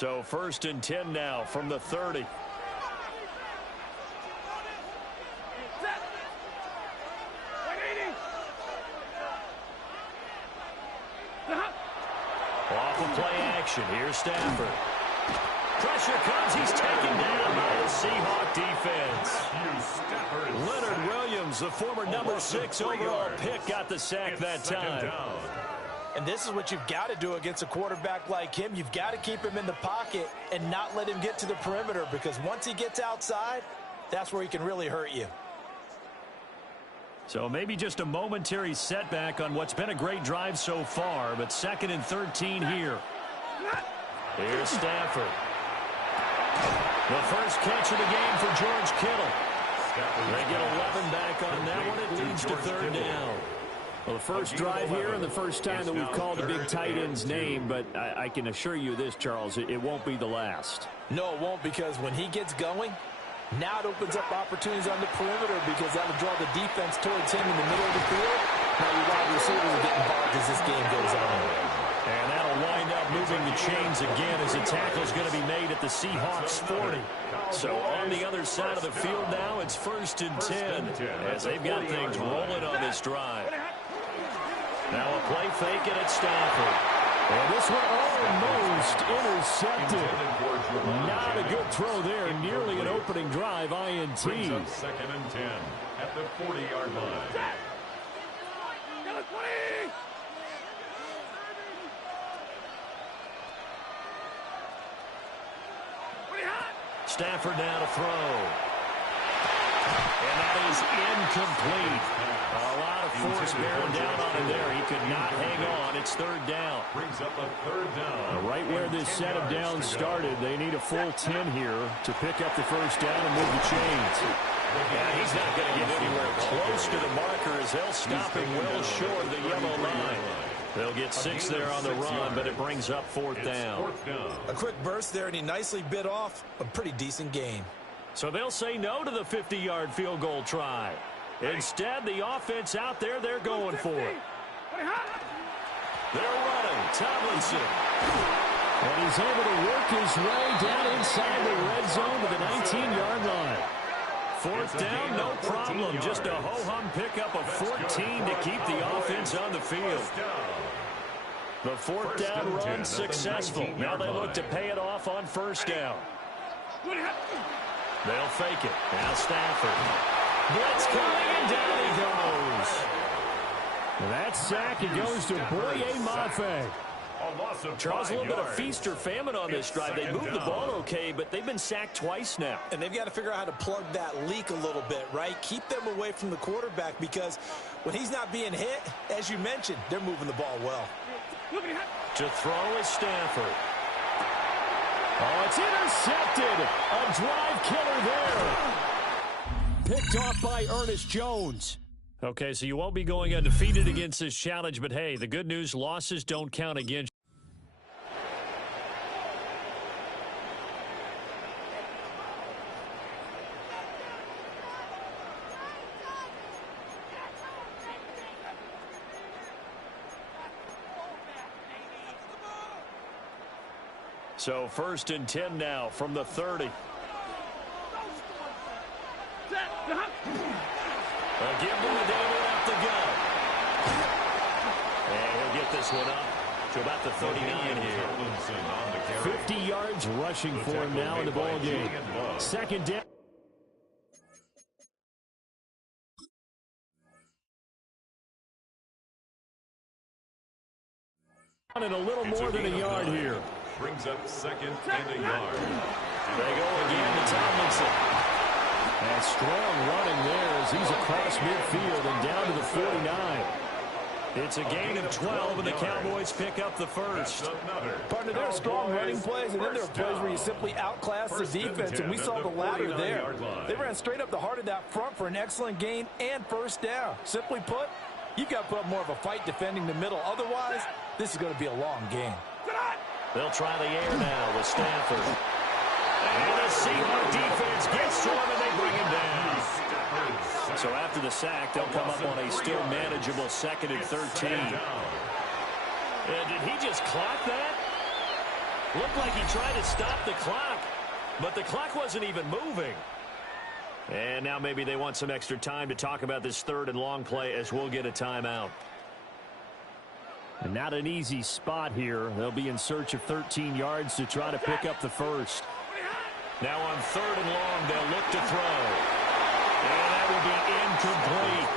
So 1st and 10 now from the 30. Off of play action. Here's Stafford. Pressure comes. He's taken down by the Seahawk defense. Leonard Williams, the former number 6 overall pick, got the sack that time. And this is what you've got to do against a quarterback like him. You've got to keep him in the pocket and not let him get to the perimeter, because once he gets outside, that's where he can really hurt you. So maybe just a momentary setback on what's been a great drive so far, but 2nd and 13 here. Here's Stafford. The first catch of the game for George Kittle. They get 11 back on that one. It leads to 3rd down. Well, the first drive here and the first time that we've called the big tight end's name, but I can assure you this, Charles, it won't be the last. No, it won't, because when he gets going, now it opens up opportunities on the perimeter, because that will draw the defense towards him in the middle of the field. Now your wide receiver will get involved as this game goes on. And that'll wind up moving the chains again as a tackle is going to be made at the Seahawks 40. So on the other side of the field now, it's 1st and 10 as they've got things rolling on this drive. Now a play fake, and it's Stafford. And this one almost intercepted. Not a good throw there. Nearly an opening drive INT. 2nd and 10 at the 40-yard line. Stafford now to throw. And that is incomplete. A lot of force bearing down on him there. He could not hang on. It's 3rd down. Brings up a 3rd down. Right where this set of downs started, they need a full 10 here to pick up the 1st down and move the chains. Yeah, he's not going to get anywhere close to the marker as they'll stop him well short of the yellow line. They'll get 6 there on the run, but it brings up 4th down. A quick burst there, and he nicely bit off a pretty decent gain. So they'll say no to the 50-yard field goal try. Instead, the offense out there, they're going for it. They're running. Tomlinson. And he's able to work his way down inside the red zone to the 19-yard line. 4th down, no problem. Just a ho-hum pickup of 14 to keep the offense on the field. The 4th down run successful. Now they look to pay it off on 1st down. They'll fake it. Now Stafford. Blitz coming, and down he goes. And that sack, it goes to Boye Mafe. Charles, a little bit of feast or famine on this drive. They moved the ball okay, but they've been sacked twice now. And they've got to figure out how to plug that leak a little bit, right? Keep them away from the quarterback, because when he's not being hit, as you mentioned, they're moving the ball well. To throw is Stafford. Oh, it's intercepted. A drive killer there. Picked off by Ernest Jones. Okay, so you won't be going undefeated against this challenge, but hey, the good news, losses don't count against you. So 1st and 10 now from the 30. They'll give him the David up the gut. And he'll get this one up to about the 39 here. 50 yards rushing for him now in the ball game. 2nd down. And a little more than a yard here. Brings up 2nd and a yard. They go again to Tomlinson. And strong running there as he's across midfield and down to the 49. It's a gain of 12, and the Cowboys pick up the 1st. Partner, there are strong running plays, and then there are plays where you simply outclass the defense, and we saw the latter there. They ran straight up the heart of that front for an excellent gain and 1st down. Simply put, you've got to put up more of a fight defending the middle. Otherwise, this is going to be a long game. They'll try the air now with Stafford. And the Seahawks defense gets to him, and they bring him down. So after the sack, they'll come up on a still manageable 2nd and 13. Did he just clock that? Looked like he tried to stop the clock, but the clock wasn't even moving. And now maybe they want some extra time to talk about this third and long play as we'll get a timeout. And not an easy spot here. They'll be in search of 13 yards to try to pick up the first. Now on third and long, they'll look to throw. And that will be incomplete.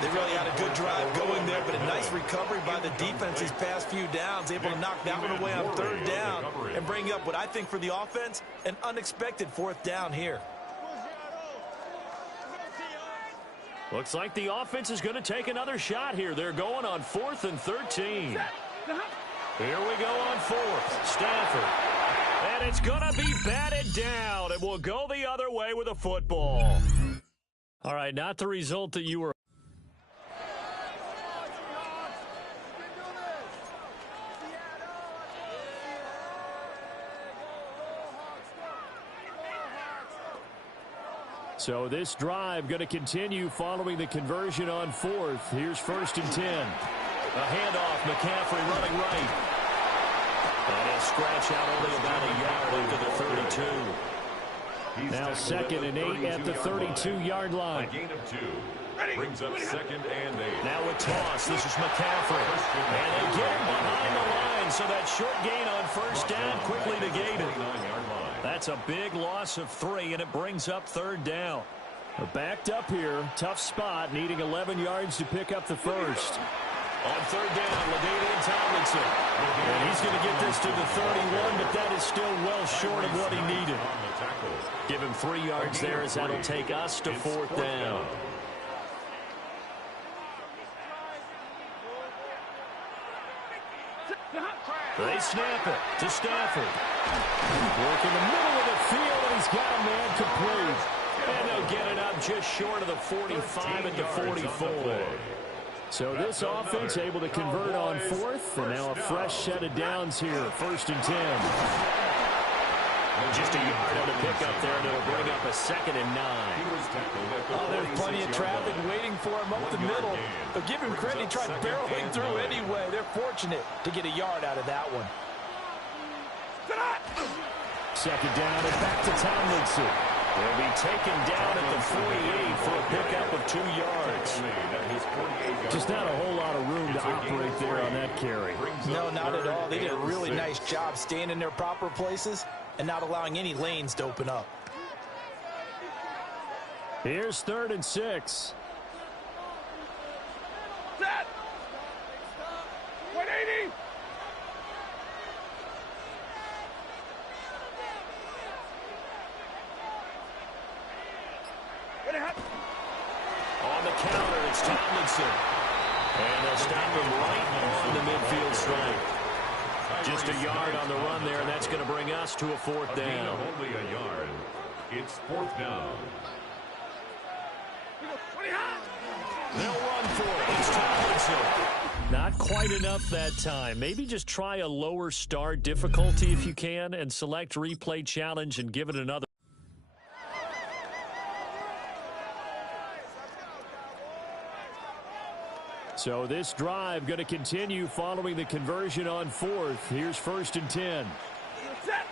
They really had a good drive going there, but a nice recovery by the defense these past few downs, able to knock that one away on third down and bring up what I think for the offense, an unexpected fourth down here. Looks like the offense is going to take another shot here. They're going on 4th and 13. Here we go on 4th. Stafford. And it's going to be batted down. It will go the other way with a football. All right, not the result that you were. So this drive going to continue following the conversion on 4th. Here's 1st and 10. A handoff, McCaffrey running right. And he'll scratch out only about a yard into the 32. Now 2nd and 8 at the 32-yard line. A gain of 2. Brings up 2nd and 8. Now a toss. This is McCaffrey. And they get him behind the line, so that short gain on 1st down quickly negated. That's a big loss of 3, and it brings up 3rd down. They're backed up here. Tough spot, needing 11 yards to pick up the first. On 3rd down, LaDainian Tomlinson. And he's going to get this to the 31, but that is still well short of what he needed. Give him 3 yards there, as that'll take us to 4th down. They snap it to Stafford. Work in the middle of the field, and he's got a man complete. And they'll get it up just short of the 45 at the 44. So this offense able to convert on 4th, and now a fresh set of downs here. 1st and 10. Just a yard on the pickup there, and it'll bring up a 2nd and 9. Oh, there's plenty of traffic waiting for him up the middle. But give him credit, he tried barreling through anyway. They're fortunate to get a yard out of that one. 2nd down and back to Tomlinson. They'll be taken down at the 48 for a pickup of 2 yards. Just not a whole lot of room to operate there on that carry. No, not at all. They did a really nice job staying in their proper places and not allowing any lanes to open up. Here's 3rd and 6. Set. 180. On the counter, it's Tomlinson. And they'll stop him right on the midfield stripe. Just a yard on the run there, and that's going to bring us to a 4th down. Only a yard. It's 4th down. They'll run for it. It's Tomlinson. Not quite enough that time. Maybe just try a lower start difficulty if you can and select replay challenge and give it another. So this drive going to continue following the conversion on 4th. Here's 1st and 10. Set.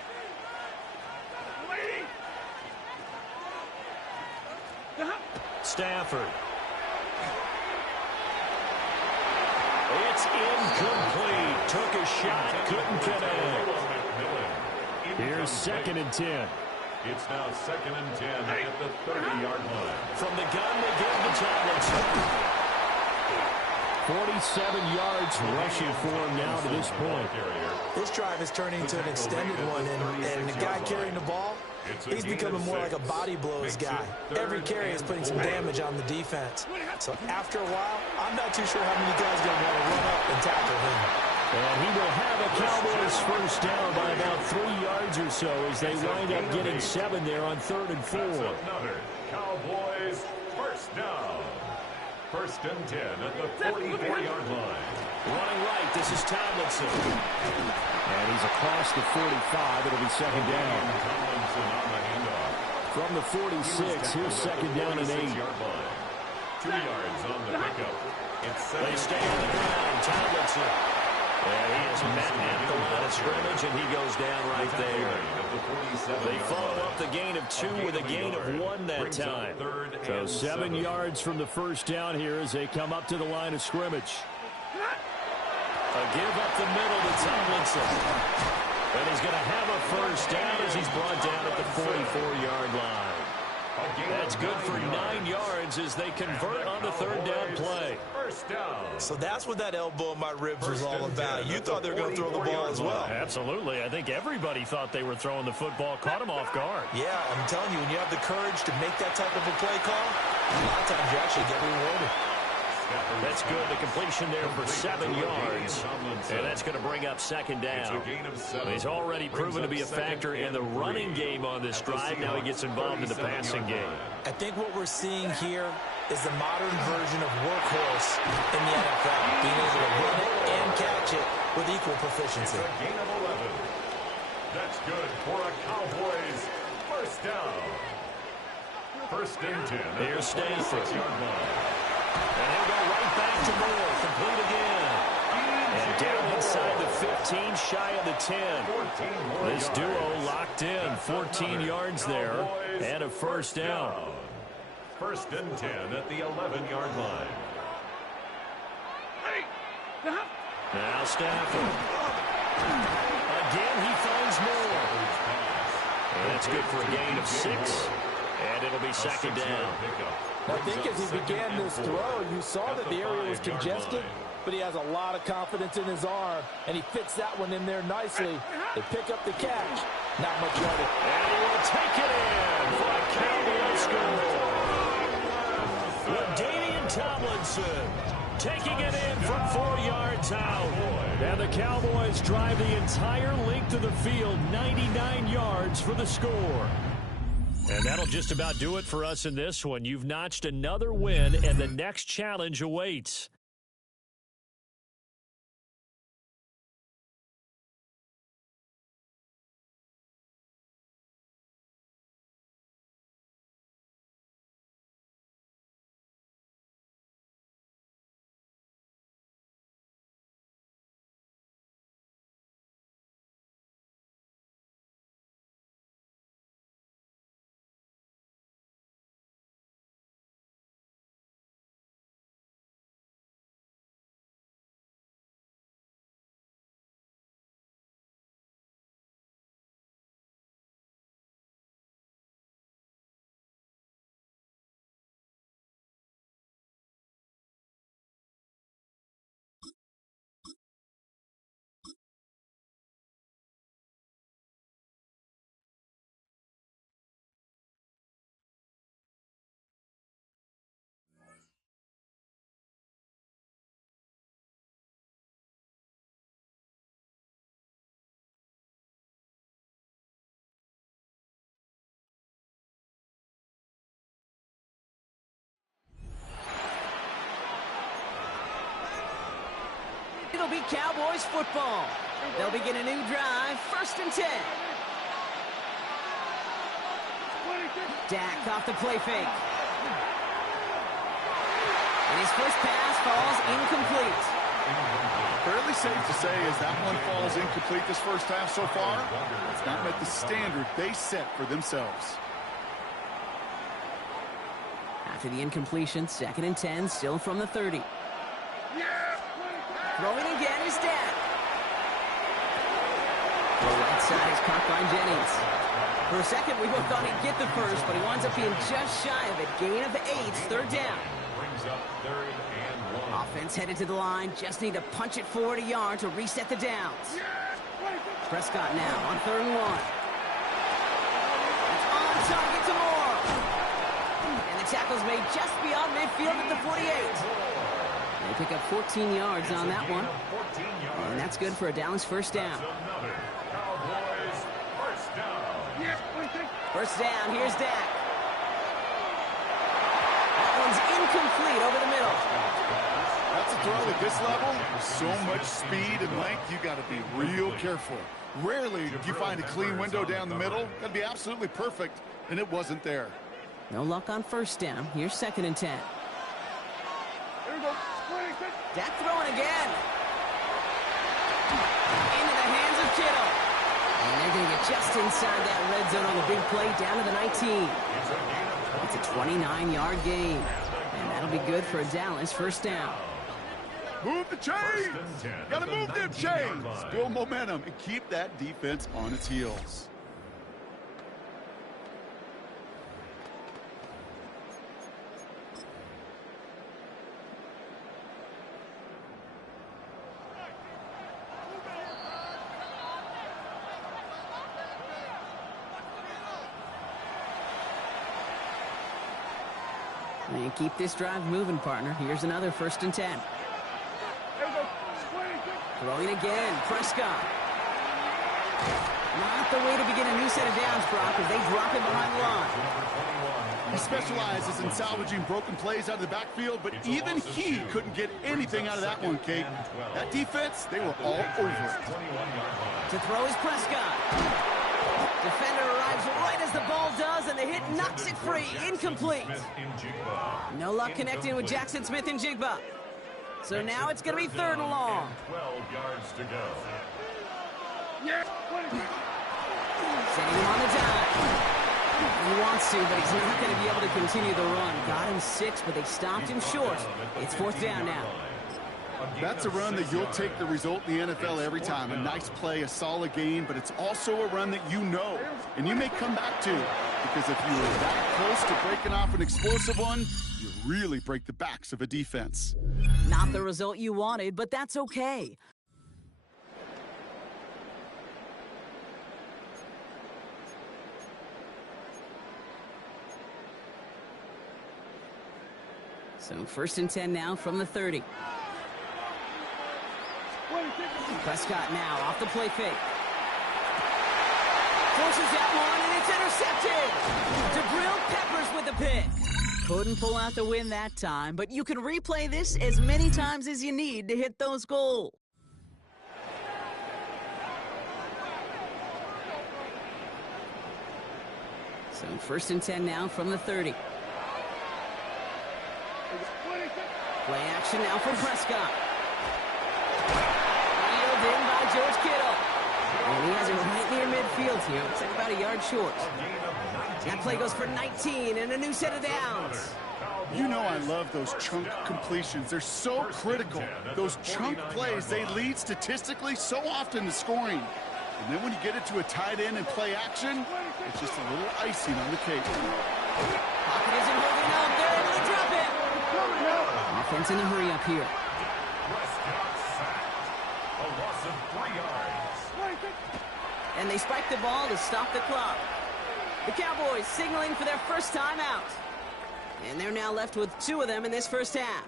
Stafford. It's incomplete. Took a shot, couldn't connect. Here's 2nd and 10. It's now 2nd and 10 at the 30-yard line. From the gun, they give to Tomlinson. 47 yards rushing for him now to this point. This drive is turning into an extended one, and the guy carrying the ball, he's becoming more like a body blows guy. Every carry is putting some damage on the defense. So after a while, I'm not too sure how many guys are going to want to run up and tackle him. And he will have a Cowboys first down by about 3 yards or so as they wind up getting 7 there on 3rd and 4. Another Cowboys first down. 1st and 10 at the 44-yard line. Running right, this is Tomlinson. And he's across the 45. It'll be 2nd down. Tomlinson on the handoff. From the 46, here's 2nd down and 8. 2 yards on the pickup. They stay on the ground. Tomlinson. And he is met at the line of scrimmage, and he goes down right there. They follow up the gain of 2 with a gain of 1 that time. So 7 yards from the first down here as they come up to the line of scrimmage. A give up the middle to Tomlinson. And he's going to have a first down as he's brought down at the 44-yard line. That's good for 9 yards as they convert on the third down play. So that's what that elbow in my ribs was all about. You thought they were going to throw the ball as well. Absolutely. I think everybody thought they were throwing the football. Caught him off guard. Yeah, I'm telling you, when you have the courage to make that type of a play call, a lot of times you actually get rewarded. That's good. The completion there for 7 yards. And that's going to bring up second down. He's already proven to be a factor in the running game on this drive. Now he gets involved in the passing game. I think what we're seeing here is the modern version of workhorse in the NFL. Being able to run it and catch it with equal proficiency. It's a gain of 11. That's good for a Cowboys first down. First and 10. Here's Stanford. And he'll go right back to Moore. Complete again. And down inside the 15, shy of the 10. This duo locked in. 14 yards there and a first down. First and 10 at the 11-yard line. Now Stafford. Again, he finds Moore. And that's good for a gain of 6. And it'll be second down. I think as he began this throw, you saw that the area was congested, but he has a lot of confidence in his arm, and he fits that one in there nicely. They pick up the catch. Not much yardage. And he will take it in for a Cowboys score. LaDainian Tomlinson taking it in from 4 yards out. And the Cowboys drive the entire length of the field, 99 yards for the score. And that'll just about do it for us in this one. You've notched another win, and the next challenge awaits. It'll be Cowboys football. They'll begin a new drive, first and 10. Dak off the play fake. And his first pass falls incomplete. Fairly safe to say as that one falls incomplete this first half so far. It's not met the standard they set for themselves. After the incompletion, second and 10, still from the 30. Throwing again is Dak. The right side is caught by Jennings. For a second, we both thought he'd get the first, but he winds up being just shy of it. Gain of 8, third down. Brings up third and 1. Offense headed to the line. Just need to punch it forward a yard to reset the downs. Prescott now on third and 1. It's on target to Moore. And the tackle's made just beyond midfield at the 48. They pick up 14 yards on that one. And that's good for a Dallas first down. Cowboys first down. First down, here's Dak. That one's incomplete over the middle. That's a throw at this level. With so much speed and length, you got to be real careful. Rarely do you find a clean window down the middle. That'd be absolutely perfect, and it wasn't there. No luck on first down. Here's second and 10. Dak throwing again. Into the hands of Kittle. And they're going to get just inside that red zone on the big play down to the 19. It's a 29-yard gain. And that'll be good for a Dallas first down. Move the chains. Got to move them chains. Build momentum and keep that defense on its heels. And keep this drive moving, partner. Here's another 1st and 10. Throwing again, Prescott. Not the way to begin a new set of downs, Brock, as they drop it behind the line. He specializes in salvaging broken plays out of the backfield, but even he couldn't get anything out of that one, Kate. That defense, they were all over it. To throw is Prescott. Defender arrives right as the ball does, and the hit knocks it free. Incomplete. No luck connecting with Jackson Smith and Jigba. So now it's going to be 3rd and long. 12 yards to go. Sending him on the dime. He wants to, but he's not going to be able to continue the run. Got him 6, but they stopped him short. It's 4th down now. That's a run that you'll take the result in the NFL every time. A nice play, a solid game, but it's also a run that you know, and you may come back to. Because if you were that close to breaking off an explosive one, you really break the backs of a defense. Not the result you wanted, but that's okay. So 1st and 10 now from the 30. Prescott now off the play fake. Forces that one, and it's intercepted. Jabril Peppers with the pick. Couldn't pull out the win that time, but you can replay this as many times as you need to hit those goals. So 1st and 10 now from the 30. Play action now for Prescott. Reeled in by George Kittle. And he has it right near midfield here. Looks like about a yard short. That play goes for 19 and a new set of downs. You know I love those chunk completions. They're so critical. Those chunk plays, they lead statistically so often to scoring. And then when you get it to a tight end and play action, it's just a little icing on the cake. Pocket isn't holding up. They're able to drop it. Offense in a hurry up here. A loss of 3 yards. And they spike the ball to stop the clock. The Cowboys signaling for their first time out. And they're now left with 2 of them in this first half.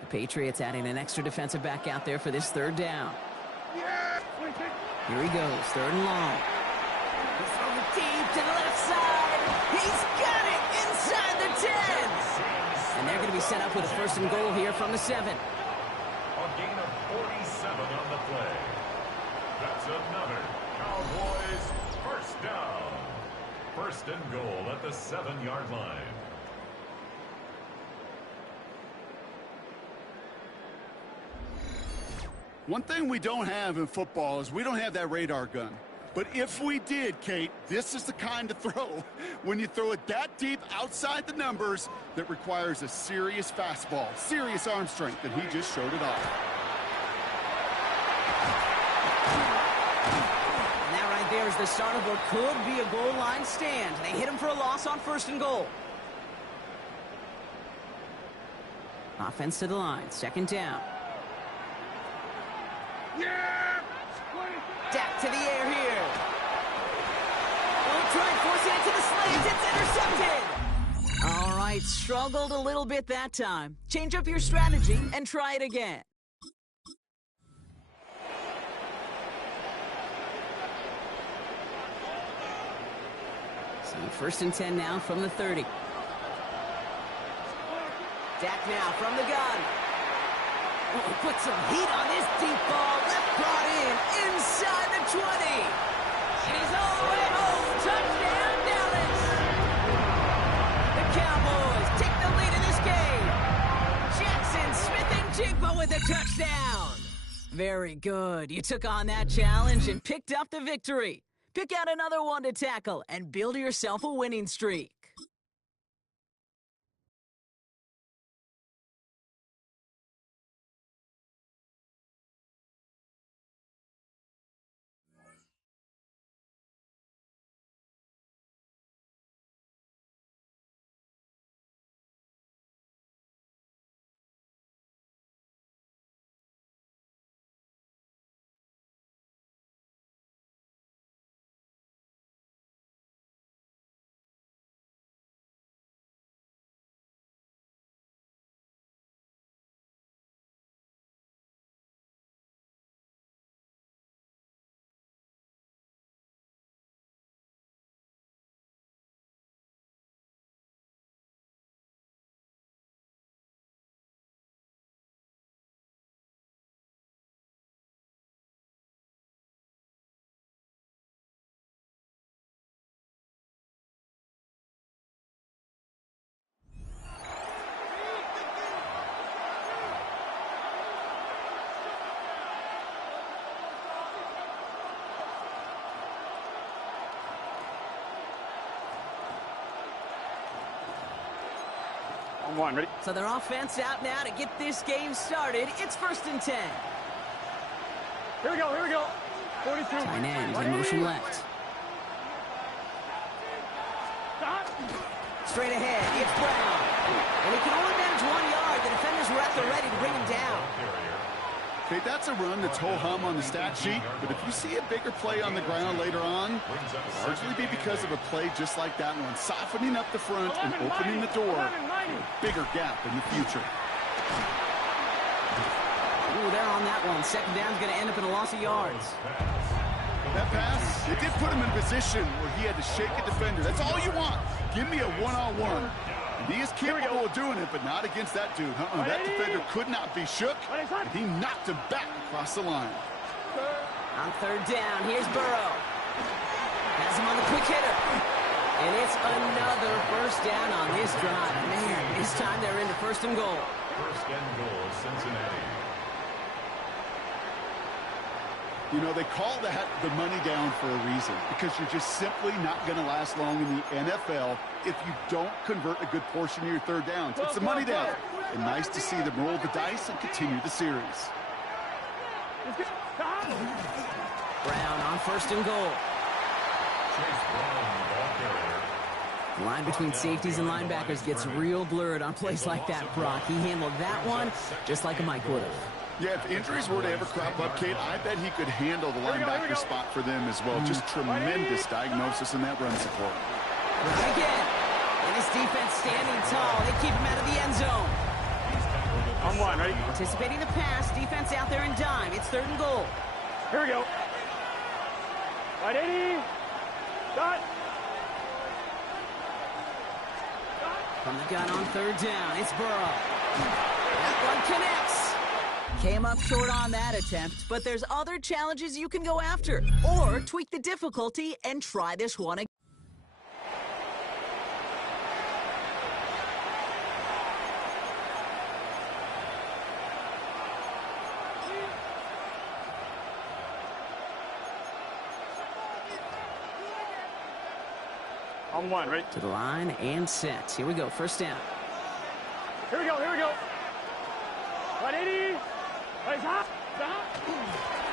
The Patriots adding an extra defensive back out there for this 3rd down. Here he goes, 3rd and long. He's throwing deep to the left side. He's got it inside the 10. And they're going to be set up with a 1st and goal here from the 7. A gain of 47 on the play. That's another Cowboys first down. 1st and goal at the 7-yard line. One thing we don't have in football is we don't have that radar gun. But if we did, Kate, this is the kind of throw, when you throw it that deep outside the numbers, that requires a serious fastball, serious arm strength, and he just showed it off. And that right there is the start of what could be a goal line stand. They hit him for a loss on 1st and goal. Offense to the line, 2nd down. Dak to the air here. Will try and force it into the slants. It's intercepted. All right, struggled a little bit that time. Change up your strategy and try it again. So 1st and 10 now from the 30. Dak now from the gun. Oh, put some heat on this deep ball. Left brought in inside the 20. And he's all the way home. Touchdown, Dallas. The Cowboys take the lead in this game. Jackson Smith and Jigba with a Touchdown! Very good. You took on that challenge and picked up the victory. Pick out another one to tackle and build yourself a winning streak. One, ready? So their offense out now to get this game started. It's 1st and 10. Here we go, here we go. 42. Tight end in motion left. Stop. Straight ahead, it's Brown. And he can only manage 1 yard. The defenders were at the ready to bring him down. Okay, that's a run that's ho-hum on the stat sheet, but if you see a bigger play on the ground later on, it'll largely be because of a play just like that one, softening up the front and opening the door for a bigger gap in the future. Ooh, they're on that one. Second down's going to end up in a loss of yards. That pass, it did put him in a position where he had to shake a defender. That's all you want. Give me a one-on-one. And he is capable of doing it, but not against that dude. That defender could not be shook, and he knocked him back across the line. On 3rd down, here's Burrow. Has him on the quick hitter. And it's another 1st down on this drive. Man, this time they're into 1st and goal. 1st and goal, Cincinnati. You know, they call that the money down for a reason, because you're just simply not going to last long in the NFL if you don't convert a good portion of your 3rd downs. It's the money down. And nice to see them roll the dice and continue the series. Brown on 1st and goal. Chase Brown, ball carrier. The line between safeties and linebackers gets real blurred on plays like that, Brock. He handled that one just like a Mike would have. Yeah, if injuries were to ever crop up, Kate, I bet he could handle the linebacker spot for them as well. Just tremendous diagnosis in that run support. Brown again. And his defense standing tall. They keep him out of the end zone. On 1, ready? Anticipating the pass. Defense out there in dime. It's 3rd and goal. Here we go. Right, 80. Start. From the gun on 3rd down, it's Burrow. That one connects. Came up short on that attempt, but there's other challenges you can go after. Or tweak the difficulty and try this one again. On 1, ready? To the line and set. Here we go, 1st down. Here we go, here we go. Right, 80. Right, stop. Stop.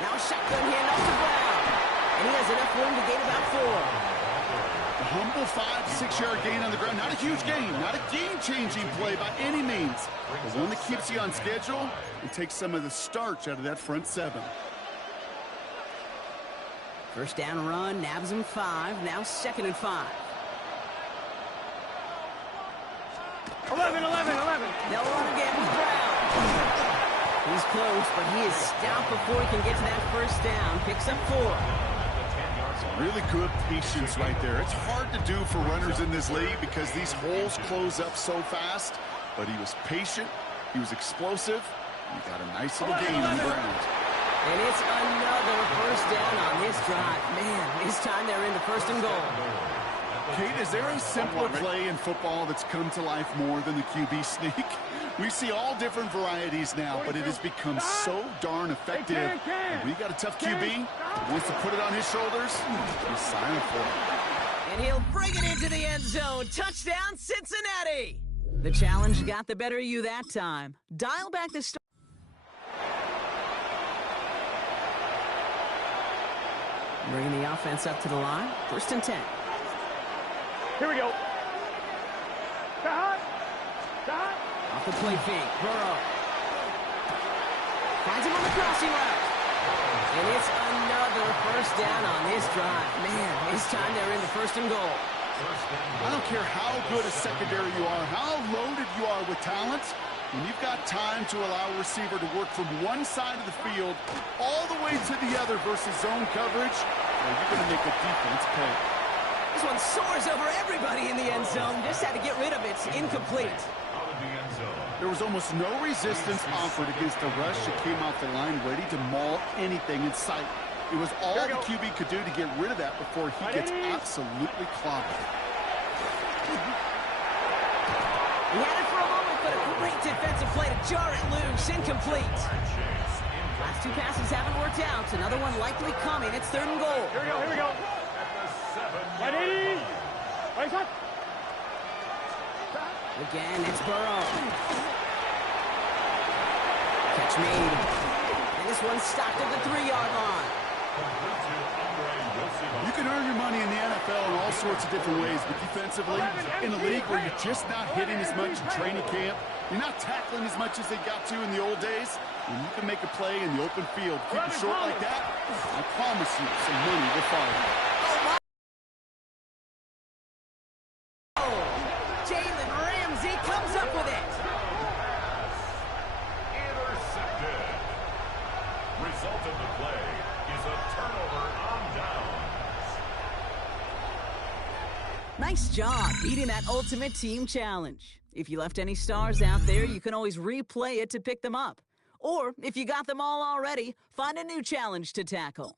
Now a shotgun handoff to Brown. And he has enough room to gain about 4. A humble 5-6 yard gain on the ground. Not a huge gain, not a game-changing play by any means, but one that keeps you on schedule and takes some of the starch out of that front 7. 1st down run, nabs him 5. Now 2nd and 5. 11. They'll run again with Brown. He's close, but he is stopped before he can get to that 1st down. Picks up 4. Really good patience right there. It's hard to do for runners in this league because these holes close up so fast, but he was patient, he was explosive, and he got a nice little gain on the ground. And it's another 1st down on this drive. Man, this time they're into 1st and goal. At Kate, is there a simpler play in football that's come to life more than the QB sneak? We see all different varieties now, but it has become so darn effective. And when you got a tough QB who wants to put it on his shoulders, he's silent for it. And he'll bring it into the end zone. Touchdown, Cincinnati! The challenge got the better of you that time. Dial back the start. Bringing the offense up to the line. 1st and 10. Here we go. Off the play fake. Burrow. Finds him on the crossing route. And it's another 1st down on this drive. Man, this time they're in the 1st and goal. I don't care how good a secondary you are, how loaded you are with talent, when you've got time to allow a receiver to work from one side of the field all the way to the other versus zone coverage, well, you're going to make a defense pay. This one soars over everybody in the end zone. Just had to get rid of it. Incomplete. There was almost no resistance offered against a rush that came off the line ready to maul anything in sight. It was all the QB could do to get rid of that before he gets absolutely clobbered. He had it for a moment, but a great defensive play to jar it loose. Incomplete. Last 2 passes haven't worked out. Another one likely coming. It's 3rd and goal. Here we go. Ready? Right up. Again, it's Burrow. Catch made. And this one's stopped at the 3-yard line. You can earn your money in the NFL in all sorts of different ways, but defensively, in a league where you're just not hitting as much in training camp, you're not tackling as much as they got to in the old days, when you can make a play in the open field, keep it short like that, I promise you some money will follow. Jalen Ramsey comes up with it. Intercepted. Result of the play is a turnover on downs. Nice job beating that ultimate team challenge. If you left any stars out there, you can always replay it to pick them up. Or, if you got them all already, find a new challenge to tackle.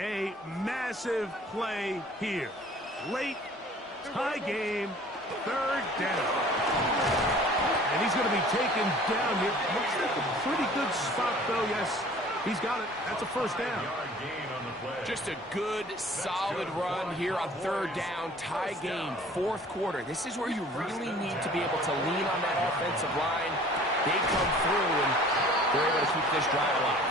A massive play here. Late, tie game, 3rd down. And he's going to be taken down here. Looks like a pretty good spot, though. Yes, he's got it. That's a 1st down. Just a good, solid run here on 3rd down. Tie game, 4th quarter. This is where you really need to be able to lean on that offensive line. They come through, and they're able to keep this drive alive.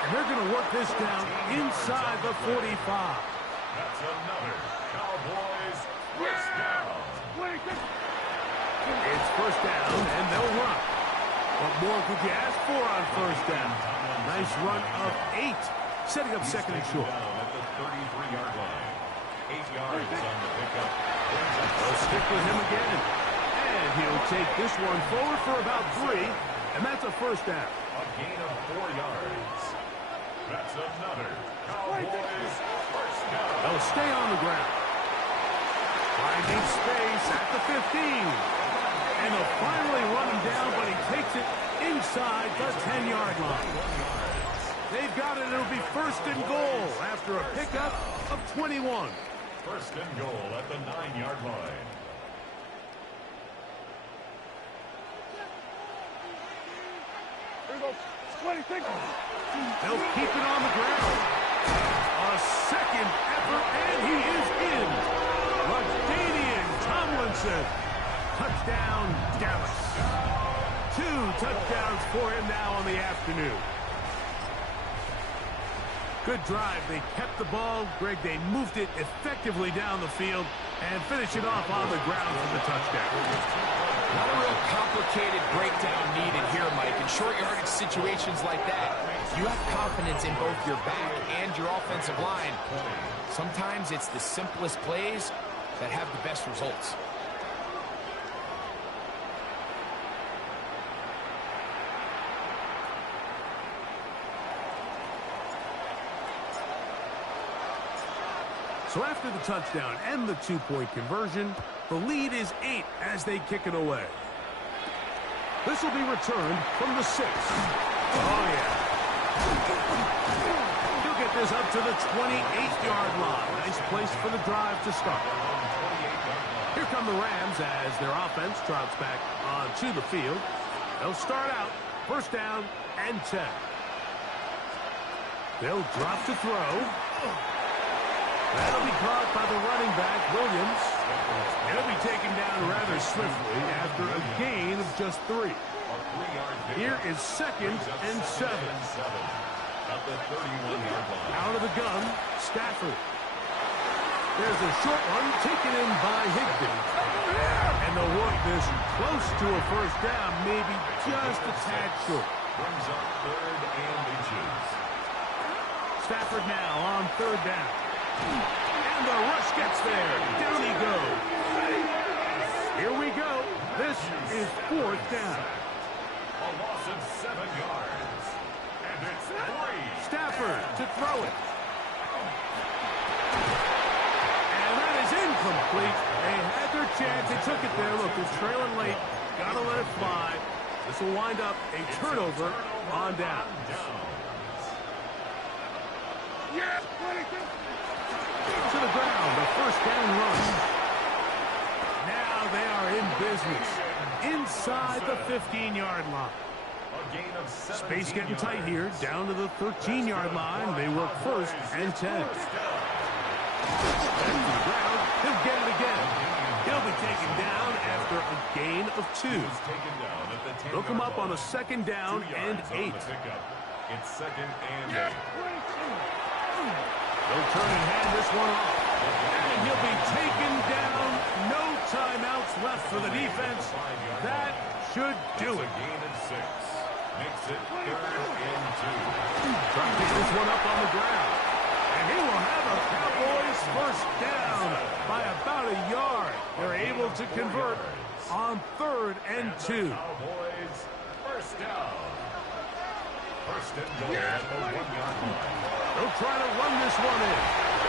And they're going to work this down inside the 45. That's another Cowboys 1st down. It's 1st down, and they'll run. What more could you ask for on 1st down? Nice run of 8, setting up 2nd and short. At the 33-yard line. 8 yards on the pickup. They'll stick with him again. And he'll take this one forward for about 3, and that's a 1st down. A gain of 4 yards. That's another Cowboys 1st down. They'll stay on the ground. Finding space at the 15. And they'll finally run him down, but he takes it inside the 10-yard line. They've got it. It'll be 1st and goal after a pickup of 21. 1st and goal at the 9-yard line. They'll keep it on the ground. A 2nd effort, and he is in. LaDainian Tomlinson. Touchdown, Dallas. 2 touchdowns for him now on the afternoon. Good drive. They kept the ball. Greg, they moved it effectively down the field and finished it off on the ground for the touchdown. Not a real complicated breakdown needed here, Mike. In short yardage situations like that, you have confidence in both your back and your offensive line. Sometimes it's the simplest plays that have the best results. So after the touchdown and the two-point conversion, the lead is 8 as they kick it away. This will be returned from the 6. Oh, yeah. He'll get this up to the 28-yard line. Nice place for the drive to start. Here come the Rams as their offense trots back onto the field. They'll start out first down and 10. They'll drop to throw. That'll be caught by the running back, Williams. He'll be taken down rather swiftly after a gain of just 3. Here is 2nd and 7. Out of the gun, Stafford. There's a short one taken in by Higbee. And they'll work this close to a first down, maybe just a tad short. Brings up 3rd and inches. Stafford now on 3rd down. And the rush gets there. Down he goes. Here we go. This is 4th down. A loss of 7 yards. And it's 3. Stafford to throw it. And that is incomplete. They had their chance. They took it there. Look, they're trailing late. Got to let it fly. This will wind up a turnover on down. Yes, To the ground, a first down run. Now they are in business. Inside the 15-yard line. Space getting tight here. Down to the 13-yard line. They work first and 10. Back to the ground. He'll get it again. He'll be taken down after a gain of 2. They'll come up on a 2nd down and 8. It's 2nd and 8. They'll turn and hand this one off. And he'll be taken down. No timeouts left for the defense. That should do it. Gain of 6. Makes it 3rd and 2. Trying to get this one up on the ground. And he will have a Cowboys first down by about a yard. They're able to convert on 3rd and 2. Cowboys first down. First and goal at the 1-yard line. They'll try to run this one in.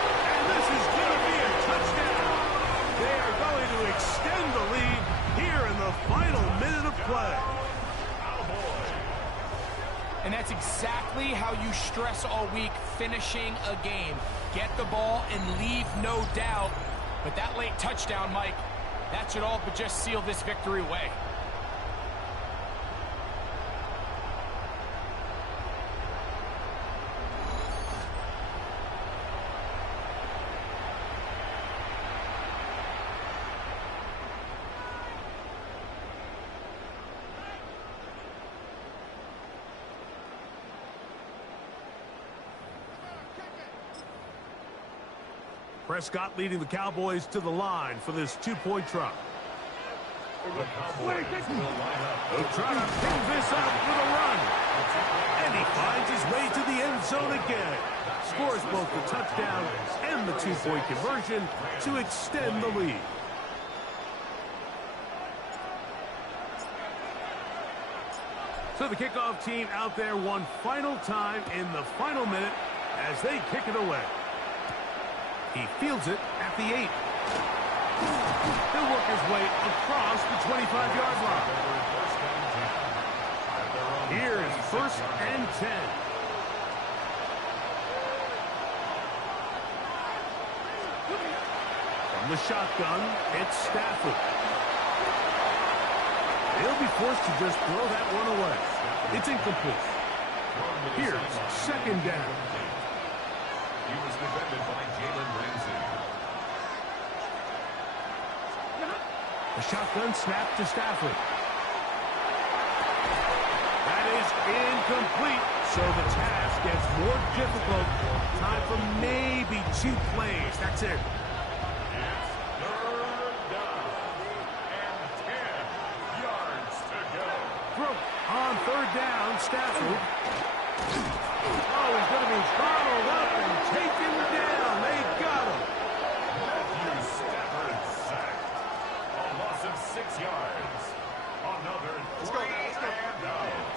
And this is going to be a touchdown. They are going to extend the lead here in the final minute of play. And that's exactly how you stress all week, finishing a game. Get the ball and leave no doubt. But that late touchdown, Mike, that should all but just seal this victory away. Prescott leading the Cowboys to the line for this 2-point try. The Cowboys will line up. They'll try to pick this up with a run. And he finds his way to the end zone again. Scores both the touchdown and the 2-point conversion to extend the lead. So the kickoff team out there one final time in the final minute as they kick it away. He fields it at the 8. He'll work his way across the 25-yard line. Here is 1st and 10. From the shotgun, it's Stafford. He'll be forced to just throw that one away. It's incomplete. Here's 2nd down. He was defended by Jalen Ramsey. The shotgun snap to Stafford. That is incomplete. So the task gets more difficult. Time for maybe 2 plays. That's it. It's 3rd down and 10 yards to go. Throw. On third down, Stafford. Oh, he's going to be followed up and taken down. They got him. Matthew Stafford sacked. A loss of 6 yards. Another 3 and out.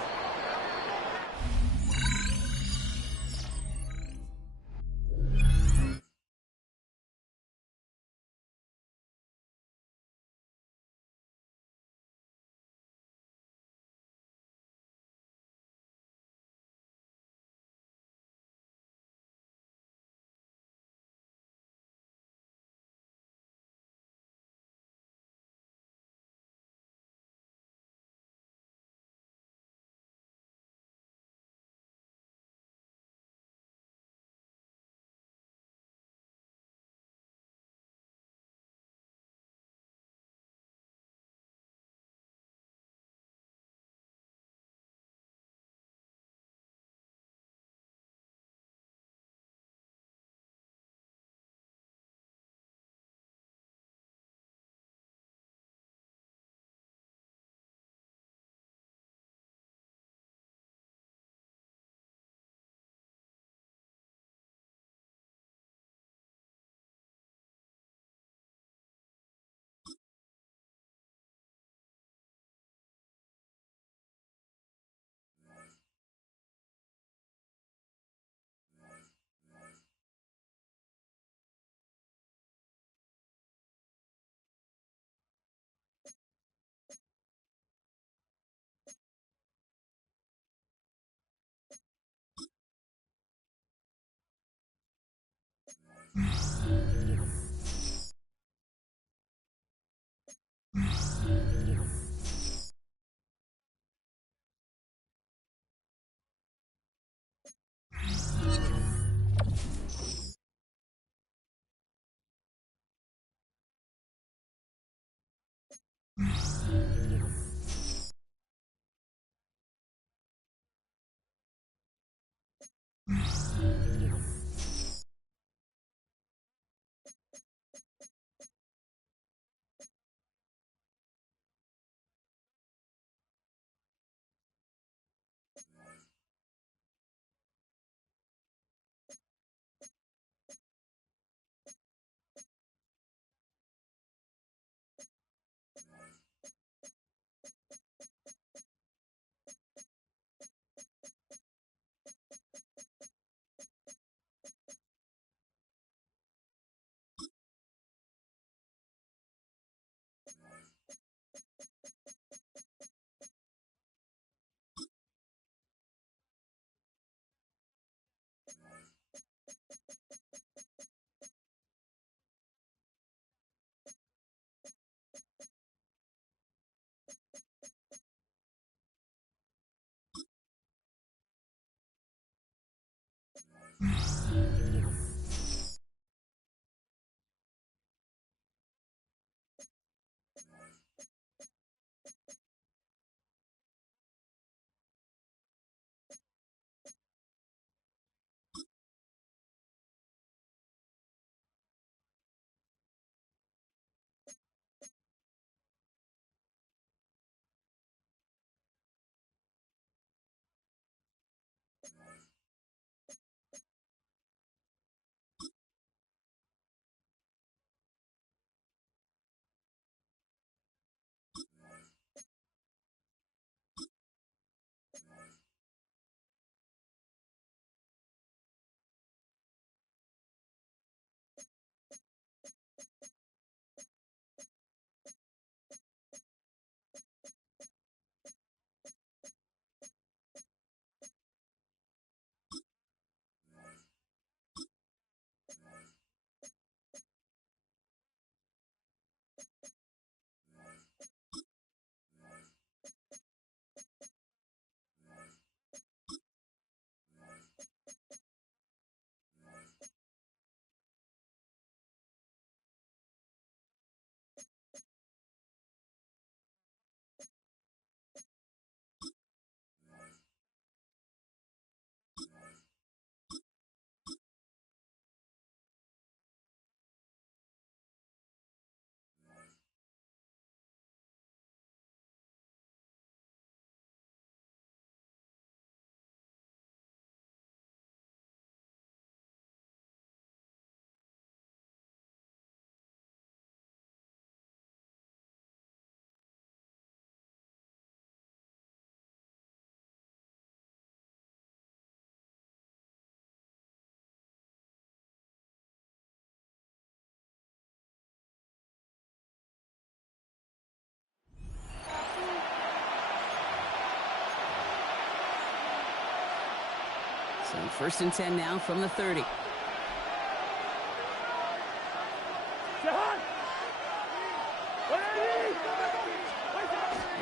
So 1st and 10 now from the 30.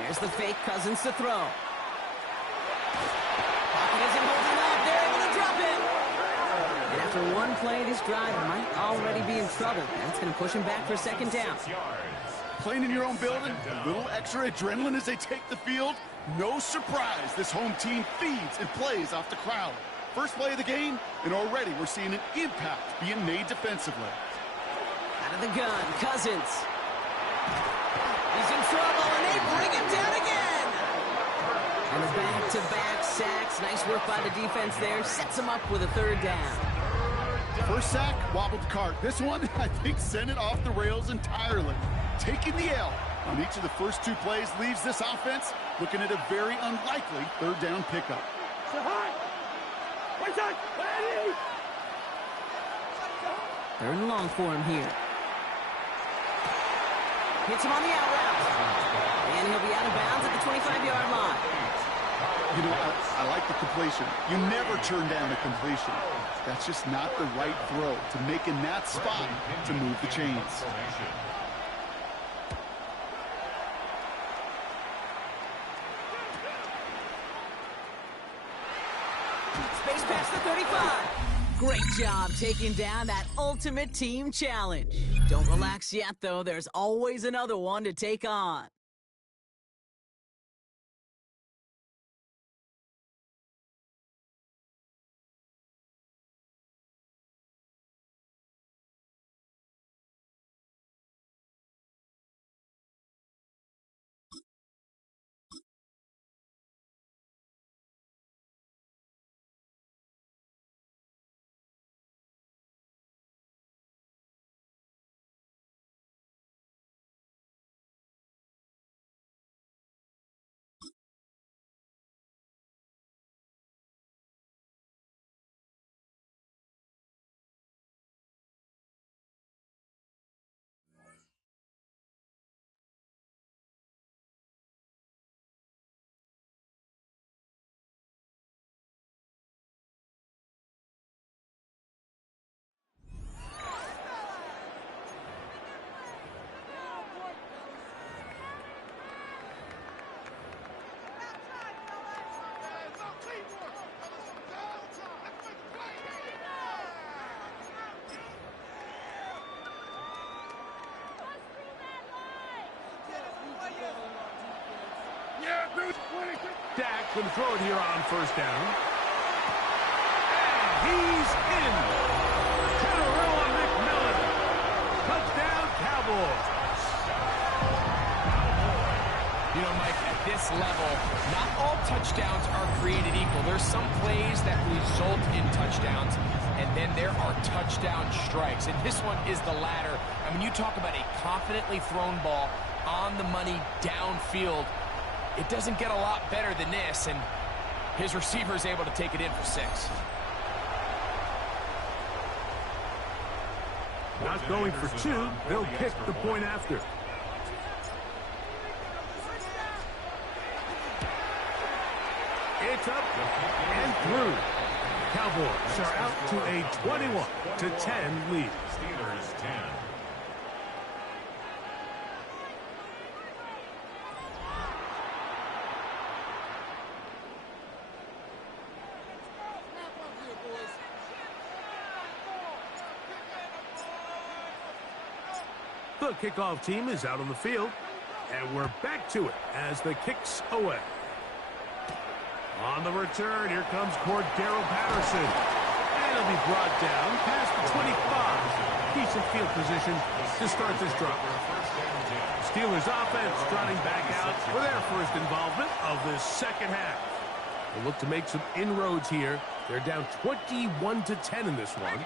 There's the fake. Cousins to throw. Pocket isn't holding up. They're able to drop it. And after one play, this drive might already be in trouble. That's going to push him back for 2nd down. Playing in your own building, a little extra adrenaline as they take the field. No surprise, this home team feeds and plays off the crowd. First play of the game, and already we're seeing an impact being made defensively. Out of the gun, Cousins. He's in trouble, and they bring him down again. And the back-to-back sacks. Nice work by the defense there. Sets him up with a 3rd down. First sack, wobbled the cart. This one, I think, sent it off the rails entirely. Taking the L on each of the first 2 plays leaves this offense looking at a very unlikely 3rd down pickup. 3rd and long for him here. Hits him on the out route. And he'll be out of bounds at the 25-yard line. You know, I like the completion. You never turn down a completion. That's just not the right throw to make in that spot to move the chains. Space past the 35. Great job taking down that ultimate team challenge. Don't relax yet, though. There's always another one to take on. Dak can throw it here on 1st down. And he's in. Teteroa McMillan. Touchdown, Cowboys. You know, Mike, at this level, not all touchdowns are created equal. There's some plays that result in touchdowns, and then there are touchdown strikes. And this one is the latter. I mean, you talk about a confidently thrown ball on the money downfield. It doesn't get a lot better than this, and his receiver is able to take it in for 6. Not going for 2. They'll pick the point after. It's up and through. Cowboys are out to a 21-10 lead. Steelers 10. The kickoff team is out on the field, and we're back to it as the kick's away. On the return, here comes Cordero Patterson. And he'll be brought down past the 25. Decent field position to start this drive. Steelers offense trotting back out for their first involvement of this 2nd half. They'll look to make some inroads here. They're down 21-10 in this one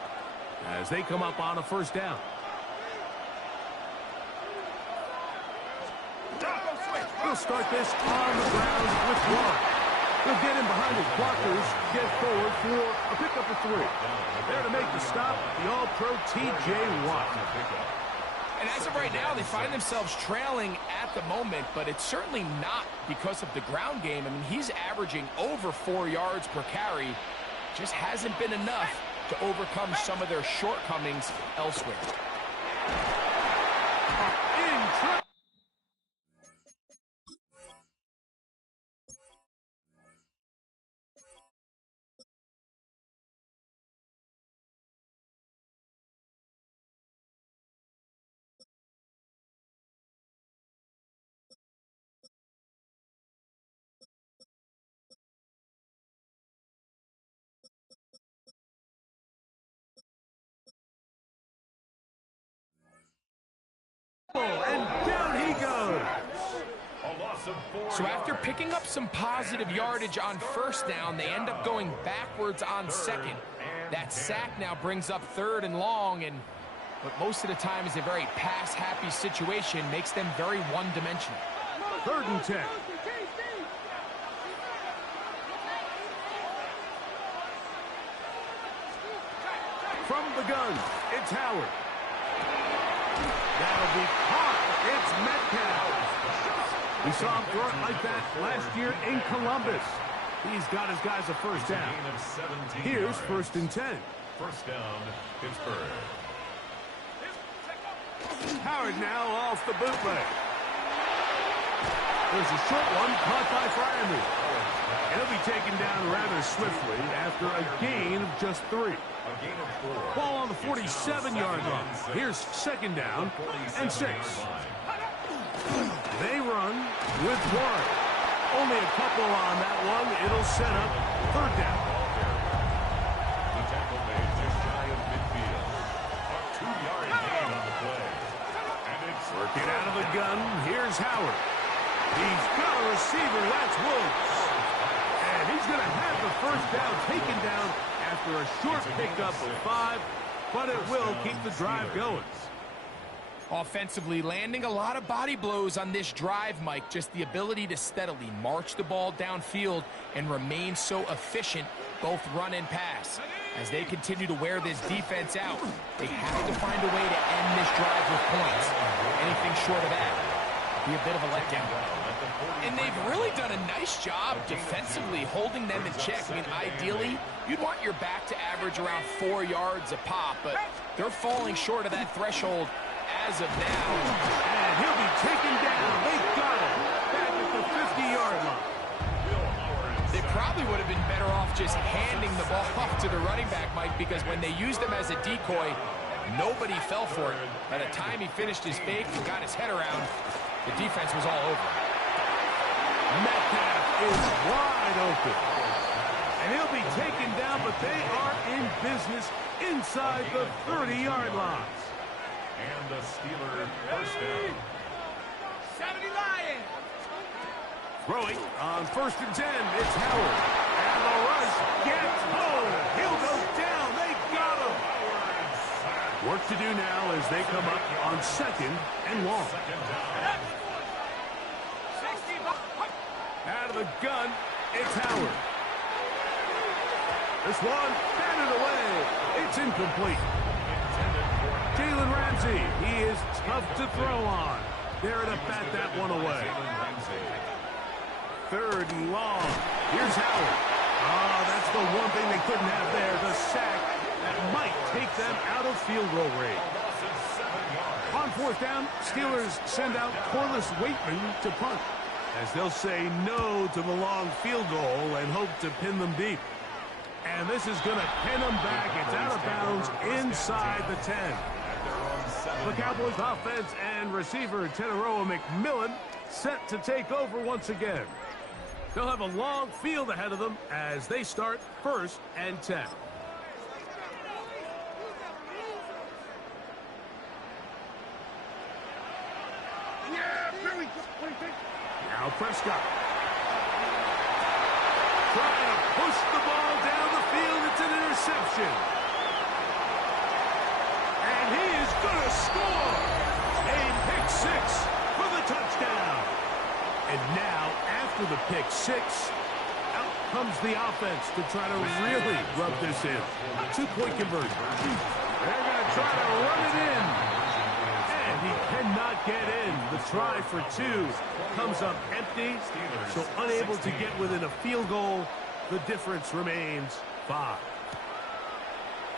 as they come up on a 1st down. He'll start this on the ground with 1. He'll get in behind his blockers, get forward for a pickup of 3. There to make the stop, the All-Pro T.J. Watt. And as of right now, they find themselves trailing at the moment, but it's certainly not because of the ground game. I mean, he's averaging over 4 yards per carry just hasn't been enough to overcome some of their shortcomings elsewhere. And down he goes. So after picking up some positive yardage on first down, they end up going backwards on second. That sack now brings up 3rd and long, and what most of the time is a very pass-happy situation makes them very one-dimensional. 3rd and 10. From the gun, it's Howard. That'll be caught. It's Metcalf. We saw him throw it like that last year in Columbus. He's got his guys a first down. Here's 1st and 10. First down, Pittsburgh. Howard now off the bootleg. There's a short one caught by Fryermuth. He'll be taken down rather swiftly after a gain of just 3. Ball on the 47-yard line. Here's 2nd down and 6. They run with 1. Only a couple on that one. It'll set up 3rd down. The tackle made just shy of midfield. A 2-yard gain on the play. And it's working out of the gun. Here's Howard. He's got a receiver. That's Woods. And he's going to have the first down taken down after a short pickup of 5, but it will keep the drive going. Offensively, landing a lot of body blows on this drive, Mike. Just the ability to steadily march the ball downfield and remain so efficient, both run and pass. As they continue to wear this defense out, they have to find a way to end this drive with points. Anything short of that would be a bit of a letdown. And they've really done a nice job defensively holding them in check. I mean, ideally, you'd want your back to average around 4 yards a pop, but they're falling short of that threshold as of now. And he'll be taken down. They got him back at the 50-yard line. They probably would have been better off just handing the ball off to the running back, Mike, because when they used him as a decoy, nobody fell for it. By the time he finished his fake and got his head around, the defense was all over. Metcalf is wide open. And he'll be taken down, but they are in business inside the 30-yard line. And the Steelers first down. 70 Lions. Throwing on 1st and 10, it's Howard. And the rush gets home. He'll go down. They got him. Work to do now as they come up on 2nd and long. Out of the gun, it's Howard. This one, batted away. It's incomplete. Jalen Ramsey, he is tough to throw on. There to bat that one away. 3rd and long. Here's Howard. Oh, that's the one thing they couldn't have there, the sack that might take them out of field goal range. On 4th down, Steelers send out Corliss Waitman to punt, as they'll say no to the long field goal and hope to pin them deep. And this is going to pin them back. It's out of bounds inside the 10. The Cowboys offense and receiver Tenaroa McMillan set to take over once again. They'll have a long field ahead of them as they start 1st and 10. Now Prescott. Trying to push the ball down the field. It's an interception. And he is going to score. A pick 6 for the touchdown. And now, after the pick 6, out comes the offense to try to really rub this in. 2-point conversion. They're going to try to run it in. And he cannot get in. The try for 2 comes up empty, so unable to get within a field goal. The difference remains 5.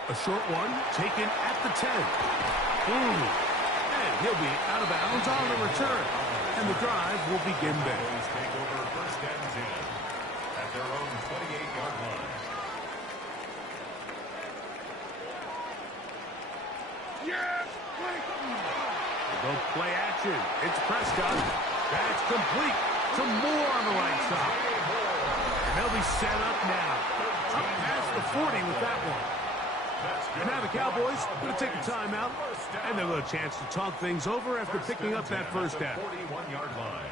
A short one taken at the 10. And he'll be out of bounds on the return. And the drive will begin there. Take over first and 10 at their own 28-yard line. They'll play action. It's Prescott. That's complete to Moore on the right side. And they'll be set up now. Up past the 40 with that one. And now the Cowboys going to take a timeout, and they'll get a chance to talk things over after picking up that first down. 41-yard line.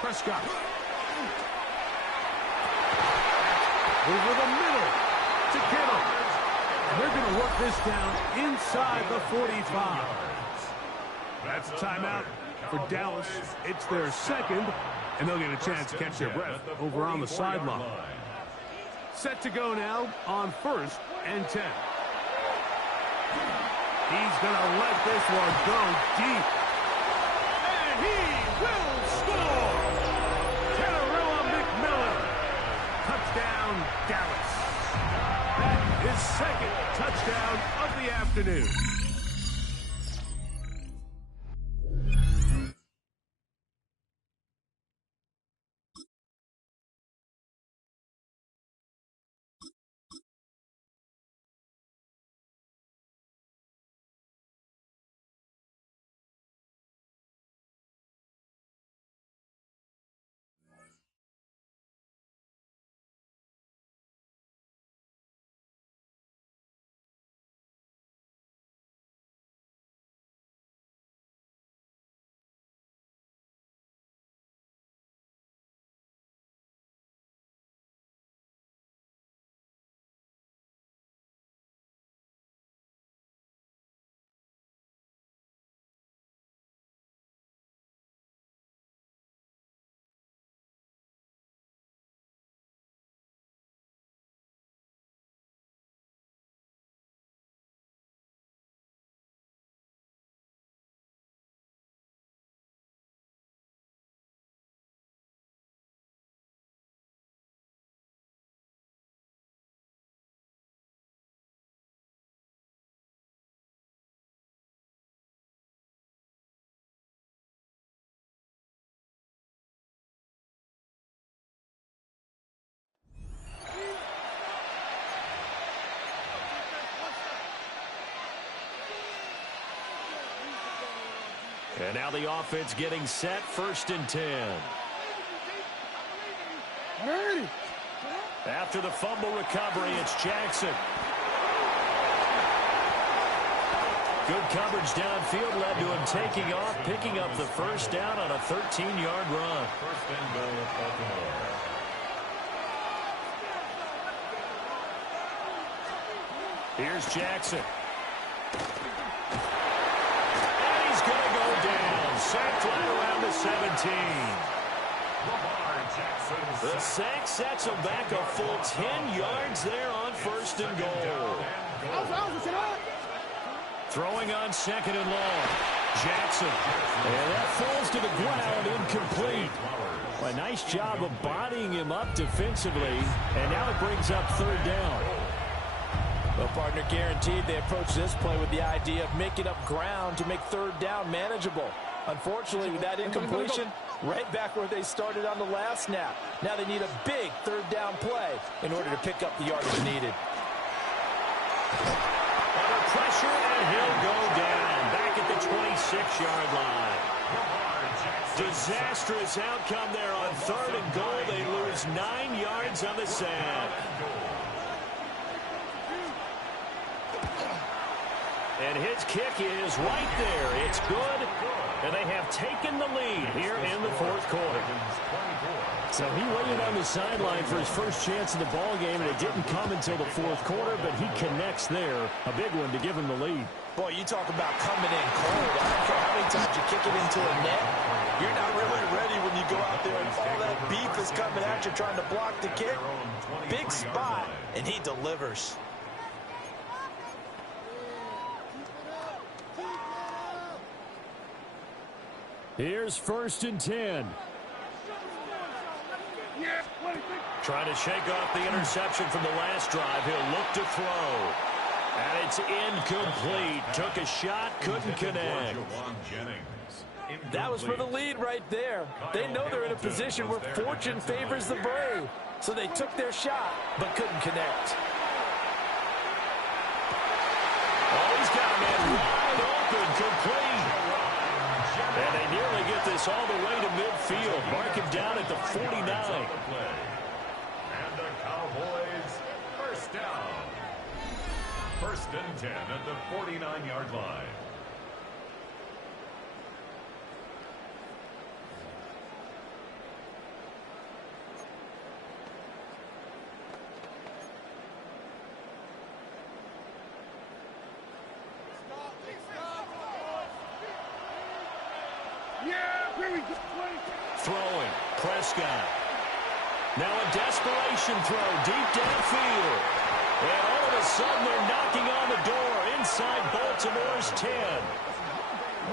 Prescott. Over the middle to Kittle. And they're going to work this down inside the 45. That's a timeout for Dallas. It's their second, and they'll get a chance to catch their breath over on the sideline. Set to go now on 1st and 10. He's going to let this one go deep. And he will score! Kenarilla McMillan. Touchdown, Dallas. That is second touchdown of the afternoon. And now the offense getting set, 1st and 10. After the fumble recovery, it's Jackson. Good coverage downfield led to him taking off, picking up the first down on a 13-yard run. 1st and goal at Baltimore. Here's Jackson. Going to go down. Sacked right around the 17. The sack sets him back a full 10 yards there on 1st and goal. Throwing on 2nd and long. Jackson. And that falls to the ground, incomplete. A nice job of bodying him up defensively. And now it brings up 3rd down. Well, partner, guaranteed they approach this play with the idea of making up ground to make 3rd down manageable. Unfortunately, with that incompletion, right back where they started on the last snap. Now they need a big 3rd down play in order to pick up the yardage needed. Under pressure, and he'll go down. Back at the 26-yard line. Disastrous outcome there on 3rd and goal. They lose 9 yards on the sack. And his kick is right there. It's good. And they have taken the lead here in the 4th quarter. So he waited on the sideline for his first chance in the ball game, and it didn't come until the 4th quarter, but he connects there. A big one to give him the lead. Boy, you talk about coming in cold. I don't care how many times you kick it into a net. You're not really ready when you go out there and all that beef is coming at you trying to block the kick. Big spot, and he delivers. Here's 1st and 10. Trying to shake off the interception from the last drive. He'll look to throw. And it's incomplete. Took a shot, couldn't connect. That was for the lead right there. They know they're in a position where fortune favors the brave. So they took their shot, but couldn't connect. Oh, he's got a man wide open, complete. And they nearly get this all the way to midfield. Mark him down at the 49. And the Cowboys, first down. 1st and 10 at the 49-yard line. Throwing, Prescott. Now a desperation throw deep downfield. And all of a sudden they're knocking on the door inside Baltimore's 10.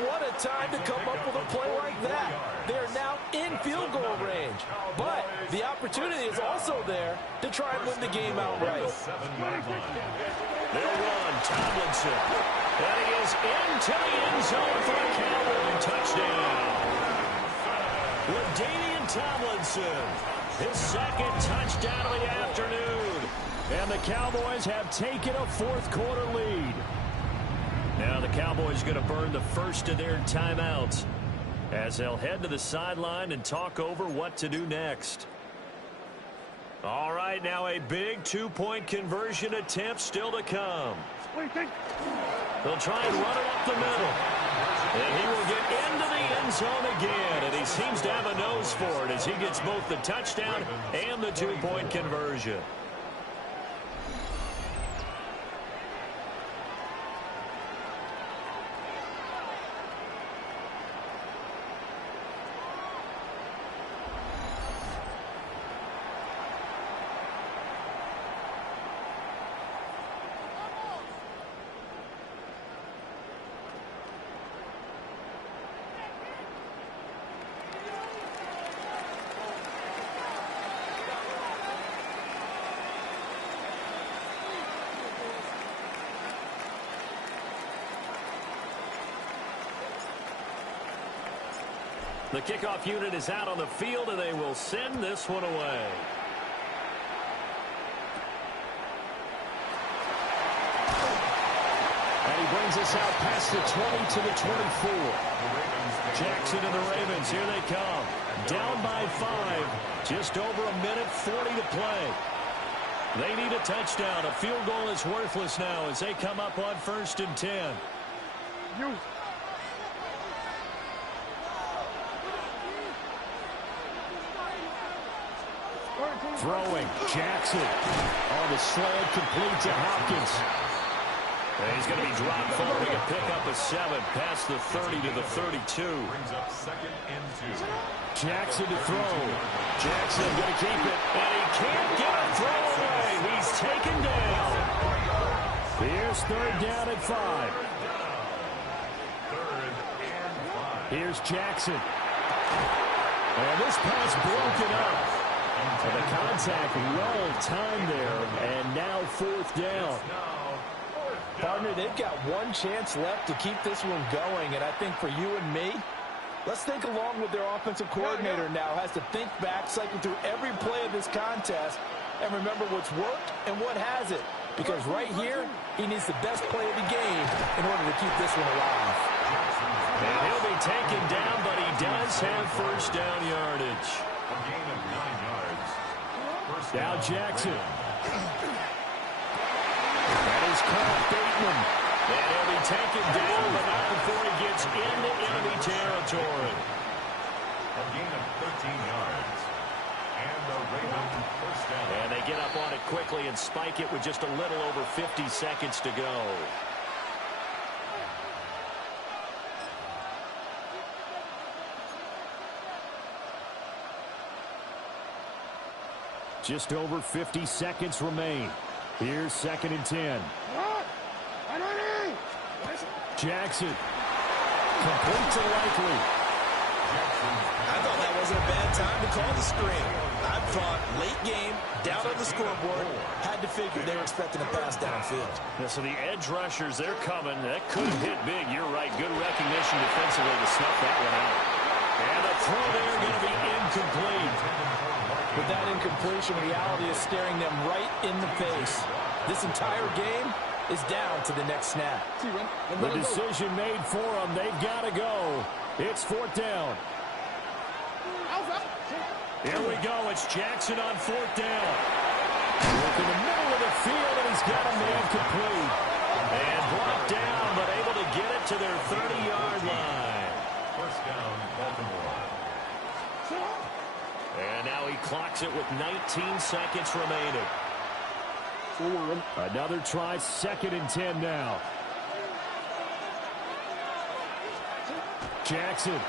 What a time to come up with a play like that. They're now in field goal range. But the opportunity is also there to try and win the game outright. They'll run, Tomlinson. And he is into the end zone for a Cowboy touchdown. LaDainian Tomlinson, his 2nd touchdown of the afternoon. And the Cowboys have taken a 4th quarter lead. Now the Cowboys going to burn the first of their timeouts as they'll head to the sideline and talk over what to do next. All right, now a big 2-point conversion attempt still to come. They'll try and run it up the middle. And he will get into the end zone again. And he seems to have a nose for it as he gets both the touchdown and the 2-point conversion. The kickoff unit is out on the field, and they will send this one away. And he brings us out past the 20 to the 24. Jackson and the Ravens, here they come. Down by 5. Just over a minute 40 to play. They need a touchdown. A field goal is worthless now as they come up on 1st and 10. Throwing, Jackson on the slant, complete to Hopkins. And he's going to be dropped following a pick up of 7 past the 30 to the 32. Brings up 2nd and 2. Jackson to throw. Jackson going to keep it, and he can't get a throw away. He's taken down. Here's 3rd down at 5. 3rd and 5. Here's Jackson. And this pass broken up. And the contact well timed there, and now 4th down. Partner, they've got one chance left to keep this one going, and I think for you and me, let's think along with their offensive coordinator now. Has to think back, cycle through every play of this contest, and remember what's worked and what hasn't. Because right here, he needs the best play of the game in order to keep this one alive. And he'll be taken down, but he does have 1st down yardage. A gain of 9 yards. Now Jackson. That is Carl Bateman. And he'll be taken down, but not before he gets into enemy territory. A gain of 13 yards. And the Ravens 1st down. And they get up on it quickly and spike it with just a little over 50 seconds to go. Just over 50 seconds remain. Here's 2nd and 10. Jackson. Complete to Likely. I thought that wasn't a bad time to call the screen. I thought late game, down on the scoreboard, had to figure they were expecting a pass downfield. Yeah, so the edge rushers, they're coming. That could hit big. You're right. Good recognition defensively to snuff that one out. And a throw there going to be incomplete. But that incompletion, reality is staring them right in the face. This entire game is down to the next snap. The decision made for them. They've got to go. It's 4th down. Here we go. It's Jackson on 4th down. Look in the middle of the field, and he's got a man complete. And brought down, but able to get it to their 30-yard line. First down, Baltimore. And now he clocks it with 19 seconds remaining. Another try, 2nd and 10 now. Jackson.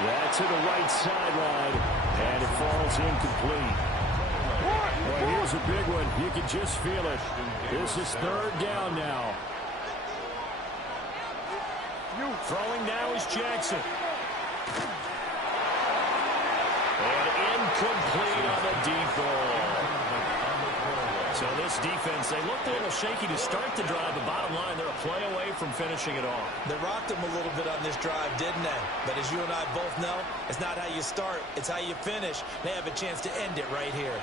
That's to the right sideline, and it falls incomplete. Well, here's a big one. You can just feel it. This is 3rd down now. Throwing now is Jackson. And incomplete on the deep ball. So this defense, they looked a little shaky to start the drive, but bottom line, they're a play away from finishing it off. They rocked them a little bit on this drive, didn't they? But as you and I both know, it's not how you start, it's how you finish. They have a chance to end it right here.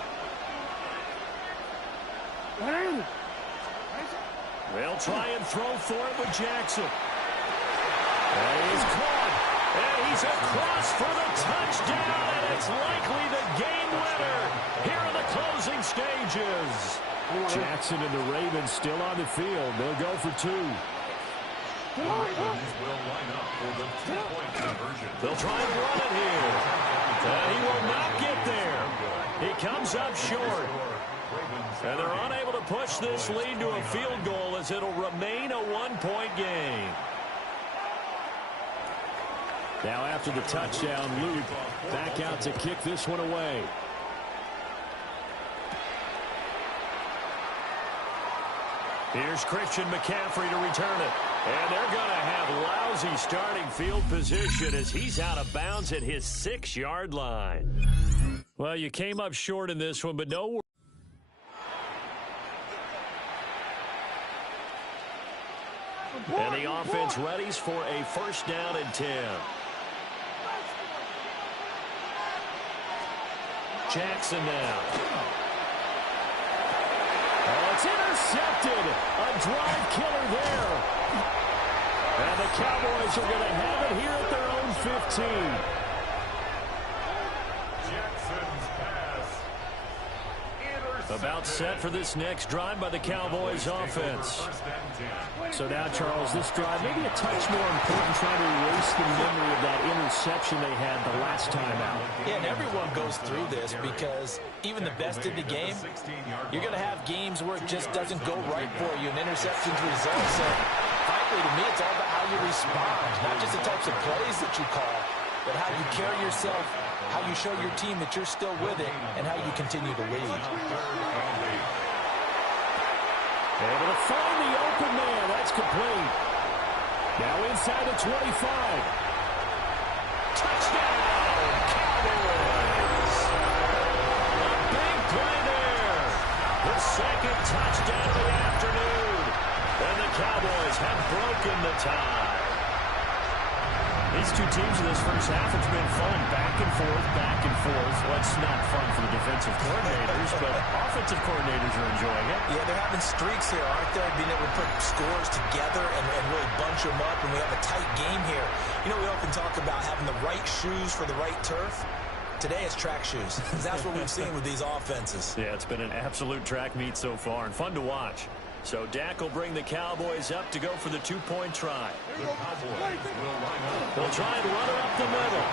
They'll try and throw for it with Jackson. And he's caught. And he's across for the touchdown. And it's likely the game winner here in the closing stages. Jackson and the Ravens still on the field. They'll go for 2. Ravens will line up for the 2-point conversion. They'll try and run it here. And he will not get there. He comes up short. And they're unable to push this lead to a field goal as it'll remain a 1-point game. Now after the touchdown, Yuuup back out to kick this one away. Here's Christian McCaffrey to return it. And they're going to have lousy starting field position as he's out of bounds at his 6-yard line. Well, you came up short in this one, but no. And the offense readies for a 1st down and 10. Jackson now. Oh, it's intercepted. A drive killer there. And the Cowboys are going to have it here at their own 15. Jackson's pass. About set for this next drive by the Cowboys offense. So now, Charles, this drive maybe a touch more important, trying to erase the memory of that interception they had the last time out. Yeah, and everyone goes through this because even the best in the game, you're going to have games where it just doesn't go right for you, and interceptions result. So, frankly, to me, it's all about how you respond, not just the types of plays that you call, but how you carry yourself, how you show your team that you're still with it, and how you continue to lead. Able to find the open man. That's complete. Now inside the 25. Touchdown, Cowboys. A big play there. The 2nd touchdown of the afternoon. And the Cowboys have broken the tie. These two teams in this first half, it's been fun. Back and forth, back and forth. Well, it's not fun for the defensive coordinators, but offensive coordinators are enjoying it. Yeah, they're having streaks here, aren't they? Being able to put scores together and really bunch them up, and we have a tight game here. You know, we often talk about having the right shoes for the right turf. Today it's track shoes. That's what we've seen with these offenses. Yeah, it's been an absolute track meet so far and fun to watch. So Dak will bring the Cowboys up to go for the 2-point try. They'll try and run it up the middle.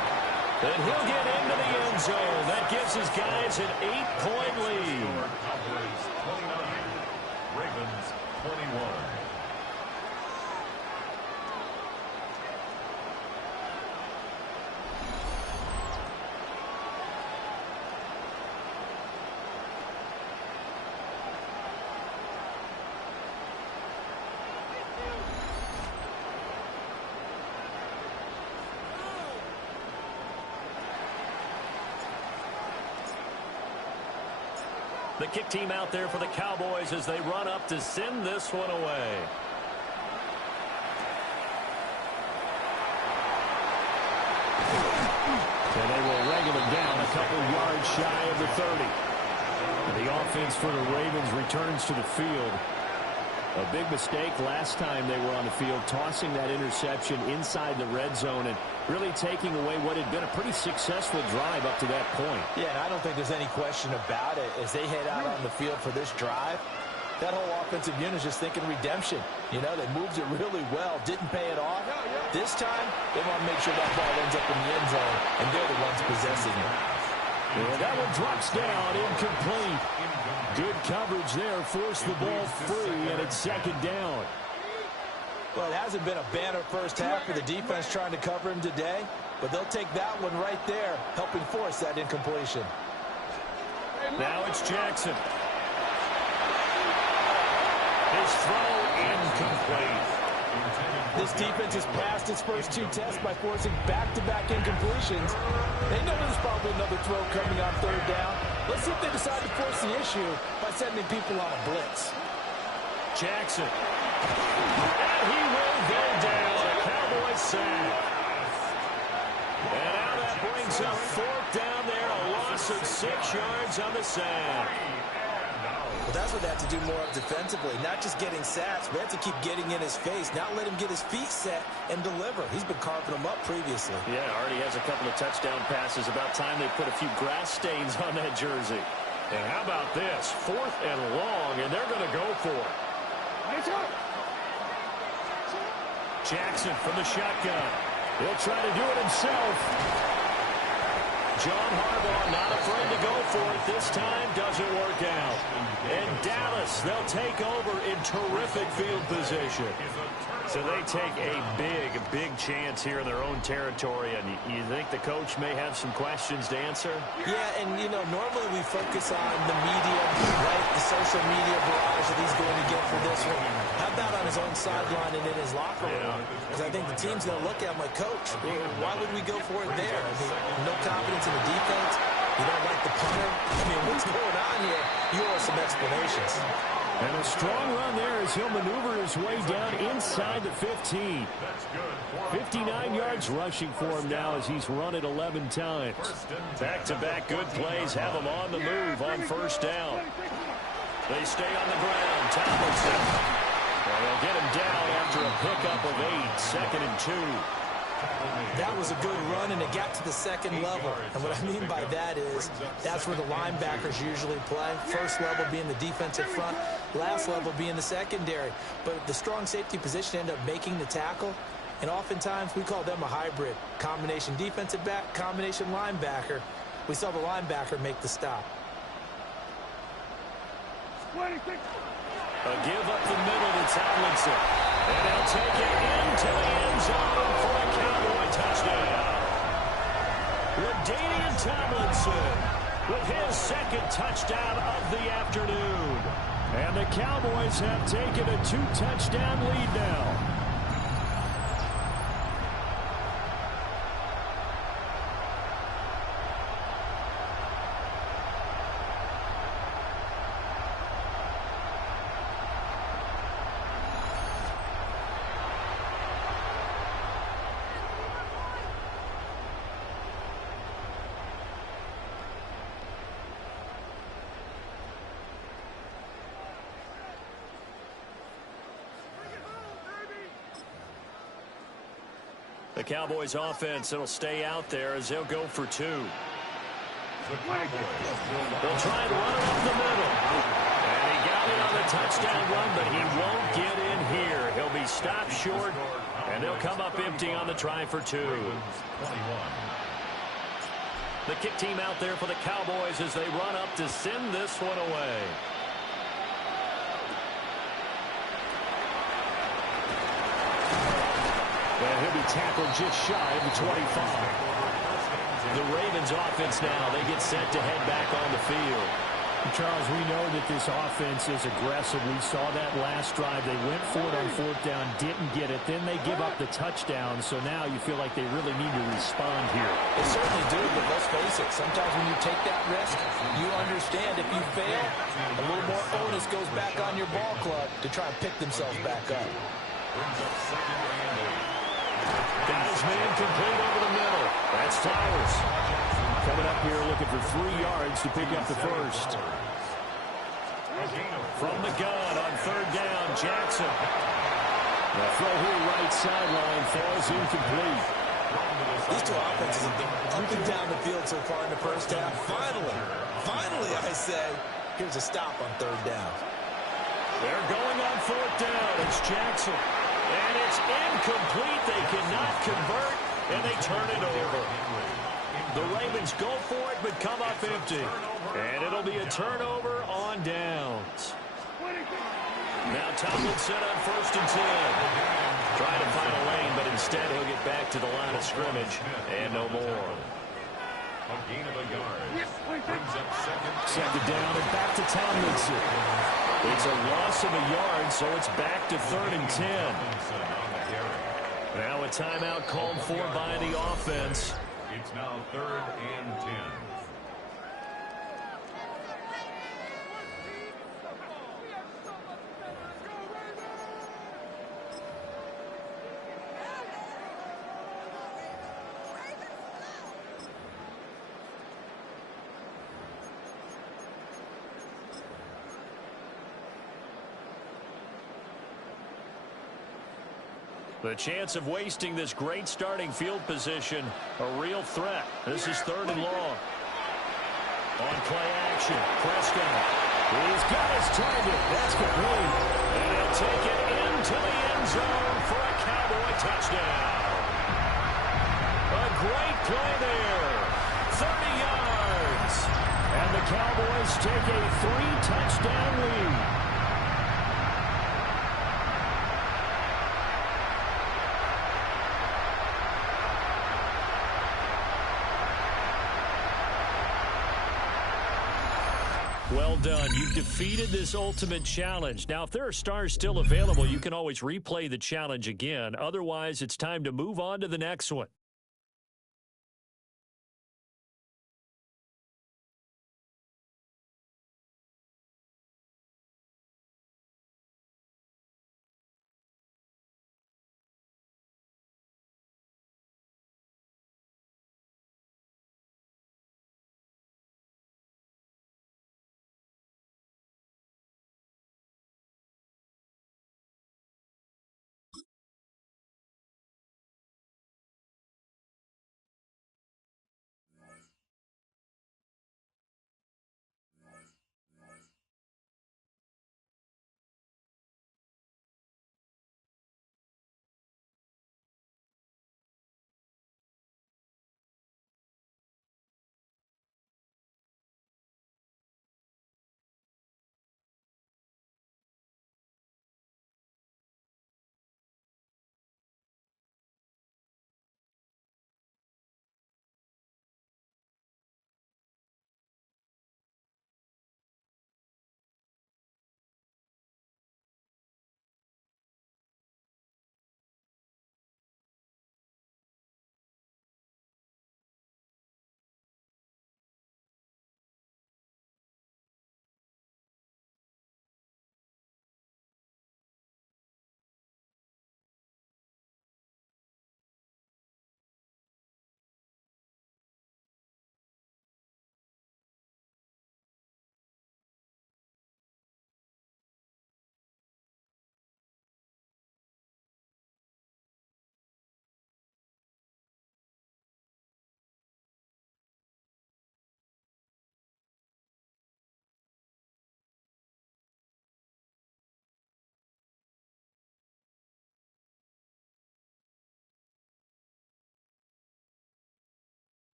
And he'll get into the end zone. That gives his guys an 8-point lead. Cowboys 29, Ravens 21. The kick team out there for the Cowboys as they run up to send this one away. And they will wrangle it down a couple yards shy of the 30. And the offense for the Ravens returns to the field. A big mistake last time they were on the field, tossing that interception inside the red zone and really taking away what had been a pretty successful drive up to that point. Yeah, and I don't think there's any question about it. As they head out on the field for this drive, that whole offensive unit is just thinking redemption. You know, they moved it really well, didn't pay it off. This time, they want to make sure that ball ends up in the end zone, and they're the ones possessing it. And that one drops down, incomplete. Good coverage there, forced the ball free, and it's second down. Well, it hasn't been a banner first half for the defense trying to cover him today, but they'll take that one right there, helping force that incompletion. Now it's Jackson. His throw incomplete. This defense has passed its first two tests by forcing back-to-back incompletions. They know there's probably another throw coming on third down. Let's see if they decide to force the issue by sending people on a blitz. Jackson. And he will go down. A Cowboy sack. And now that brings up fourth down there. A loss of 6 yards on the sack. Well, that's what they have to do more of defensively, not just getting sacks, but they have to keep getting in his face, not let him get his feet set and deliver. He's been carving them up previously. Yeah, already has a couple of touchdown passes. About time they put a few grass stains on that jersey. And how about this? 4th and long, and they're going to go for it. Jackson from the shotgun. He'll try to do it himself. John Harbaugh not afraid to go for it. This time doesn't work out. And Dallas, they'll take over in terrific field position. So they take a big chance here in their own territory. And you think the coach may have some questions to answer? Yeah, and, you know, normally we focus on the media, right? The social media barrage that he's going to get for this one. How about on his own sideline and in his locker room? Because I think the team's going to look at him like, Coach, why would we go for it there? I mean, no confidence in the defense. You don't like the punter. I mean, what's going on here? You owe us some explanations. And a strong run there as he'll maneuver his way down inside the 15. 59 yards rushing for him now as he's run it 11 times. Back-to-back good plays have him on the move on first down. They stay on the ground. Tomlinson. Well, they'll get him down after a pickup of 8. 2nd and 2. That was a good run, and it got to the second level. And what I mean by that is that's where the linebackers usually play. First level being the defensive front, last level being the secondary. But the strong safety position ended up making the tackle, and oftentimes we call them a hybrid. Combination defensive back, combination linebacker. We saw the linebacker make the stop. A give up the middle to Tomlinson. And they'll take it into the end zone for a Cowboy touchdown. LaDainian Tomlinson with his 2nd touchdown of the afternoon. And the Cowboys have taken a 2-touchdown lead now. The Cowboys offense, it'll stay out there as they'll go for 2. They'll try and run it up the middle. And he got it on the touchdown run, but he won't get in here. He'll be stopped short, and they'll come up empty on the try for 2. The kick team out there for the Cowboys as they run up to send this one away. And he'll be tackled just shy of the 25. The Ravens offense now, they get set to head back on the field. Charles, we know that this offense is aggressive. We saw that last drive. They went for it on fourth down, didn't get it. Then they give up the touchdown. So now you feel like they really need to respond here. They certainly do, but let's face it. Sometimes when you take that risk, you understand if you fail, a little more onus goes back on your ball club to try and pick themselves back up. Got his man complete over the middle. That's Flowers. Coming up here looking for 3 yards to pick up the first. From the gun on third down, Jackson. The throw here right sideline falls incomplete. These two offenses have been up and down the field so far in the first half. Finally, I say, here's a stop on third down. They're going on fourth down. It's Jackson. And it's incomplete. They cannot convert, and they turn it over. The Ravens go for it, but come up empty. And it'll be a turnover on downs. Now Tomlinson on first and 10. Trying to find a lane, but instead he'll get back to the line of scrimmage. And no more. A gain of a yard. Brings up Second down and back to Tomlinson. It's a loss of a yard, so it's back to 3rd and 10. Now a timeout called for by the offense. It's now 3rd and 10. The chance of wasting this great starting field position, a real threat. This is 3rd and long. On play action, Prescott. He's got his target. That's complete. And he'll take it into the end zone for a Cowboy touchdown. A great play there. 30 yards. And the Cowboys take a 3-touchdown lead. Well done. You've defeated this ultimate challenge. Now, if there are stars still available, you can always replay the challenge again. Otherwise, it's time to move on to the next one.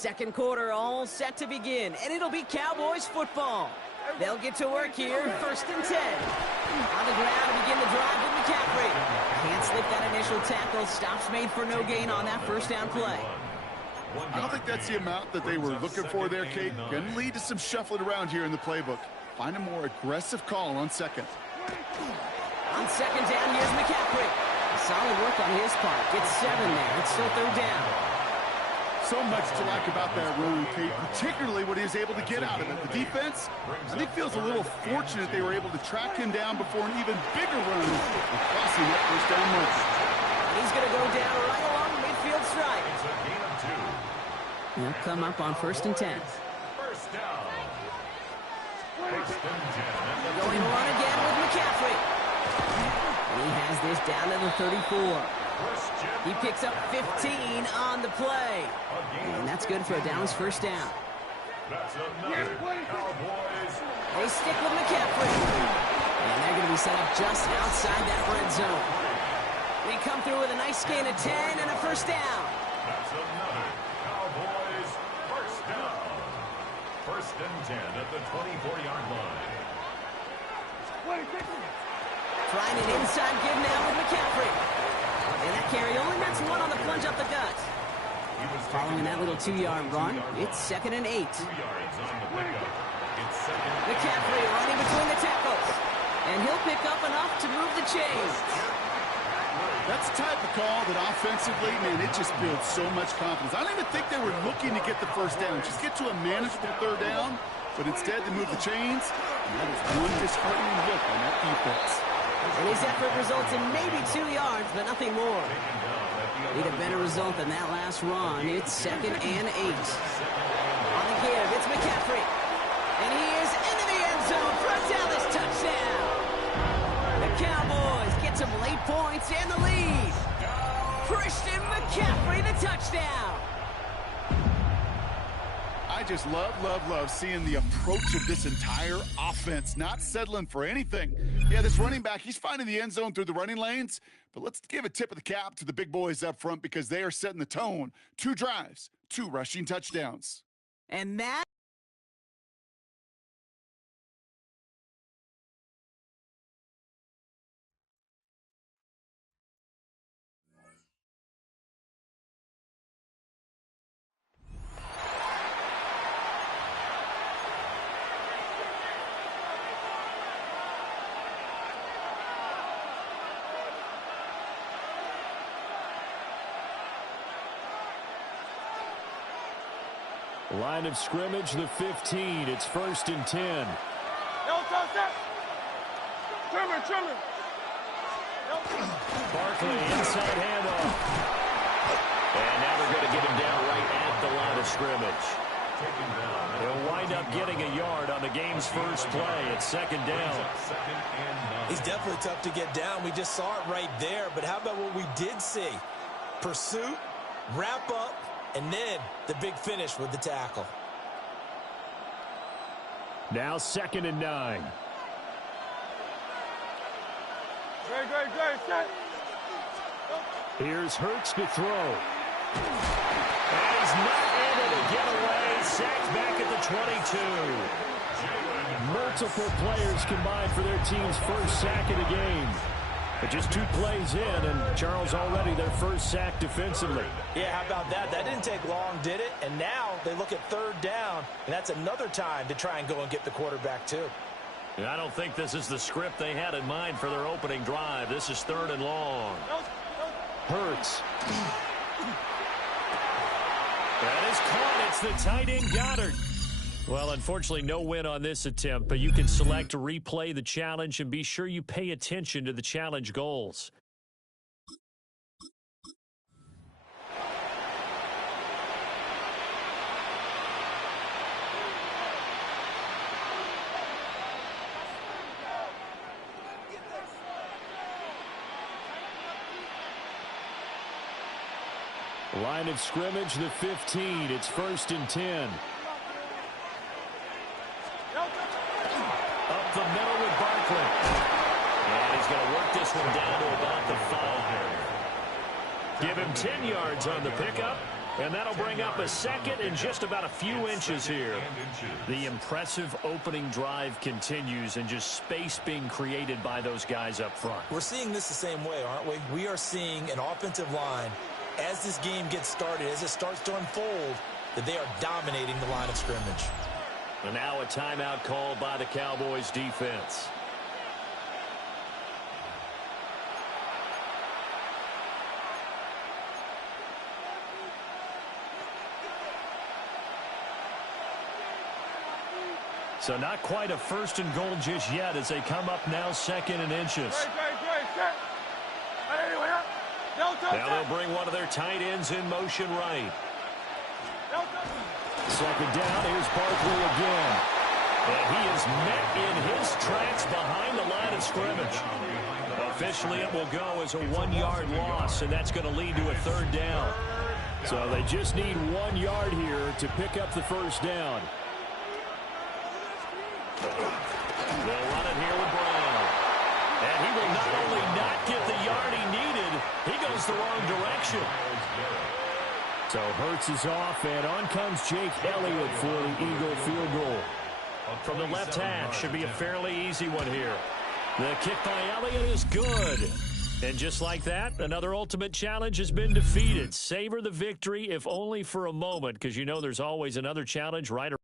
Second quarter all set to begin, and it'll be Cowboys football. They'll get to work here, 1st and 10. On the ground to begin the drive with McCaffrey. Can't slip that initial tackle. Stops made for no gain on that first down play. I don't think that's the amount that they were looking for there, Kate. Going to lead to some shuffling around here in the playbook. Find a more aggressive call on second. On second down, here's McCaffrey. Solid work on his part. Gets 7 there. It's still 3rd down. So much to like about that run, Kate, particularly what he was able to get out of it. The defense, I think, feels a little fortunate they were able to track him down before an even bigger run and crossing that first down marker. He's going to go down right along the midfield stripe. It's a gain of 2. He'll come up on 1st and 10. First down. 1st and 10. Going to run again with McCaffrey. And he has this down to the 34. He picks up 15 on the play. And that's good for a Dallas first down. That's another Cowboys. They stick with McCaffrey. And they're going to be set up just outside that red zone. They come through with a nice gain of 10 and a first down. That's another Cowboys first down. 1st and 10 at the 24-yard line. Trying an inside give now with McCaffrey. And that carry only nets 1 on the plunge up the gut. Following that little 2-yard run, it's 2nd and 8. 2 yards on the pickup. It's 2nd. McCaffrey running between the tackles. And he'll pick up enough to move the chains. That's the type of call that offensively, man, it just builds so much confidence. I don't even think they were looking to get the first down. Just get to a manageable 3rd down. But instead, they move the chains. And that is one disheartening look on that defense. And his effort results in maybe 2 yards, but nothing more. Need a better result than that last run. It's 2nd and 8. On the give, it's McCaffrey. And he is into the end zone for a Dallas touchdown. The Cowboys get some late points and the lead. Christian McCaffrey, the touchdown. I just love seeing the approach of this entire offense, not settling for anything. Yeah, this running back, he's finding the end zone through the running lanes, but let's give a tip of the cap to the big boys up front because they are setting the tone. 2 drives, 2 rushing touchdowns. And that... Line of scrimmage, the 15. It's 1st and 10. Barkley inside handoff. And now they're going to get him down right at the line of scrimmage. He'll wind up getting a yard on the game's first play. It's 2nd down. He's definitely tough to get down. We just saw it right there. But how about what we did see? Pursuit, wrap up, and then the big finish with the tackle. Now 2nd and 9. Here's Hurts to throw. And he's not able to get away. Sacked back at the 22. Multiple players combined for their team's first sack of the game. But just 2 plays in, and Charles already their first sack defensively. Yeah, how about that? That didn't take long, did it? And now they look at 3rd down, and that's another time to try and go and get the quarterback too. And I don't think this is the script they had in mind for their opening drive. This is 3rd and long. Hurts. That is caught. It's the tight end Goddard. Well, unfortunately, no win on this attempt, but you can select to replay the challenge and be sure you pay attention to the challenge goals. Line of scrimmage, the 15. It's 1st and 10. Up the middle with Barkley. And he's going to work this one down to about the 5. Give him 10 yards on the pickup. And that'll bring up a second and just about a few inches here. The impressive opening drive continues and just space being created by those guys up front. We're seeing this the same way, aren't we? We are seeing an offensive line, as this game gets started, as it starts to unfold, that they are dominating the line of scrimmage. And now a timeout called by the Cowboys defense. So not quite a first and goal just yet as they come up now second and inches. Now they'll bring one of their tight ends in motion right. Second down, here's Barkley again. And he is met in his tracks behind the line of scrimmage. Officially, it will go as a 1-yard loss, and that's going to lead to a third down. So they just need 1 yard here to pick up the first down. They'll run it here with Brown. And he will not only not get the yard he needed, he goes the wrong direction. So Hurts is off, and on comes Jake Elliott for the Eagle field goal. From the left half, should be a fairly easy one here. The kick by Elliott is good. And just like that, another ultimate challenge has been defeated. Savor the victory, if only for a moment, because you know there's always another challenge right around.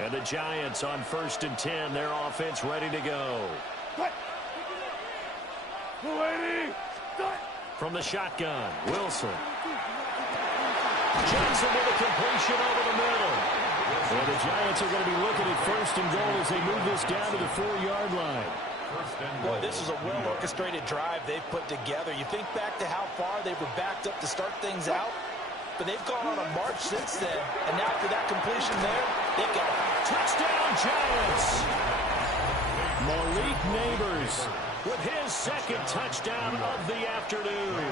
And the Giants on 1st and 10, their offense ready to go. From the shotgun, Wilson. Johnson with a completion over the middle. And the Giants are going to be looking at 1st and goal as they move this down to the 4-yard line. Boy, this is a well-orchestrated drive they've put together. You think back to how far they were backed up to start things out, but they've gone on a march since then. And now after that completion there, they've got a touchdown Giants. Malik Neighbors with his second touchdown of the afternoon.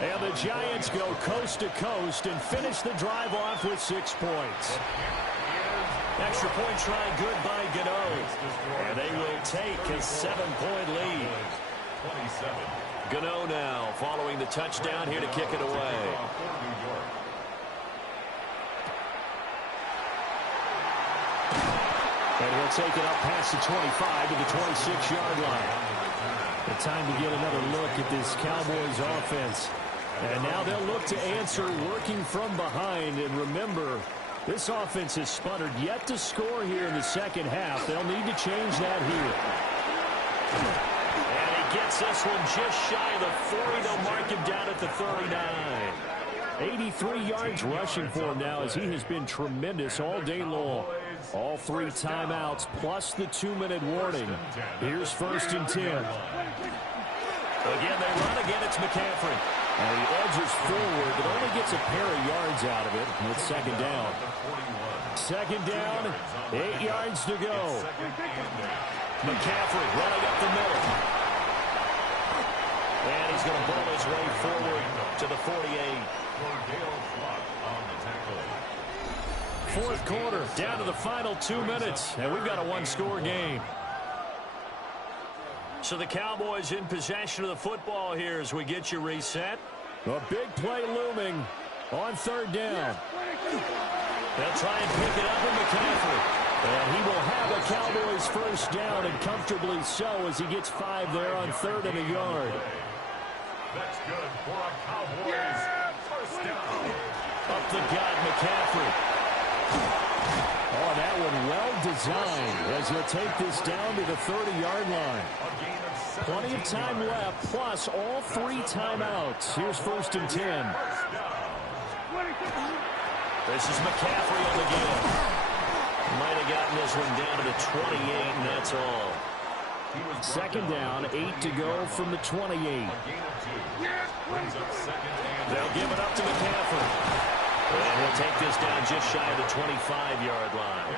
And the Giants go coast to coast and finish the drive off with 6 points. Extra point try good by Gano. And they will take a 7-point lead. 27. Gano now following the touchdown here to kick it away. And he'll take it up past the 25 to the 26-yard line. The time to get another look at this Cowboys offense. And now they'll look to answer working from behind. And remember, this offense has sputtered yet to score here in the second half. They'll need to change that here. And he gets this one just shy of the 40. They'll mark him down at the 39. 83 yards rushing for him now as he has been tremendous all day long. All 3 timeouts plus the 2-minute warning. Here's 1st and 10. Again, they run. Again, it's McCaffrey. And he edges forward, but only gets a pair of yards out of it. And it's 2nd down. 2nd down, 8 yards to go. McCaffrey running up the middle. And he's going to ball his way forward to the 48. 4th quarter, down to the final 2 minutes, and we've got a 1-score game. So the Cowboys in possession of the football here as we get you reset. A big play looming on 3rd down. They'll try and pick it up with McCaffrey. And he will have a Cowboys 1st down, and comfortably so as he gets 5 there on 3rd and a yard. That's good for a Cowboys 1st down. Up the gut, McCaffrey. Oh, that one well designed as he'll take this down to the 30-yard line. Plenty of time left, plus all 3 timeouts. Here's 1st and 10. This is McCaffrey on the game. Might have gotten this one down to the 28, and that's all. 2nd down, 8 to go from the 28. They'll give it up to McCaffrey. And he'll take this down just shy of the 25-yard line.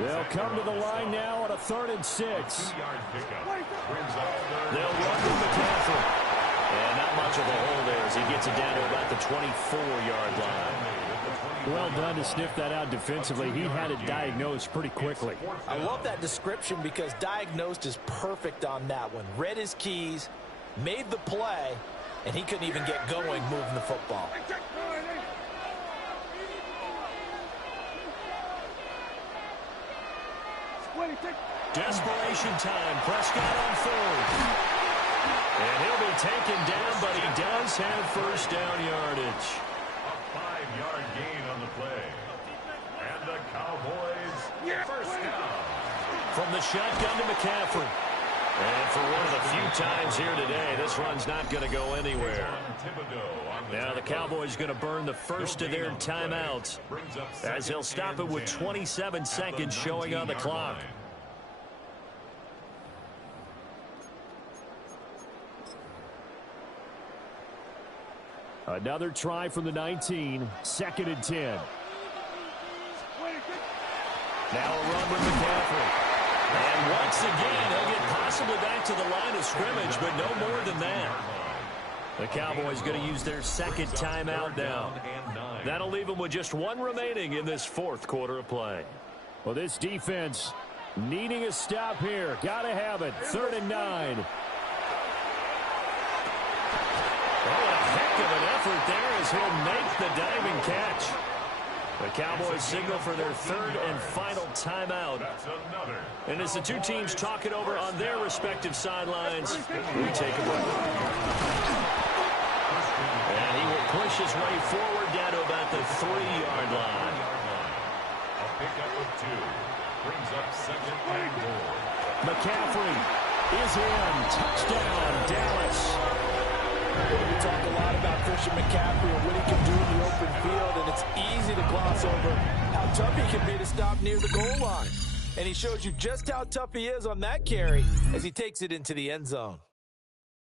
They'll come to the line now on a 3rd and 6. They'll run with McCaffrey. And not much of a hole there as he gets it down to about the 24-yard line. Well done to sniff that out defensively. He had it diagnosed pretty quickly. I love that description because diagnosed is perfect on that one. Read his keys, made the play, and he couldn't even get going moving the football. Desperation time. Prescott on 4th. And he'll be taken down, but he does have first down yardage. A 5-yard gain on the play. And the Cowboys first down. From the shotgun to McCaffrey. And for one of the few times here today, this run's not going to go anywhere. Now the Cowboys going to burn the first of their timeouts as they'll stop it with 27 seconds showing on the clock. Another try from the 19, 2nd and 10. Now a run with McCaffrey. And once again, he'll get possibly back to the line of scrimmage, but no more than that. The Cowboys going to use their 2nd timeout now. That'll leave them with just one remaining in this 4th quarter of play. Well, this defense needing a stop here. Got to have it. 3rd and 9. Oh, a heck of an effort there as he'll make the diving catch. The Cowboys signal for their 3rd and final timeout. And as the two teams talk it over on their respective sidelines, we take a break. And he will push his way forward down to about the 3-yard line. A pickup of 2. Brings up 2nd and goal. McCaffrey is in. Touchdown, Dallas. We talk a lot about Christian McCaffrey and what he can do in the open field, and it's easy to gloss over how tough he can be to stop near the goal line. And he shows you just how tough he is on that carry as he takes it into the end zone.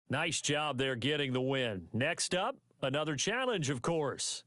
Nice job there getting the win. Next up, another challenge, of course.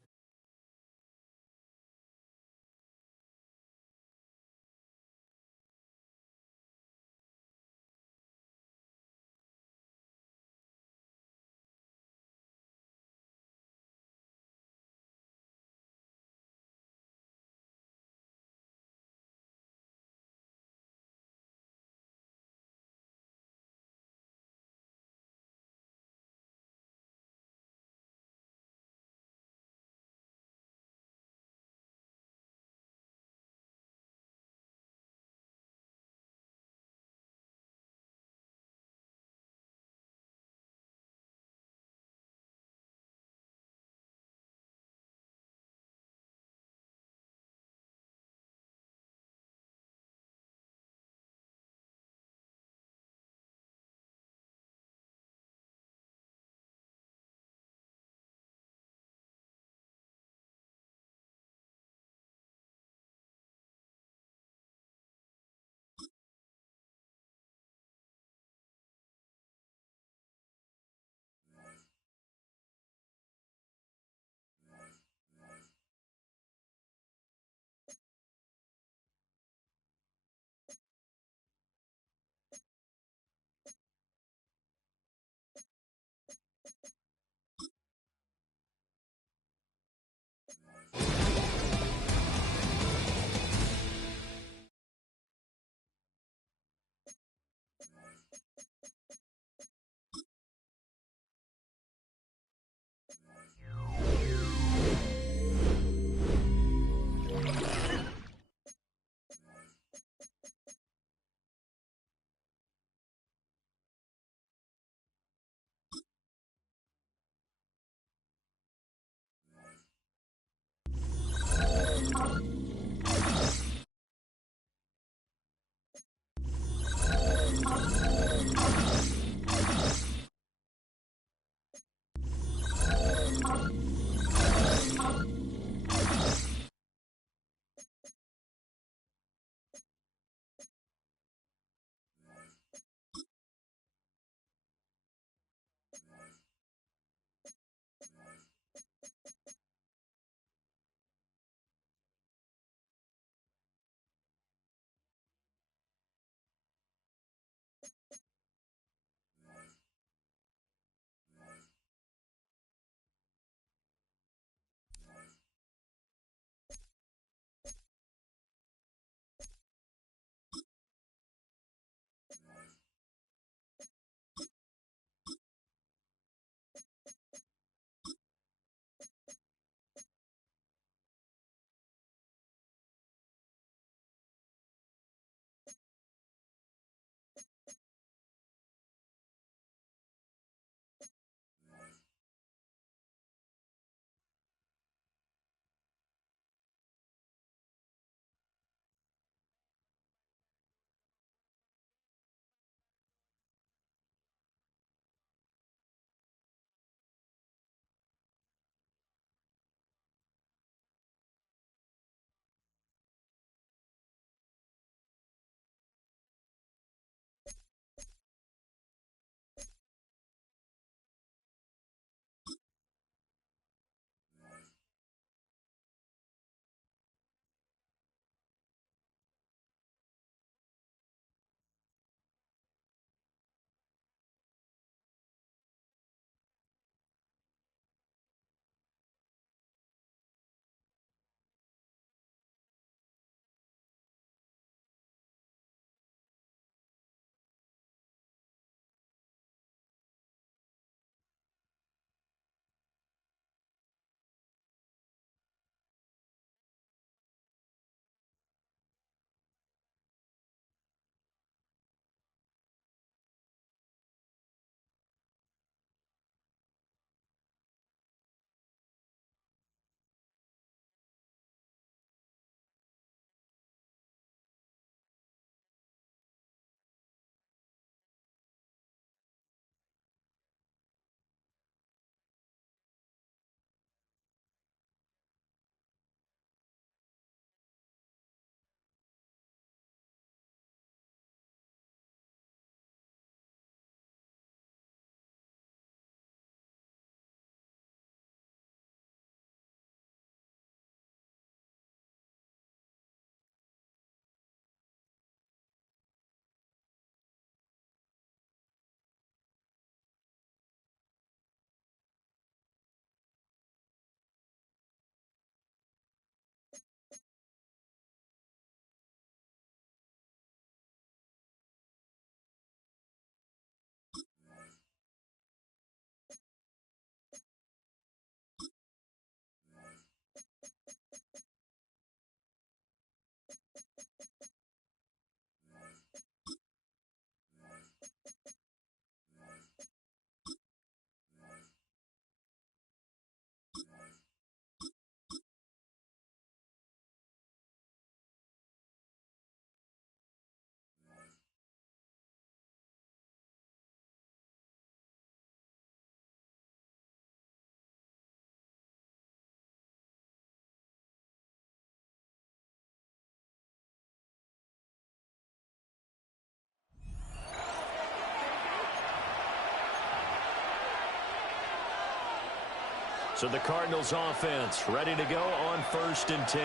So the Cardinals offense ready to go on 1st and 10.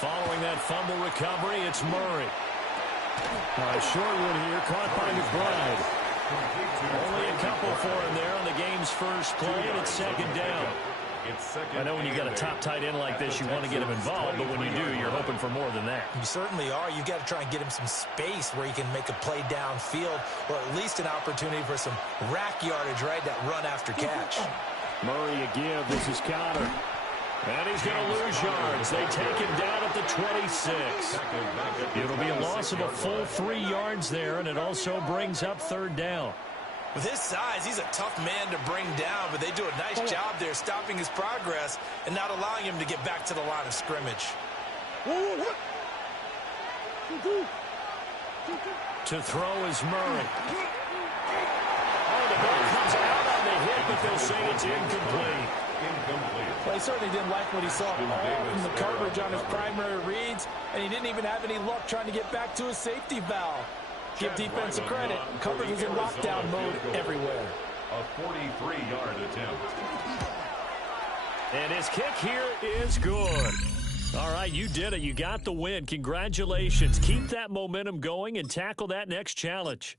Following that fumble recovery, it's Murray. Short one here, caught by McBride. Only a couple for him there on the game's first play, and it's 2nd down. I know when you got a top tight end like this, you want to get him involved, but when you do, you're hoping for more than that. You certainly are. You've got to try and get him some space where he can make a play downfield, or at least an opportunity for some rack yardage, right? That run after catch. Murray a give. This is Connor. And he's going to lose yards. They take him down at the 26. It'll be a loss of a full 3 yards there, and it also brings up 3rd down. With his size, he's a tough man to bring down, but they do a nice job there stopping his progress and not allowing him to get back to the line of scrimmage. To throw is Murray. Oh, the ball comes out on the hit, but they'll say it's incomplete. Well, he certainly didn't like what he saw all in the coverage on his primary reads, and he didn't even have any luck trying to get back to his safety valve. Give defensive credit. Coverage was in lockdown mode everywhere. A 43-yard attempt. And his kick here is good. All right, you did it. You got the win. Congratulations. Keep that momentum going and tackle that next challenge.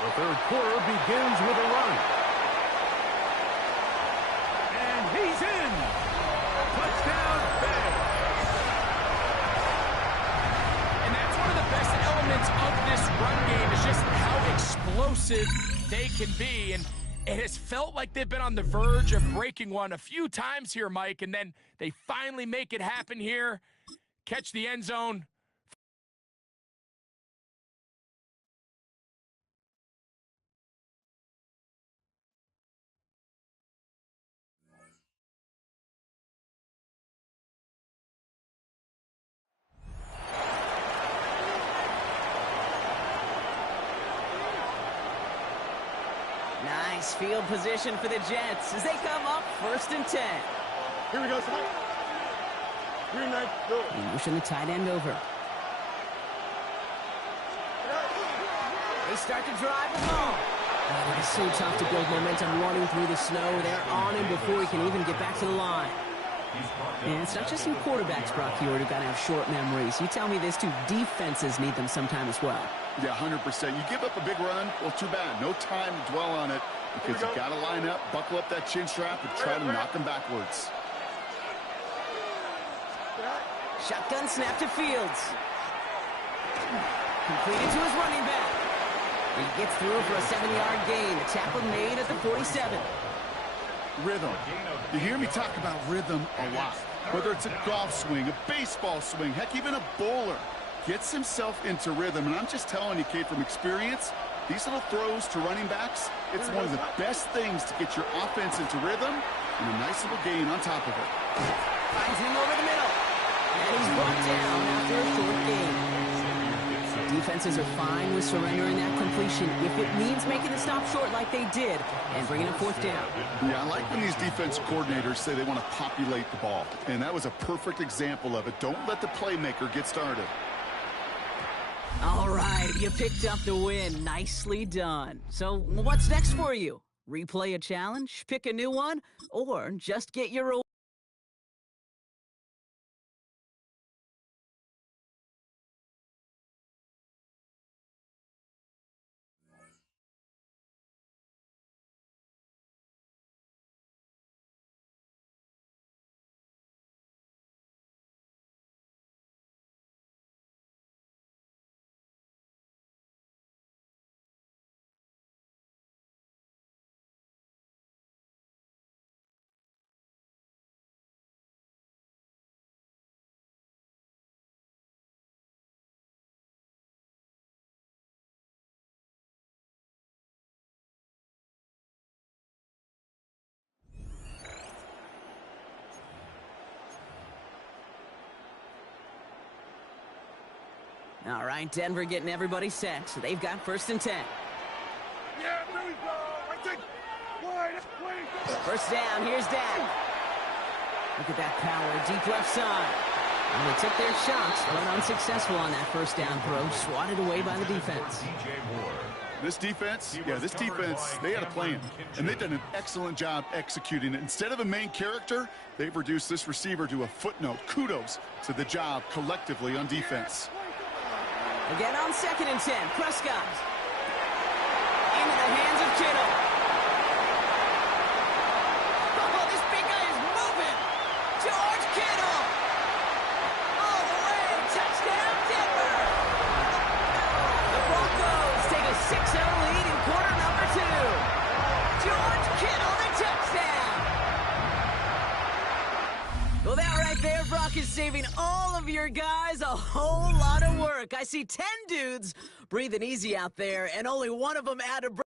The 3rd quarter begins with a run. And he's in. Touchdown, Bears. And that's one of the best elements of this run game is just how explosive they can be. And it has felt like they've been on the verge of breaking one a few times here, Mike, and then they finally make it happen here, catch the end zone. Nice field position for the Jets as they come up 1st and 10. Here we go, somebody. Green light, go. They motion the tight end over. They start to drive the ball. Oh, it's so tough to build momentum running through the snow. They're on him before he can even get back to the line. And it's not just some quarterbacks, Brock Huard, who got to have short memories. You tell me this too, defenses need them sometime as well. Yeah, 100%. You give up a big run, well, too bad. No time to dwell on it because you got to line up, buckle up that chin strap, and try to knock them backwards. Shotgun snap to Fields. Completed to his running back. He gets through for a 7-yard gain. The tackle made at the 47. Rhythm. You hear me talk about rhythm a lot. Whether it's a golf swing, a baseball swing, heck, even a bowler gets himself into rhythm. And I'm just telling you, Kate, from experience, these little throws to running backs, it's one of the best things to get your offense into rhythm and a nice little gain on top of it. Finds him over the middle. And he's brought down after a short gain. Defenses are fine with surrendering that completion if it means making the stop short like they did and bringing a 4th down. Yeah, I like when these defensive coordinators say they want to populate the ball. And that was a perfect example of it. Don't let the playmaker get started. All right, you picked up the win. Nicely done. So what's next for you? Replay a challenge, pick a new one, or just get your All right, Denver getting everybody set. So they've got 1st and 10. Yeah, there we go. I think. First down, here's Dak. Look at that power, deep left side. And they took their shots, but unsuccessful on that 1st down throw, swatted away by the defense. This defense, they had a plan, and they've done an excellent job executing it. Instead of a main character, they've reduced this receiver to a footnote. Kudos to the job collectively on defense. Again on 2nd and 10, Prescott. Into the hands of Kittle. Oh, this big guy is moving. George Kittle. All the way. Touchdown, Denver. The Broncos take a 6-0 lead in quarter number 2. George Kittle, the touchdown. Well, that right there, Brock, is saving all of your guys a whole lot of work. I see 10 dudes breathing easy out there, and only one of them had a break.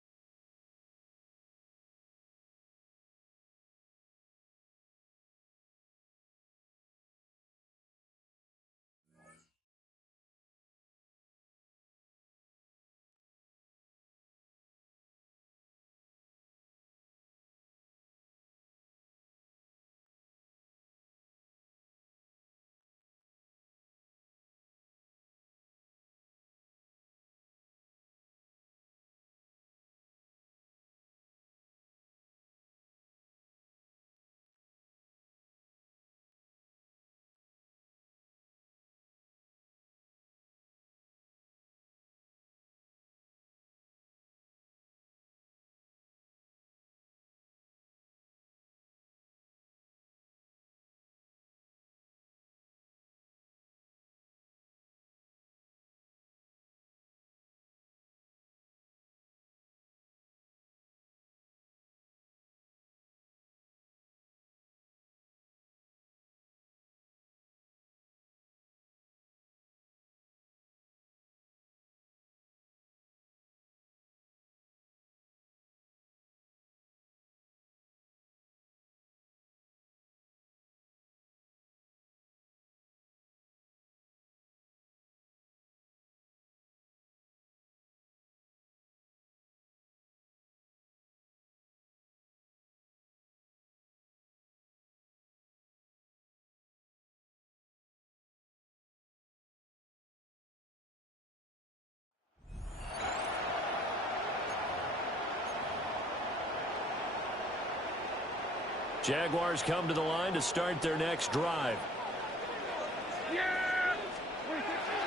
Jaguars come to the line to start their next drive.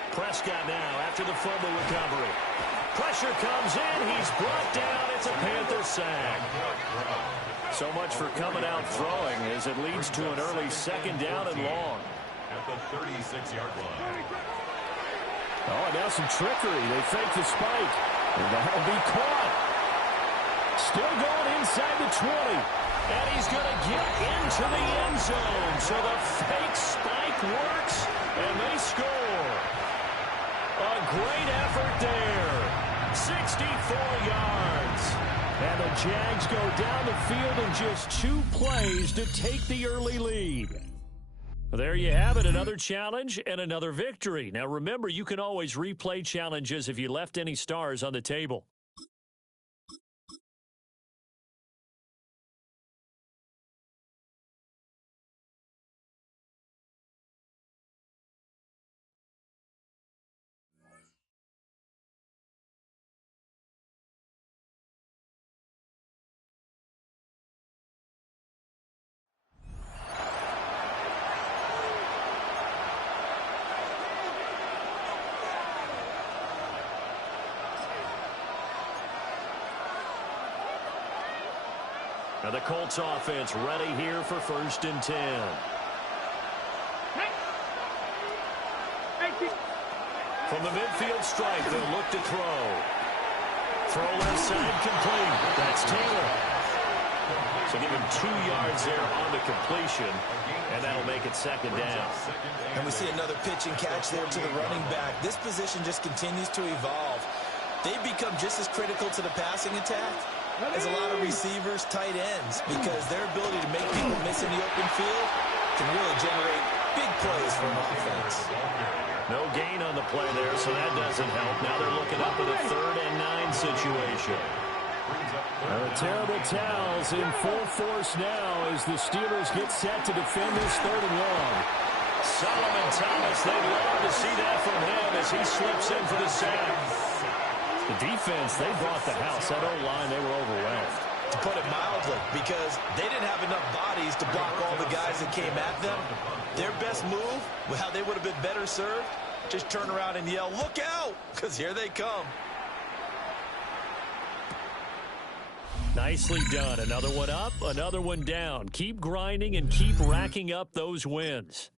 Prescott now after the fumble recovery. Pressure comes in. He's brought down. It's a Panther sack. So much for coming out throwing as it leads to an early 2nd down and long. At the 36-yard line. Oh, and now some trickery. They fake the spike. And that'll be caught. Still going inside the 20. And he's going to get into the end zone. So the fake spike works, and they score. A great effort there. 64 yards. And the Jags go down the field in just 2 plays to take the early lead. There you have it, another challenge and another victory. Now remember, you can always replay challenges if you left any stars on the table. Now the Colts offense ready here for 1st and 10. From the midfield stripe, they'll look to throw. Throw left side complete. That's Taylor. So give him 2 yards there on the completion, and that'll make it 2nd down. And we see another pitch and catch there to the running back. This position just continues to evolve. They've become just as critical to the passing attack as a lot of receivers, tight ends, because their ability to make people miss in the open field can really generate big plays for an offense. No gain on the play there, so that doesn't help. Now they're looking up at a 3rd and 9 situation. The terrible towels in full force now as the Steelers get set to defend this 3rd and long. Solomon Thomas, they'd love to see that from him as he slips in for the sack. The defense, they brought the house. That O-line, they were overwhelmed. To put it mildly, because they didn't have enough bodies to block all the guys that came at them. Their best move, how they would have been better served, just turn around and yell, "Look out!" because here they come. Nicely done. Another one up, another one down. Keep grinding and keep racking up those wins.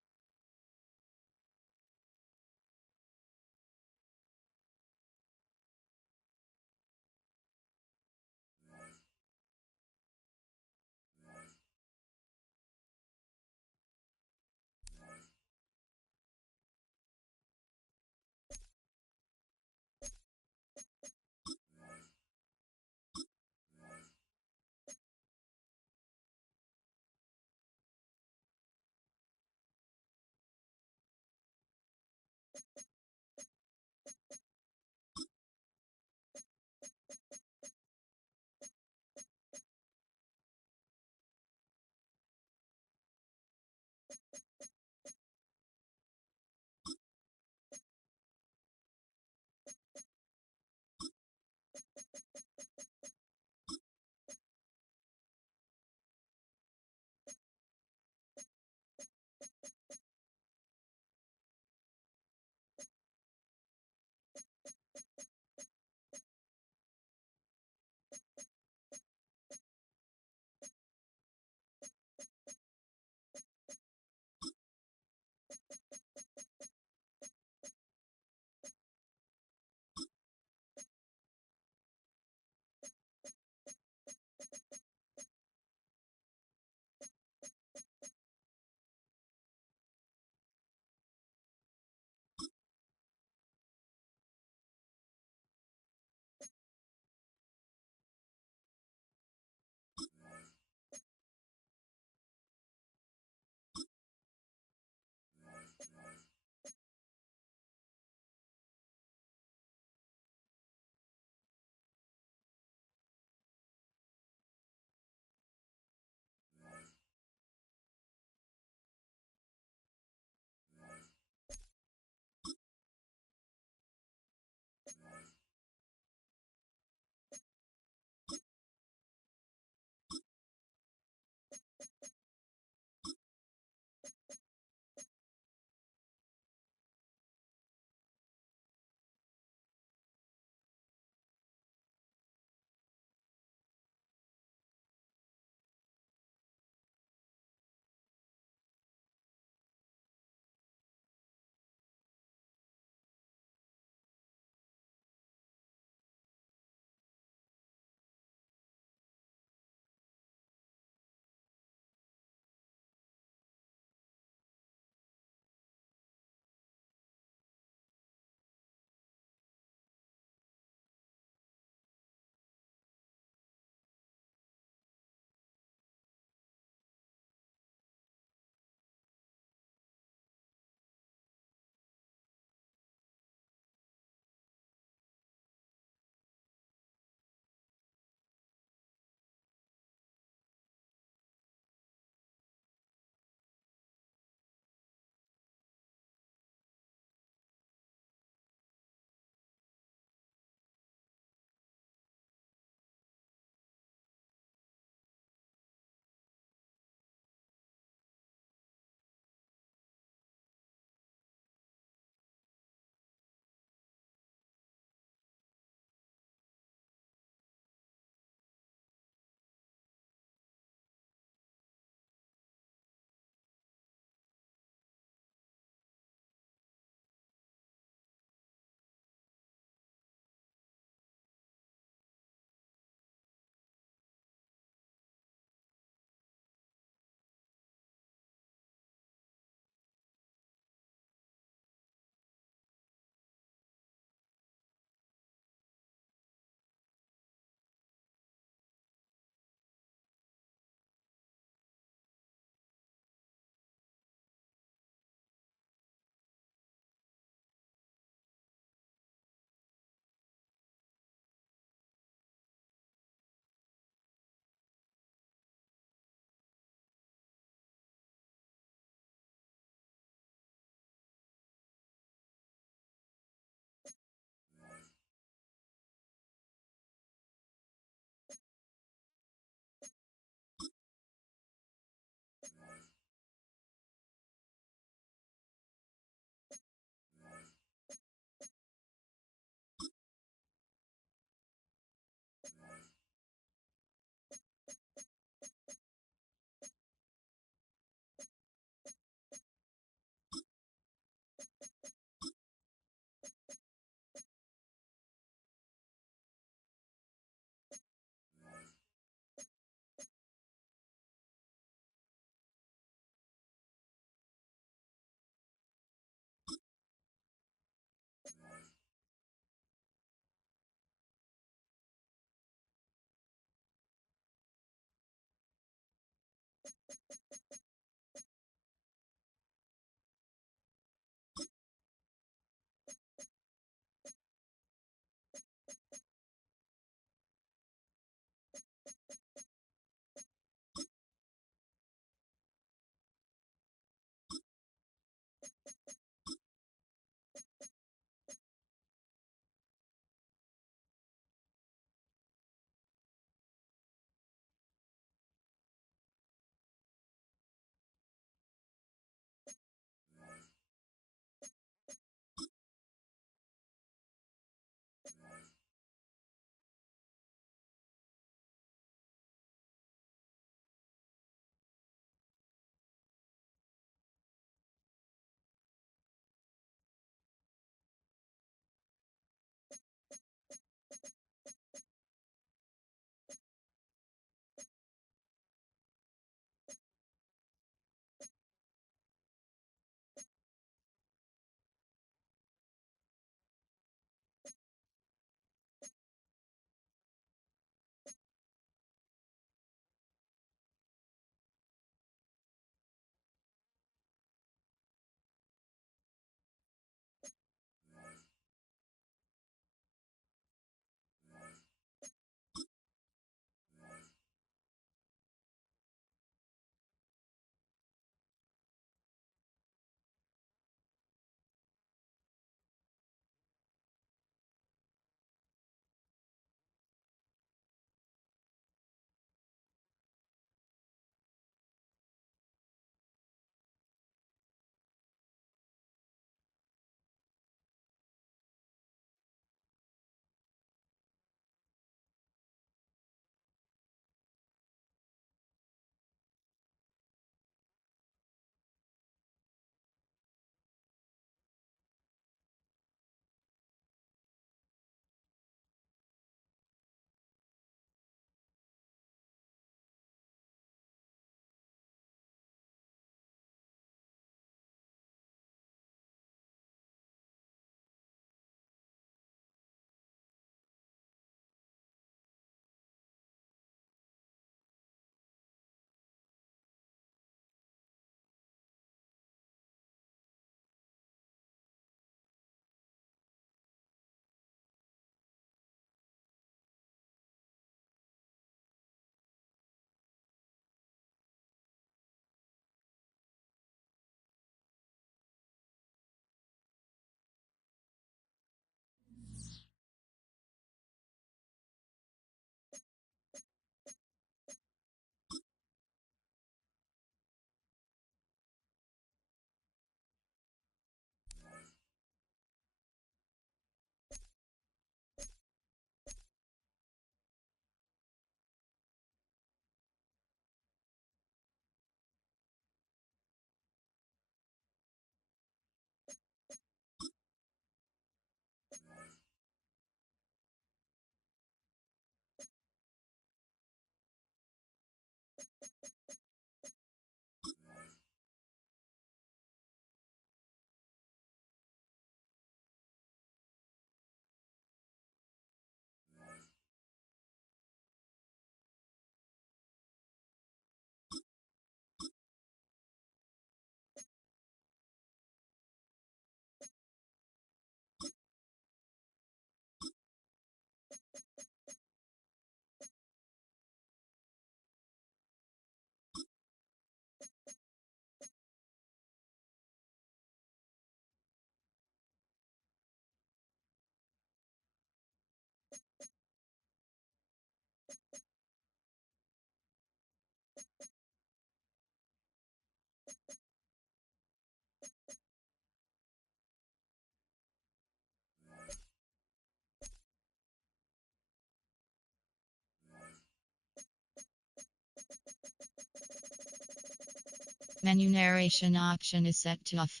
Menu narration option is set to off.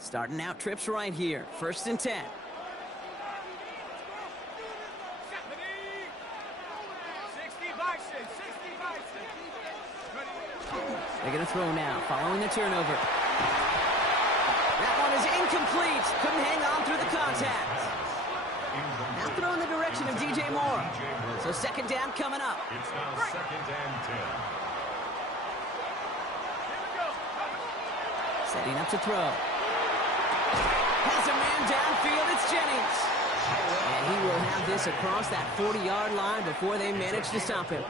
Starting out trips right here. 1st and 10. They're going to throw now, following the turnover. That one is incomplete. Couldn't hang on through the contact. Now throw in the direction of DJ Moore. So 2nd down coming up. It's now 2nd and 10. Setting up to throw. Has a man downfield. It's Jennings. And he will have this across that 40-yard line before they manage to stop him.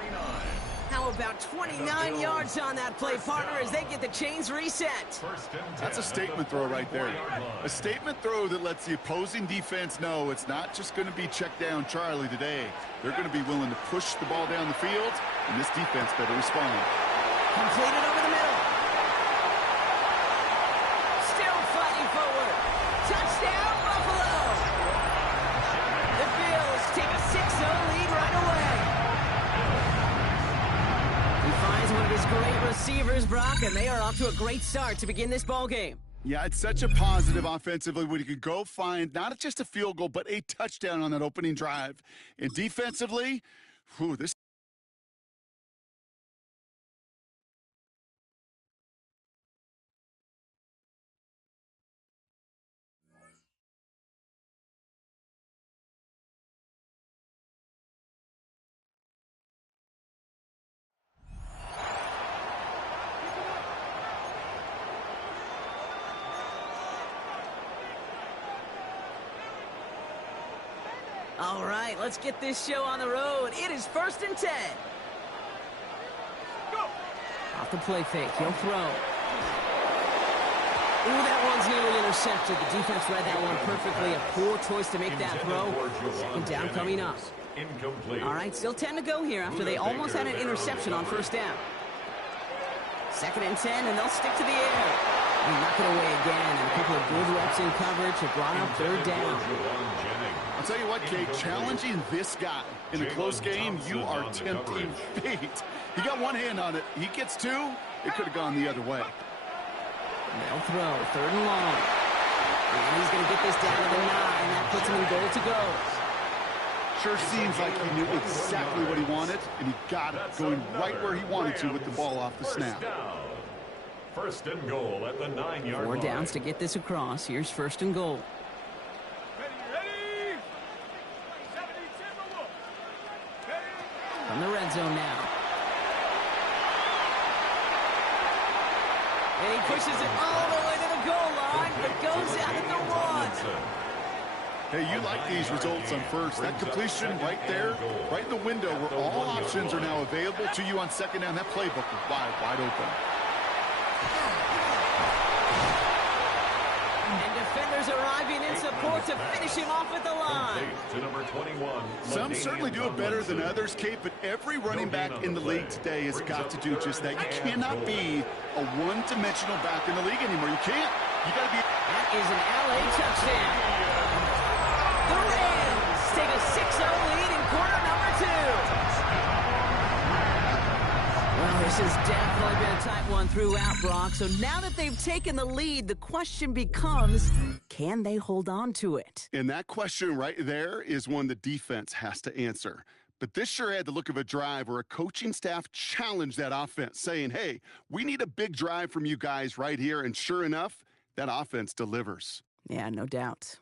How about 29 yards on that play, partner, as they get the chains reset? That's a statement throw right there. A statement throw that lets the opposing defense know it's not just going to be check down Charlie today. They're going to be willing to push the ball down the field, and this defense better respond. Completed over the middle. Still fighting forward. Touchdown, Buffalo. The Bills take a 6-0 lead right away. He finds one of his great receivers, Brock, and they are off to a great start to begin this ball game. Yeah, it's such a positive offensively when you could go find not just a field goal, but a touchdown on that opening drive. And defensively, this. All right, let's get this show on the road. It is 1st and 10. Off the play fake, he'll throw. Ooh, that one's nearly intercepted. The defense read that one perfectly. A poor choice to make that throw. 2nd down coming up. All right, still 10 to go here after they almost had an interception on 1st down. 2nd and 10, and they'll stick to the air. They knock it away again, and a couple of good reps in coverage have brought up 3rd down. I'll tell you what, Kate, challenging this guy in a close game, you are tempting fate. He got one hand on it. He gets two, it could have gone the other way. They'll throw, 3rd and long. And he's going to get this down to the 9. That puts him in goal to go. Sure seems like he knew exactly what he wanted, and he got it, going right where he wanted to with the ball off the snap. First and goal at the 9-yard line. 4 downs to get this across. Here's first and goal. From the red zone now. And he pushes it all the way to the goal line, but goes out at the 1. Hey, you like these results on first. That completion right there, right in the window where all options are now available to you on second down. That playbook is wide open. And defenders arriving in support to finish him off at the line. To number 21. Some certainly do it better than others, Kate, but every running back in the league today has got to do just that. You cannot be a one-dimensional back in the league anymore. You can't. You got to be. That is an LA touchdown. The Rams take a 6-0 lead in quarter number 2. Well, this has definitely been a tight one throughout, Brock. So now that they've taken the lead, the question becomes, can they hold on to it? And that question right there is one the defense has to answer. But this sure had the look of a drive where a coaching staff challenged that offense, saying, hey, we need a big drive from you guys right here. And sure enough, that offense delivers. Yeah, no doubt.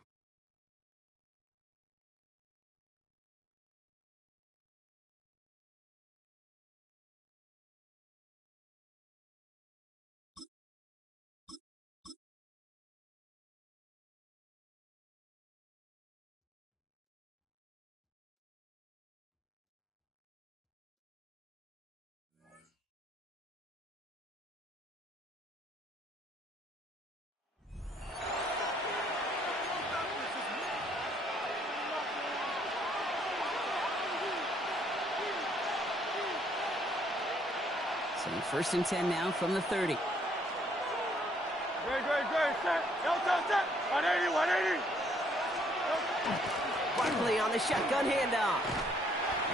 So first and 10 now from the 30. Great, set. Set. 180. Barkley on the shotgun handoff.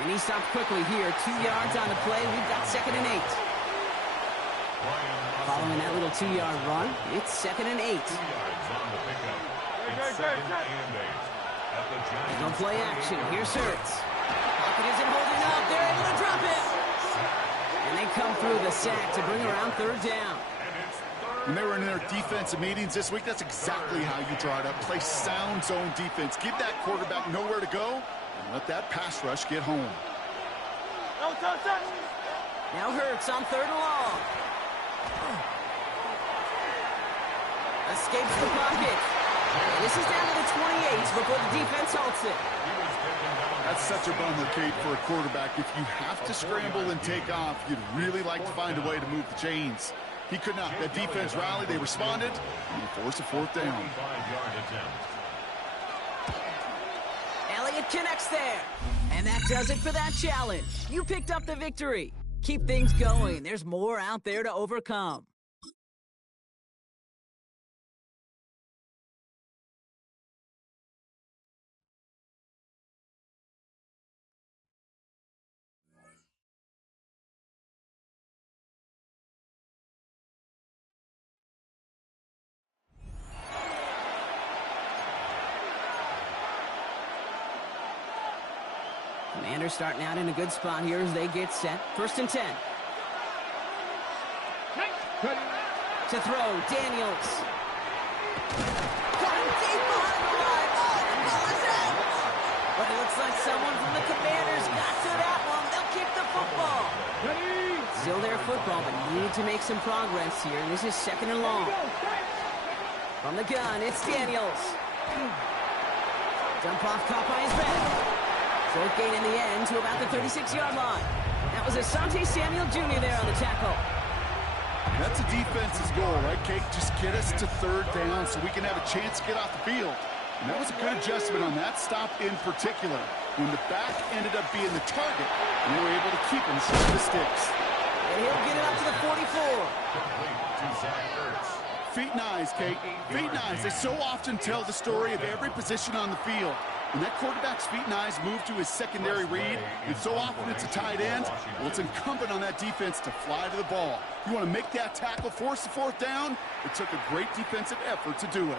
And he stopped quickly here. 2 yards on the play. We've got second and 8. Following that little 2-yard run, it's second and 8. No play action. Here's Hurts. Pocket isn't holding up. They're able to drop it. And they come through the sack to bring around third down. When they were in their defensive meetings this week, that's exactly how you draw it up. Play sound zone defense. Give that quarterback nowhere to go and let that pass rush get home. Now Hurts on third and long. Escapes the pocket. And this is down to the 28 before the defense halts it. That's such a bummer, Kate, for a quarterback. If you have to scramble and take off, you'd really like to find a way to move the chains. He could not. That defense rallied, they responded, and he forced a fourth down. Elliott connects there. And that does it for that challenge. You picked up the victory. Keep things going. There's more out there to overcome. Commanders starting out in a good spot here as they get set. First and 10. To throw, Daniels. Got him deep behind the line. Oh, the ball is out. But it looks like someone from the Commanders got to that one. They'll keep the football. Still their football, but need to make some progress here. This is second and long. From the gun, it's Daniels. Jump off caught by his back. Short gain in the end to about the 36-yard line. That was Asante Samuel Jr. there on the tackle. That's a defense's goal, right, Kate? Just get us to third down so we can have a chance to get off the field. And that was a good adjustment on that stop in particular, when the back ended up being the target, and they were able to keep him short of the sticks. And he'll get it up to the 44. Feet and eyes, Kate. Feet and eyes. They so often tell the story of every position on the field. When that quarterback's feet and eyes move to his secondary read, and so often it's a tight end, well, it's incumbent on that defense to fly to the ball. You want to make that tackle, force the fourth down? It took a great defensive effort to do it.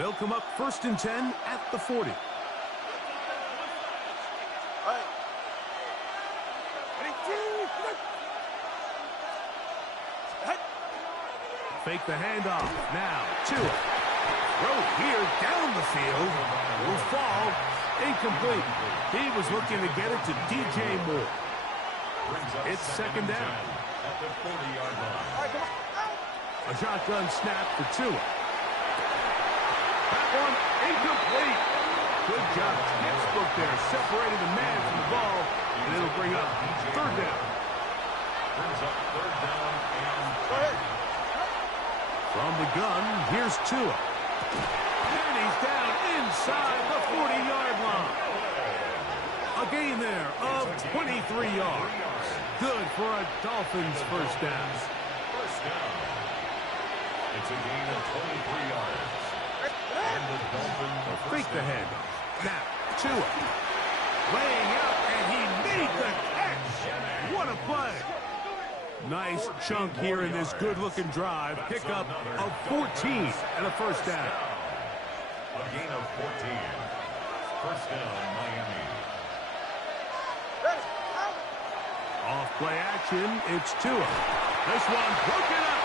They'll come up 1st and 10 at the 40. Fake the handoff. Now, Tua. Throw here down the field. Will fall. Incomplete. He was looking to get it to DJ Moore. It's 2nd down. At the 40-yard line. A shotgun snap for Tua. That one incomplete. Good job. Textbook there. Separating the man from the ball. And it'll bring up 3rd down. Brings up 3rd down and From the gun, here's Tua. And he's down inside the 40-yard line. A gain there of 23 yards. Good for a Dolphins 1st down. First down. It's a gain of 23 yards. And the Dolphins Fake the handoff. Now, Tua. Laying out, and he made the catch. What a play. Nice chunk here in this good-looking drive. Pickup of 14 and a 1st down. A gain of 14. 1st down, Miami. Off play action, it's Tua. This one broken up.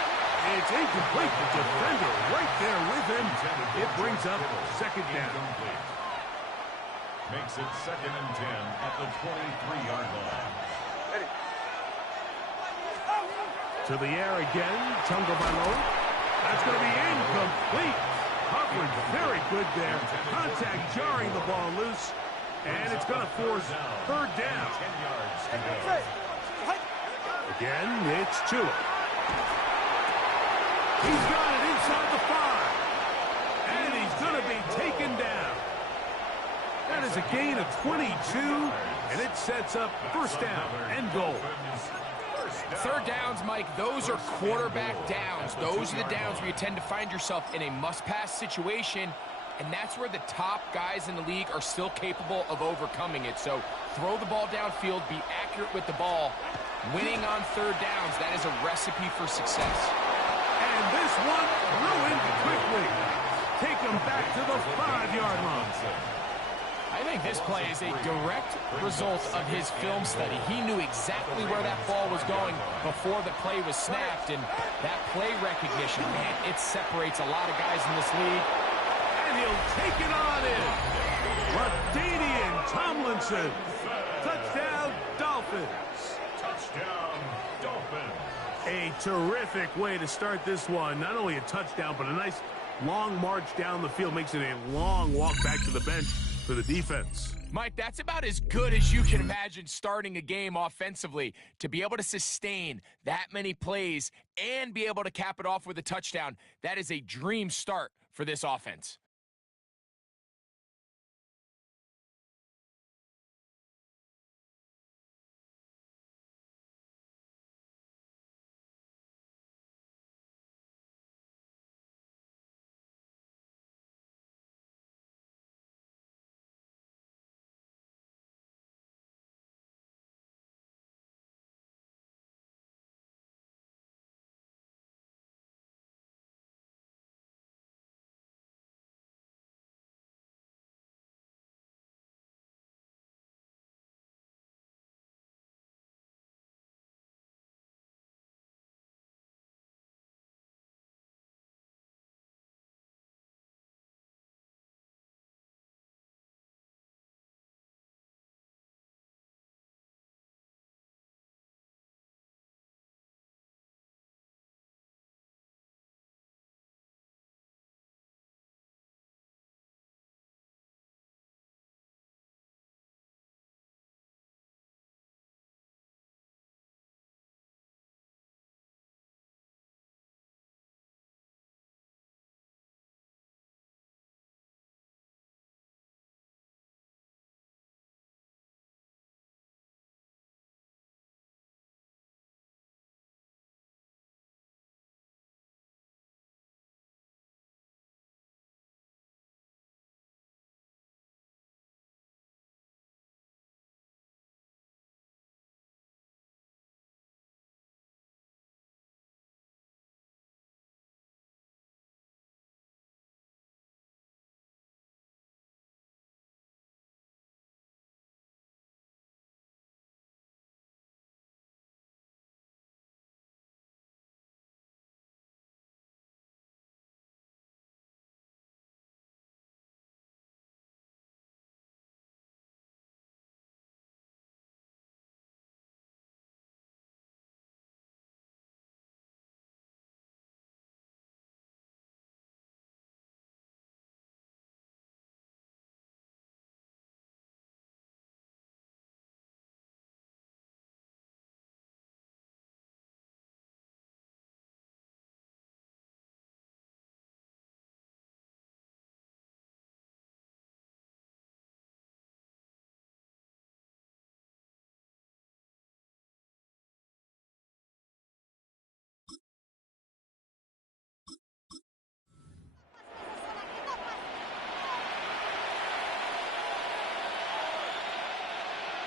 It's incomplete. The defender right there with him. It brings up 2nd down. Makes it 2nd and 10 at the 23-yard line. To the air again, Tagovailoa. That's going to be incomplete. Coverage very good there. Contact jarring the ball loose. And it's going to force 3rd down. 10 yards to go. Again, it's Tua. He's got it inside the 5. And he's going to be taken down. That is a gain of 22. And it sets up 1st down and goal. 3rd downs, Mike, those are quarterback downs. Those are the downs where you tend to find yourself in a must-pass situation, and that's where the top guys in the league are still capable of overcoming it. So throw the ball downfield, be accurate with the ball. Winning on 3rd downs, that is a recipe for success. And this one ruined quickly. Take him back to the 5-yard line. I think this play is a direct result of his film study. He knew exactly where that ball was going before the play was snapped, and that play recognition, man, it separates a lot of guys in this league. And he'll take it on in. LaDainian Tomlinson. Touchdown, Dolphins. Touchdown, Dolphins. A terrific way to start this one. Not only a touchdown, but a nice long march down the field. Makes it a long walk back to the bench for the defense. Mike, that's about as good as you can imagine starting a game offensively. To be able to sustain that many plays and be able to cap it off with a touchdown, that is a dream start for this offense.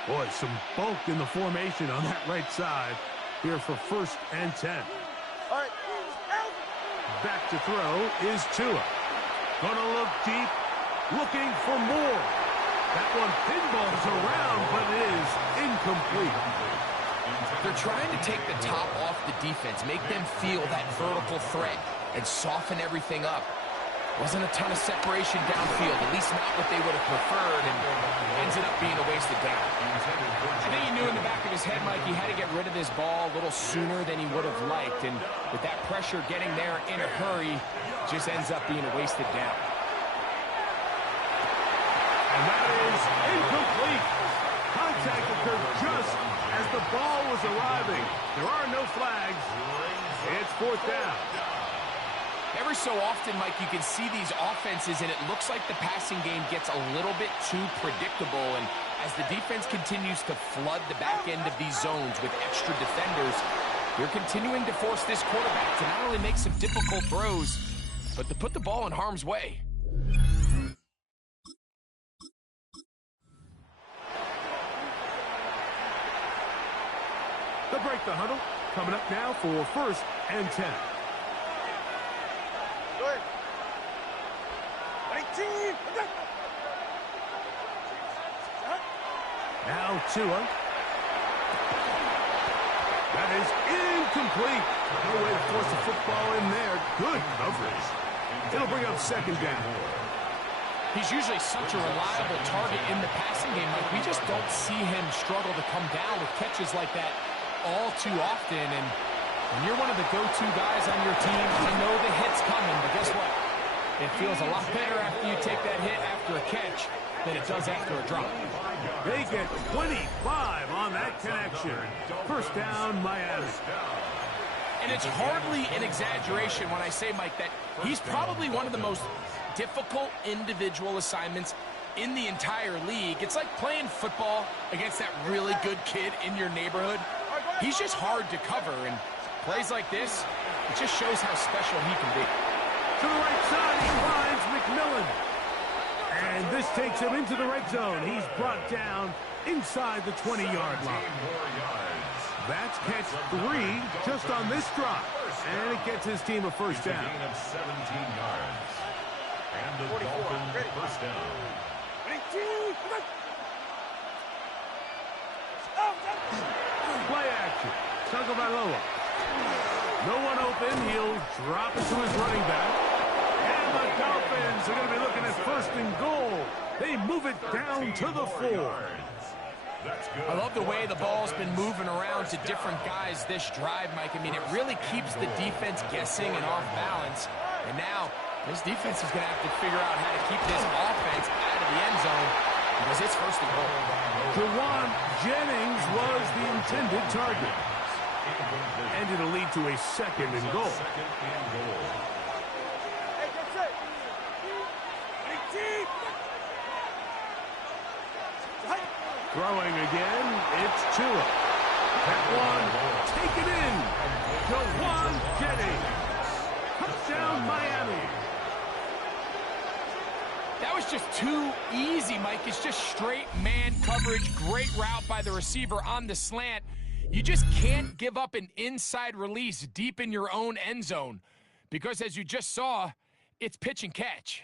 Boy, some bulk in the formation on that right side here for 1st and 10. All right. Back to throw is Tua. Gonna look deep, looking for more. That one pinballs around, but it is incomplete. They're trying to take the top off the defense, make them feel that vertical threat, and soften everything up. Wasn't a ton of separation downfield, at least not what they would have preferred, and ended up being a wasted down. I think he knew in the back of his head, Mike, he had to get rid of this ball a little sooner than he would have liked, and with that pressure getting there in a hurry, just ends up being a wasted down. And that is incomplete. Contact occurred just as the ball was arriving. There are no flags. It's 4th down. Every so often, Mike, you can see these offenses, and it looks like the passing game gets a little bit too predictable. And as the defense continues to flood the back end of these zones with extra defenders, they're continuing to force this quarterback to not only make some difficult throws, but to put the ball in harm's way. They'll break the huddle. Coming up now for 1st and 10. Now Tua. That is incomplete. No way to force the football in there. Good coverage. It'll bring up 2nd down. He's usually such a reliable target in the passing game. Like, we just don't see him struggle to come down with catches like that all too often. And when you're one of the go-to guys on your team, I know the hit's coming, but guess what? It feels a lot better after you take that hit after a catch than it does after a drop. They get 25 on that connection. 1st down, Miami. And it's hardly an exaggeration when I say, Mike, that he's probably one of the most difficult individual assignments in the entire league. It's like playing football against that really good kid in your neighborhood. He's just hard to cover, and plays like this, it just shows how special he can be. To the right side, he finds McMillan. And this takes him into the red zone. He's brought down inside the 20-yard line. That's catch 3 just on this drive. And it gets his team a 1st down. Of 17 yards. And the Dolphins 1st down. Play action. Tagovailoa. No one open. He'll drop it to his running back. And the Dolphins are going to be looking at 1st and goal. They move it down to the 4. I love the way the ball's been moving around to different guys this drive, Mike. I mean, it really keeps the defense guessing and off balance. And now, this defense is going to have to figure out how to keep this offense out of the end zone because it's 1st and goal. Jawan Jennings was the intended target. And it'll lead to a 2nd and goal. Throwing again, it's Tua. That one, take it in. Jawan Jennings. Touchdown, Miami. That was just too easy, Mike. It's just straight man coverage. Great route by the receiver on the slant. You just can't give up an inside release deep in your own end zone because, as you just saw, it's pitch and catch.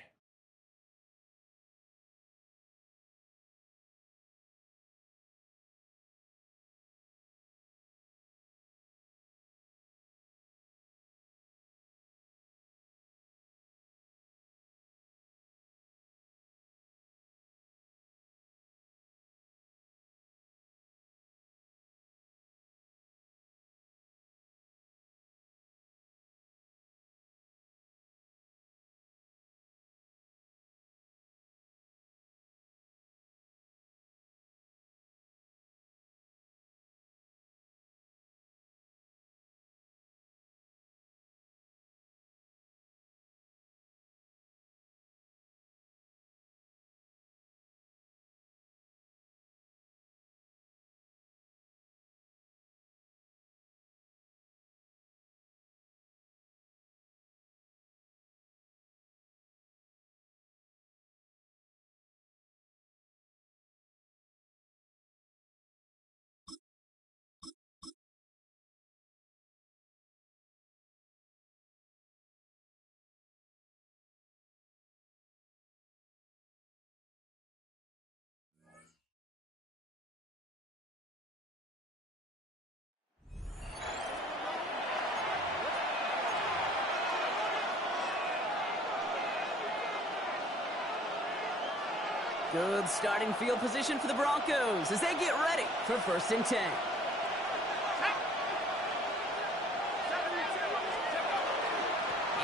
Good starting field position for the Broncos as they get ready for 1st and 10.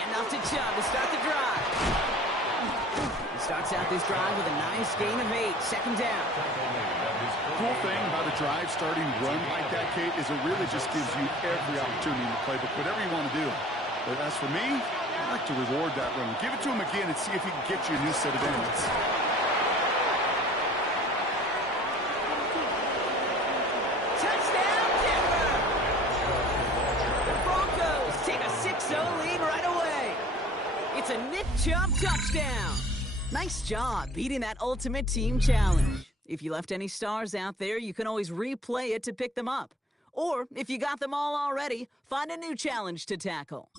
And off to Chubb to start the drive. He starts out this drive with a nice gain of 8, 2nd down. Cool thing about a drive starting run like that, Kate, is it really just gives you every opportunity in the playbook, whatever you want to do. But as for me, I like to reward that run. Give it to him again and see if he can get you a new set of ends. Touchdown, Denver! The Broncos take a 6-0 lead right away. It's a Nick Chubb touchdown. Nice job beating that ultimate team challenge. If you left any stars out there, you can always replay it to pick them up. Or, if you got them all already, find a new challenge to tackle.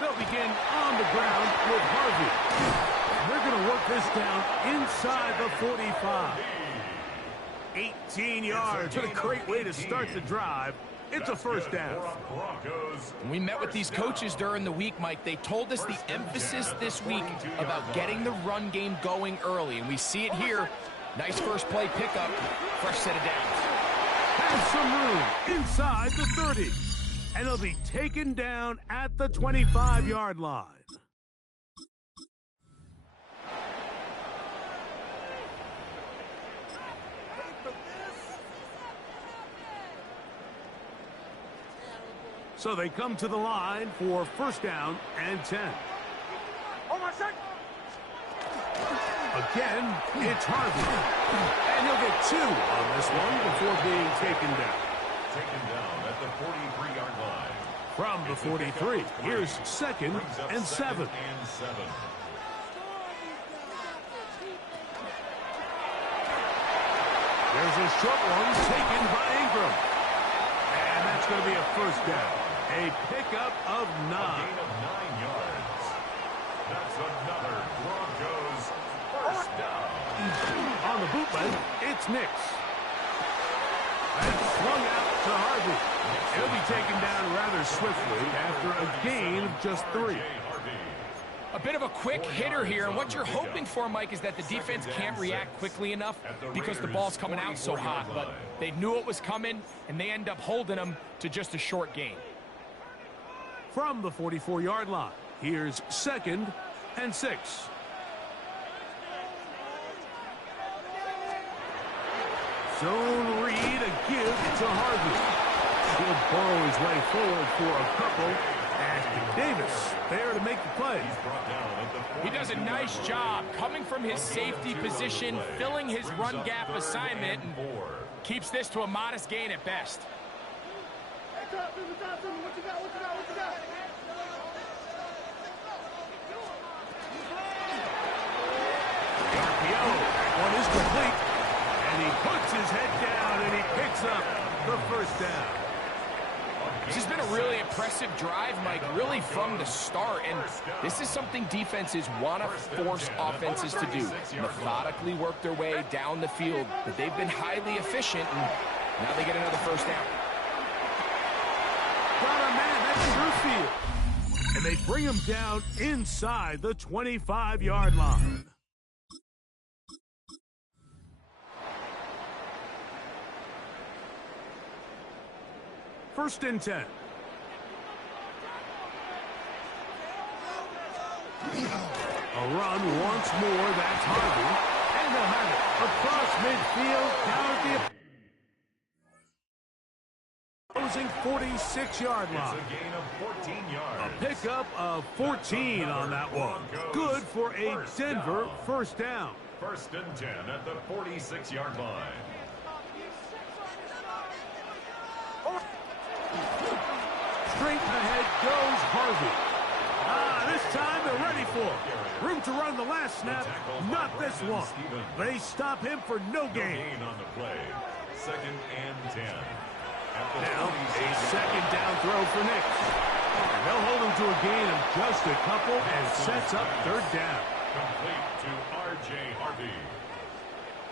They'll begin on the ground with Harvey. They're going to work this down inside the 45. 18 yards. What a great way to start the drive. It's a 1st down. We met with these coaches during the week, Mike. They told us the emphasis this week about getting the run game going early, and we see it here. Nice first play pickup, fresh set of downs. Has some room inside the 30. And he'll be taken down at the 25-yard line. So they come to the line for 1st down and 10. Again, it's Harvey. And he'll get 2 on this one before being taken down. Taken down at the 43-yard line. From the 43, here's 2nd and 7. There's a short one taken by Ingram. And that's going to be a 1st down. A pickup of 9. A gain of 9 yards. That's another Broncos 1st down. On the bootleg, it's Nix. That's swung out to Harvey. He'll be taken down rather swiftly after a gain of just 3. A bit of a quick hitter here, and what you're hoping for, Mike, is that the defense can't react quickly enough because the ball's coming out so hot, but they knew it was coming, and they end up holding them to just a short gain. From the 44-yard line, here's 2nd and 6. Zone read, a give to Harvey. He'll burrow his way forward for a couple. Ashton Davis there to make the play. He does a nice job coming from his safety position, filling his run gap assignment, and keeps this to a modest gain at best. The RPO, one is complete. And he puts his head down and he picks up the 1st down. This has been a really impressive drive, Mike, really from the start. And this is something defenses want to force offenses to do. Methodically work their way down the field. But they've been highly efficient, and now they get another 1st down. Got a man, that's Sherfield. And they bring him down inside the 25-yard line. First and 10. A run once more. That's Harvey. And they'll have it across midfield down at the opposing 46-yard line. It's a gain of 14 yards. A pickup of 14 on that one. Good for a Denver first down. First and 10 at the 46-yard line. Straight ahead goes Harvey. This time they're ready for it. Room to run the last snap, not this one. They stop him for no gain. On the play. Second and 10. Now, a second down throw for Nick. And they'll hold him to a gain of just a couple and sets up third down. Complete to R.J. Harvey.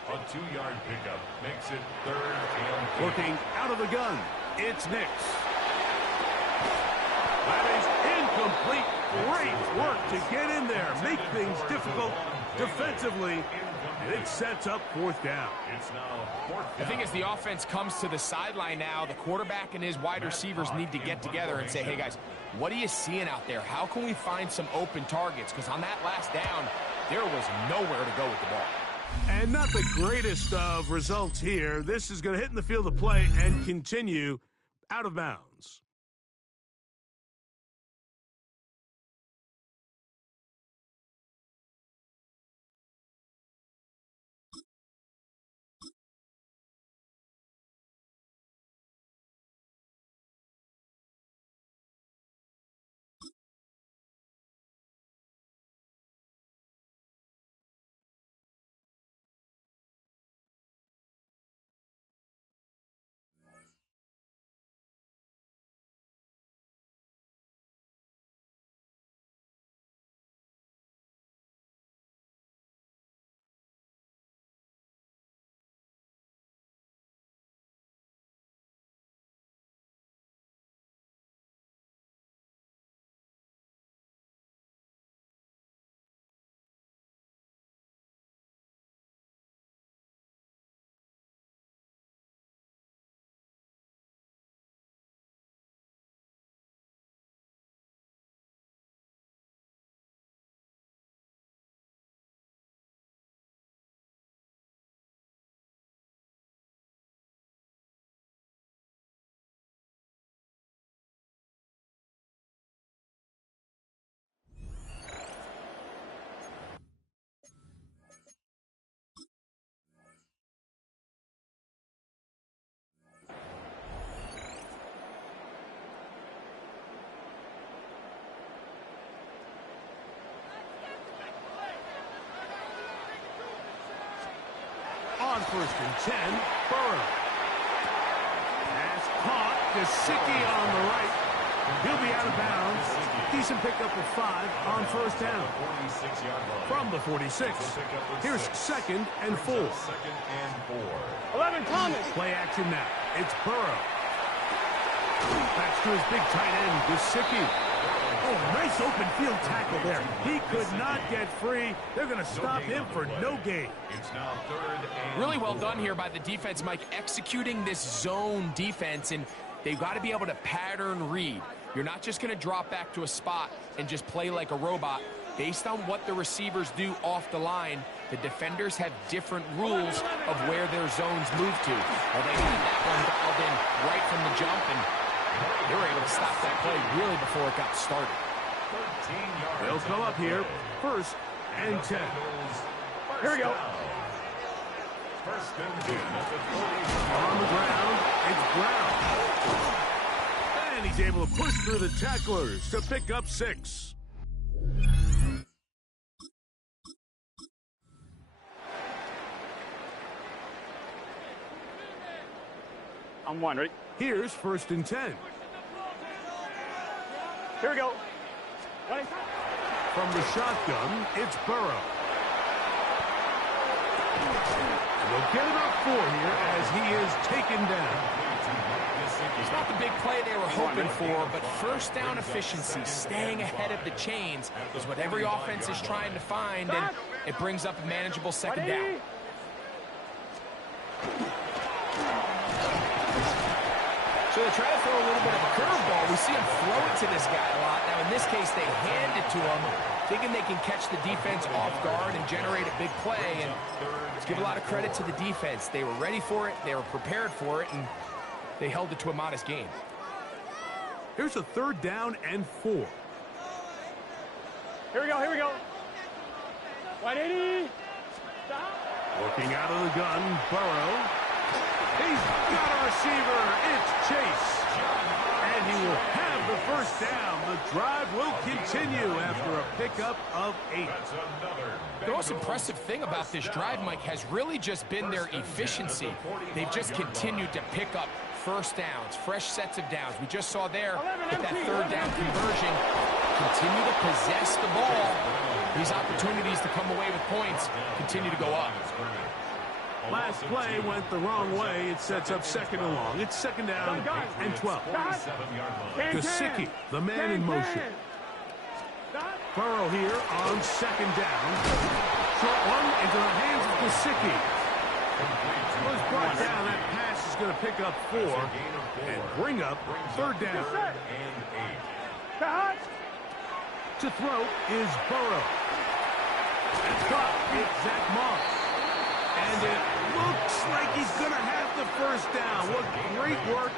A 2-yard pickup makes it third and 8. Looking out of the gun, it's Nix. That is incomplete. Great work to get in there, make things difficult defensively, and it sets up fourth down. It's now fourth down. The thing is, the offense comes to the sideline now. The quarterback and his wide receivers need to get together and say, hey, guys, what are you seeing out there? How can we find some open targets? Because on that last down, there was nowhere to go with the ball. And not the greatest of results here. This is going to hit in the field of play and continue out of bounds. On first and 10, Burrow. Pass caught. Gesicki on the right. He'll be out of bounds. Decent pickup of 5 on first down. From the 46. Here's second and 4. 11, Thomas. Play action now. It's Burrow. That's to his big tight end, Gesicki. Oh, nice open field tackle there. He could not get free. They're going to stop him for no gain. It's now third and Really well done here by the defense, Mike, executing this zone defense, and they've got to be able to pattern read. You're not just going to drop back to a spot and just play like a robot. Based on what the receivers do off the line, the defenders have different rules of where their zones move to. Well, they had that one dialed in right from the jump, and they were able to stop that play really before it got started. They'll come up here, first and 10. Here we go. First and 10 at the 40. On the ground, it's Brown. And he's able to push through the tacklers to pick up 6. I'm 1, ready? Here's first and 10. Here we go. From the shotgun, it's Burrow. And they'll get about 4 here as he is taken down. It's not the big play they were hoping for, but first down efficiency, staying ahead of the chains, is what every offense is trying to find, and it brings up a manageable second down. So they try to throw a little bit of a curveball. We see him throw it to this guy a lot. Now, in this case, they hand it to him, thinking they can catch the defense off guard and generate a big play. And let's give a lot of credit to the defense. They were ready for it, they were prepared for it, and they held it to a modest gain. Here's a 3rd down and 4. Here we go, here we go. 180. Stop. Looking out of the gun, Burrow. He's got a receiver. It's Chase. And he will have the first down. The drive will continue after a pickup of 8. The most impressive thing about this drive, Mike, has really just been their efficiency. They've just continued to pick up first downs, fresh sets of downs. We just saw there with that 3rd down conversion. Continue to possess the ball. These opportunities to come away with points continue to go up. Last play went the wrong way. It sets up 2nd and long. It's 2nd down and 12. Gesicki, the man in motion. Burrow here on 2nd down. Short one into the hands of Gesicki. Was brought down. That pass is going to pick up 4 and bring up 3rd down. To throw is Burrow. It's caught. It's Zach Moss. And it looks like he's going to have the first down. What great work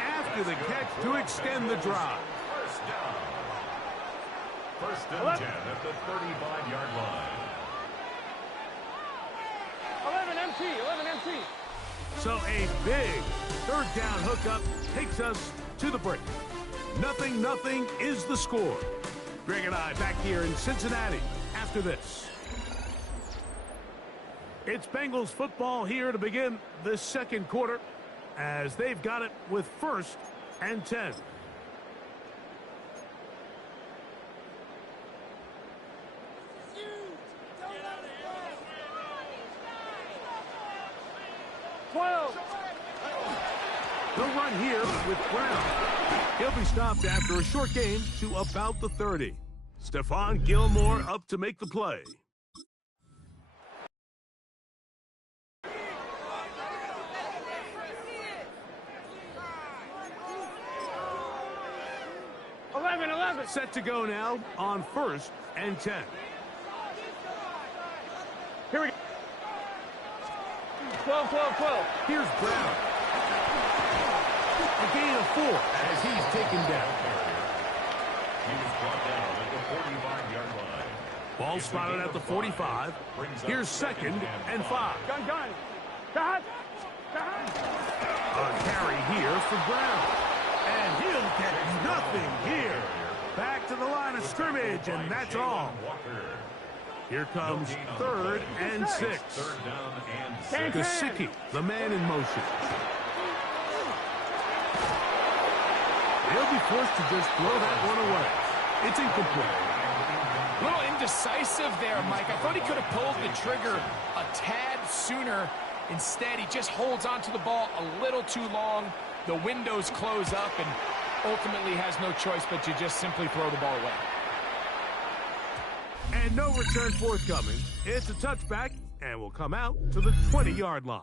after the catch to extend the drive. First and 10 at the 35-yard line. 11 MT. So a big 3rd down hookup takes us to the break. 0-0 is the score. Greg and I back here in Cincinnati after this. It's Bengals football here to begin the 2nd quarter as they've got it with 1st and 10. They'll run here with Brown. He'll be stopped after a short gain to about the 30. Stephon Gilmore up to make the play. 11. Set to go now on 1st and 10. Here we go. 12. Here's Brown. A gain of 4 as he's taken down. He was brought down at the 45-yard line. Ball spotted at the 45. Here's 2nd and 5. Gun. A carry here for Brown. And he'll get nothing here. Back to the line of scrimmage, and that's all. Here comes 3rd and 6. Gesicki, the man in motion. He'll be forced to just throw that one away. It's incomplete. A little indecisive there, Mike. I thought he could have pulled the trigger a tad sooner. Instead, he just holds onto the ball a little too long. The windows close up, and ultimately has no choice but to just simply throw the ball away. And no return forthcoming. It's a touchback, and will come out to the 20-yard line.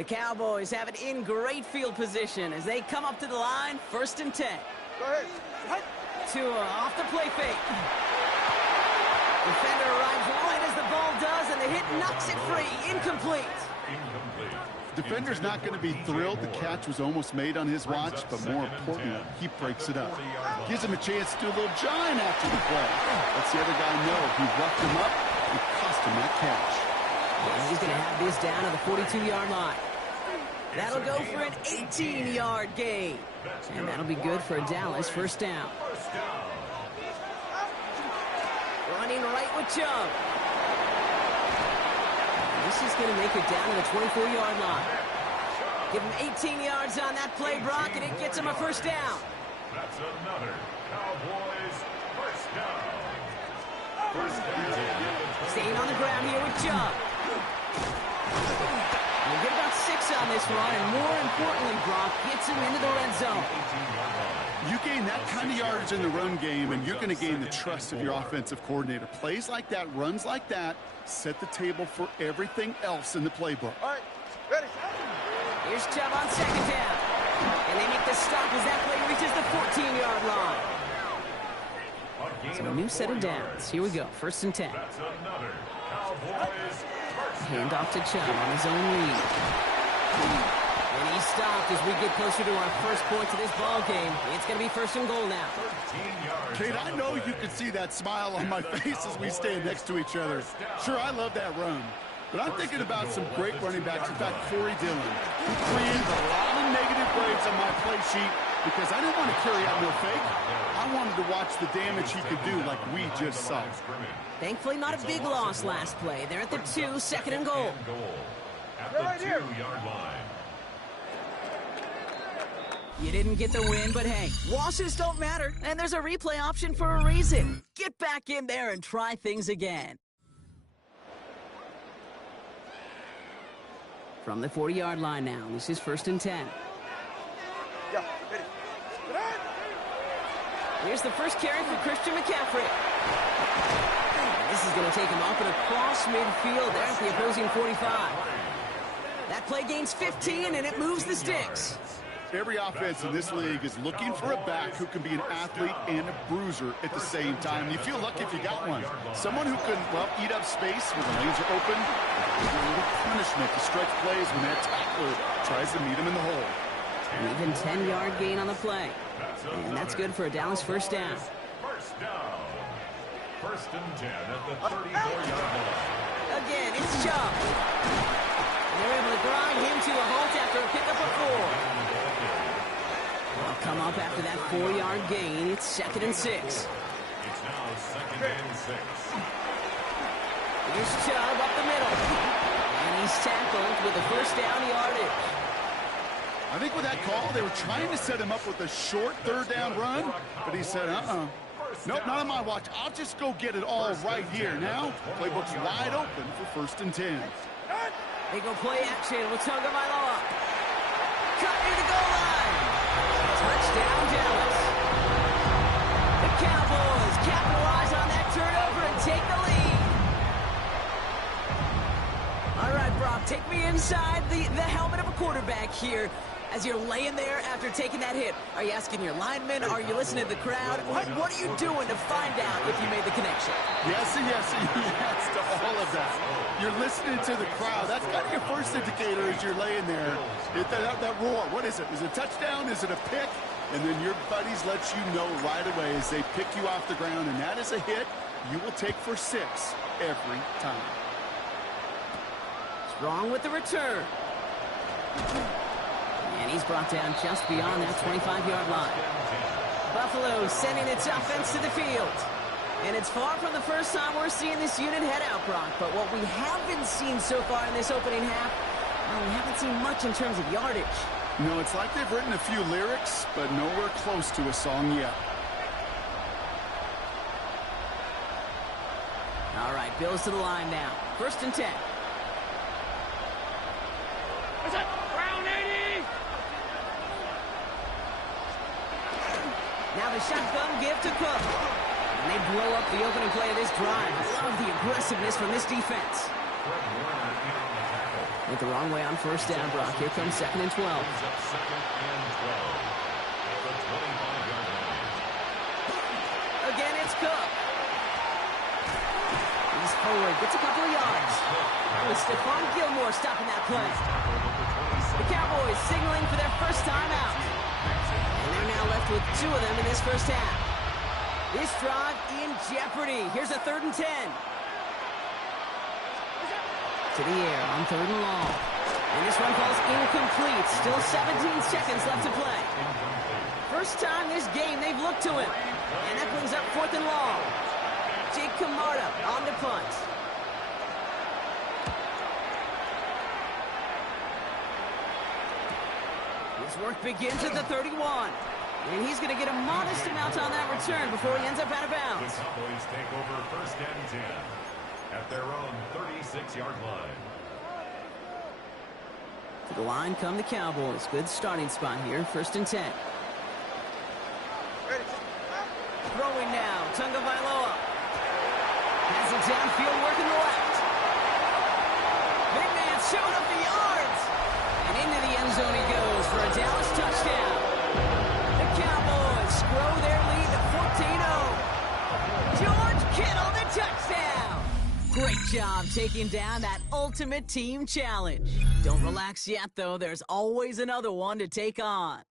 The Cowboys have it in great field position as they come up to the line, 1st and 10. Go ahead. Tua off the play fake. Defender arrives right as the ball does, and the hit knocks it free. Incomplete. Defender's not going to be thrilled the catch was almost made on his watch, but more importantly, he breaks it up. Gives him a chance to do a little giant after the play. Lets the other guy know he roughed him up and cost him that catch. And he's going to have this down to the 42-yard line. That'll go for an 18-yard gain. And that'll be good for a Dallas 1st down. Running right with Chubb. This is going to make it down to the 24-yard line. Give him 18 yards on that play, Brock, and it gets him a 1st down. That's another Cowboys 1st down. 1st down. Staying on the ground here with Chubb. We'll get about 6 on this run, and more importantly, Brock gets him into the red zone. You gain that kind of yardage in the run game, and you're going to gain the trust of your offensive coordinator. Plays like that, runs like that, set the table for everything else in the playbook. All right, ready. Here's Chubb on 2nd down. And they make the stop as that play reaches the 14-yard line. So a new set of downs. Here we go, 1st and 10. That's another Cowboys 1st down. Hand off to Chubb on his own lead. And he's stopped as we get closer to our first points of this ball game. It's going to be 1st and goal now. Kate, I know you can see that smile on my face as we stand next to each other. Sure, I love that run. But I'm thinking about some great running backs. In fact, Corey Dillon, who created a lot of negative grades on my play sheet because I didn't want to carry out no fake. I wanted to watch the damage he could do like we just saw. Thankfully, not a big loss last play. They're at the 2, 2nd and goal. At the 2-yard line. You didn't get the win, but hey, losses don't matter, and there's a replay option for a reason. Get back in there and try things again. From the 40-yard line now, this is 1st and 10. Yeah, ready. Here's the first carry for Christian McCaffrey. This is going to take him up and across midfield there at the opposing 45. That play gains 15, and it moves the sticks. Every offense in this league is looking for a back who can be an athlete and a bruiser at the same time. And you feel lucky if you got one. Someone who can, well, eat up space when the lanes are open. Give a little punishment to stretch plays when that tackler tries to meet him in the hole. An even 10-yard gain on the play. And that's good for a Dallas 1st down. 1st down. 1st and 10 at the 34-yard line. Again, it's Chubb. They're able to grind him to a halt after a pickup of 4. They'll come up after that 4-yard gain. It's 2nd and 6. It's now 2nd and 6. Here's Chubb up the middle. And he's tackled with a 1st down yardage. I think with that call, they were trying to set him up with a short 3rd down run, but he said, nope, not on my watch. I'll just go get it all right here. Now, playbook's wide open for 1st and 10. They go play action with Tagovailoa. Cut near the goal line. Touchdown, Dallas. The Cowboys capitalize on that turnover and take the lead. All right, Brock, take me inside the helmet of a quarterback here. As you're laying there after taking that hit, are you asking your linemen? Are you listening to the crowd? What are you doing to find out if you made the connection? Yes and yes and yes to all of that. You're listening to the crowd. That's kind of your first indicator as you're laying there. That roar, what is it? Is it a touchdown? Is it a pick? And then your buddies let you know right away as they pick you off the ground, and that is a hit you will take for 6 every time. Strong with the return. And he's brought down just beyond that 25-yard line. Buffalo sending its offense to the field. And it's far from the first time we're seeing this unit head out, Brock. But what we haven't seen so far in this opening half, well, we haven't seen much in terms of yardage. No, it's like they've written a few lyrics, but nowhere close to a song yet. All right, Bills to the line now. 1st and 10. What's up? Round 80! Now the shotgun give to Cook. And they blow up the opening play of this drive. I love the aggressiveness from this defense. Went the wrong way on first down, Brock. Here comes 2nd and 12. Brings up 2nd and 12 at the 25-yard line. Again, it's Cook. He's forward, gets a couple of yards. With Stephon Gilmore stopping that play. The Cowboys signaling for their first time out. And they're now left with 2 of them in this first half. This drive in jeopardy. Here's a 3rd and 10. To the air on 3rd and long. And this one falls incomplete. Still 17 seconds left to play. First time this game they've looked to him. And that brings up 4th and long. Jake Camarda on the punt. His work begins at the 31. And he's going to get a modest amount on that return before he ends up out of bounds. The Cowboys take over 1st and 10 at their own 36-yard line. To the line come the Cowboys. Good starting spot here. 1st and 10. Throwing now. Tunga Vailoa. Has it downfield, working the left. Big man showing up the yards. And into the end zone he goes for a Dallas touchdown. The Cowboys grow their lead to 14-0. George Kittle, the touchdown. Great job taking down that ultimate team challenge. Don't relax yet, though. There's always another one to take on.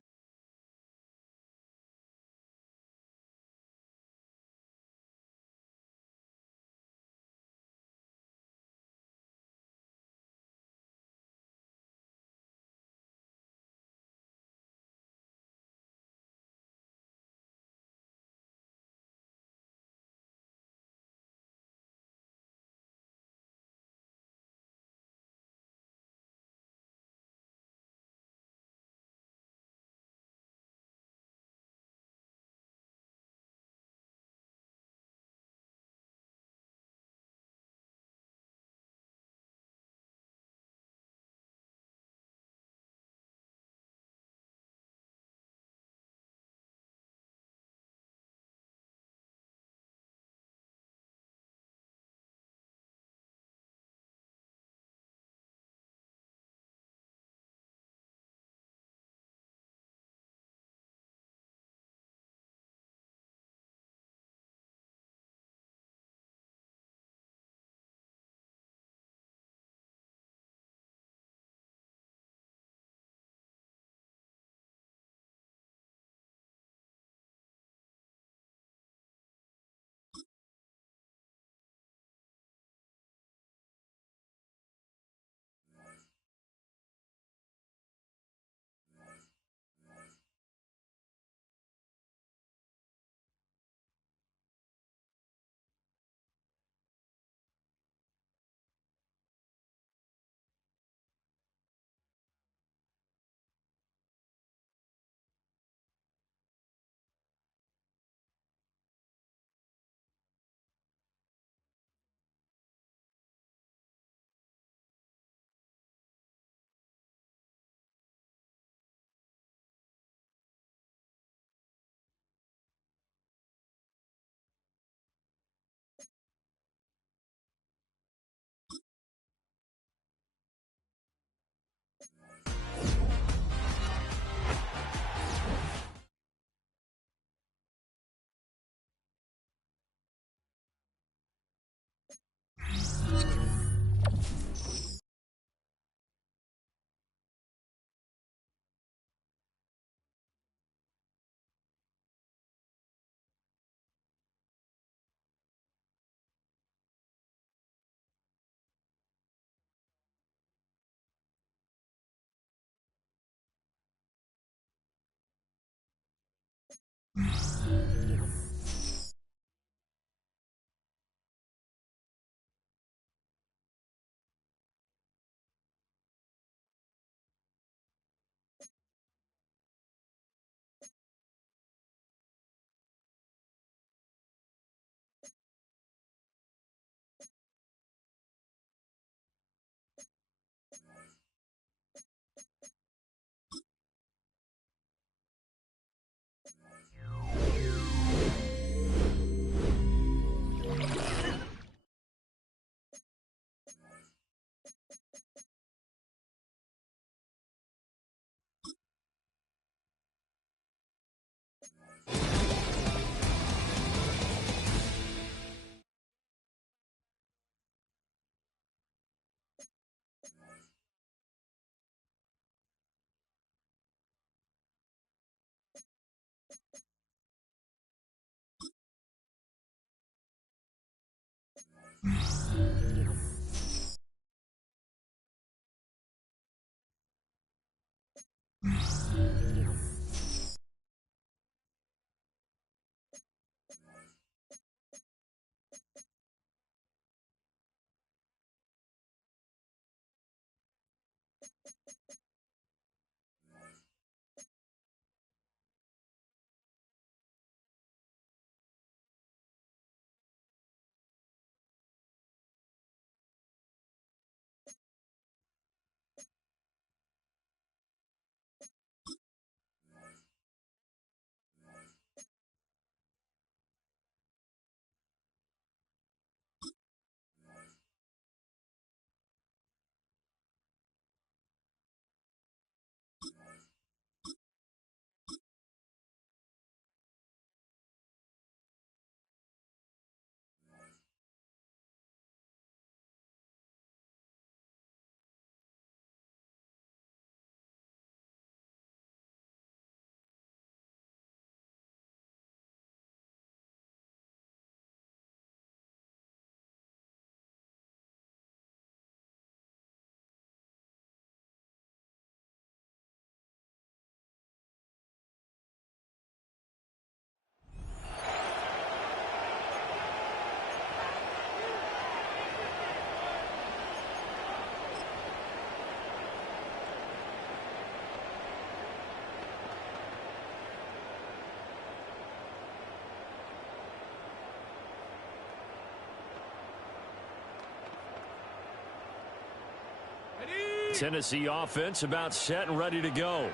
Tennessee offense about set and ready to go.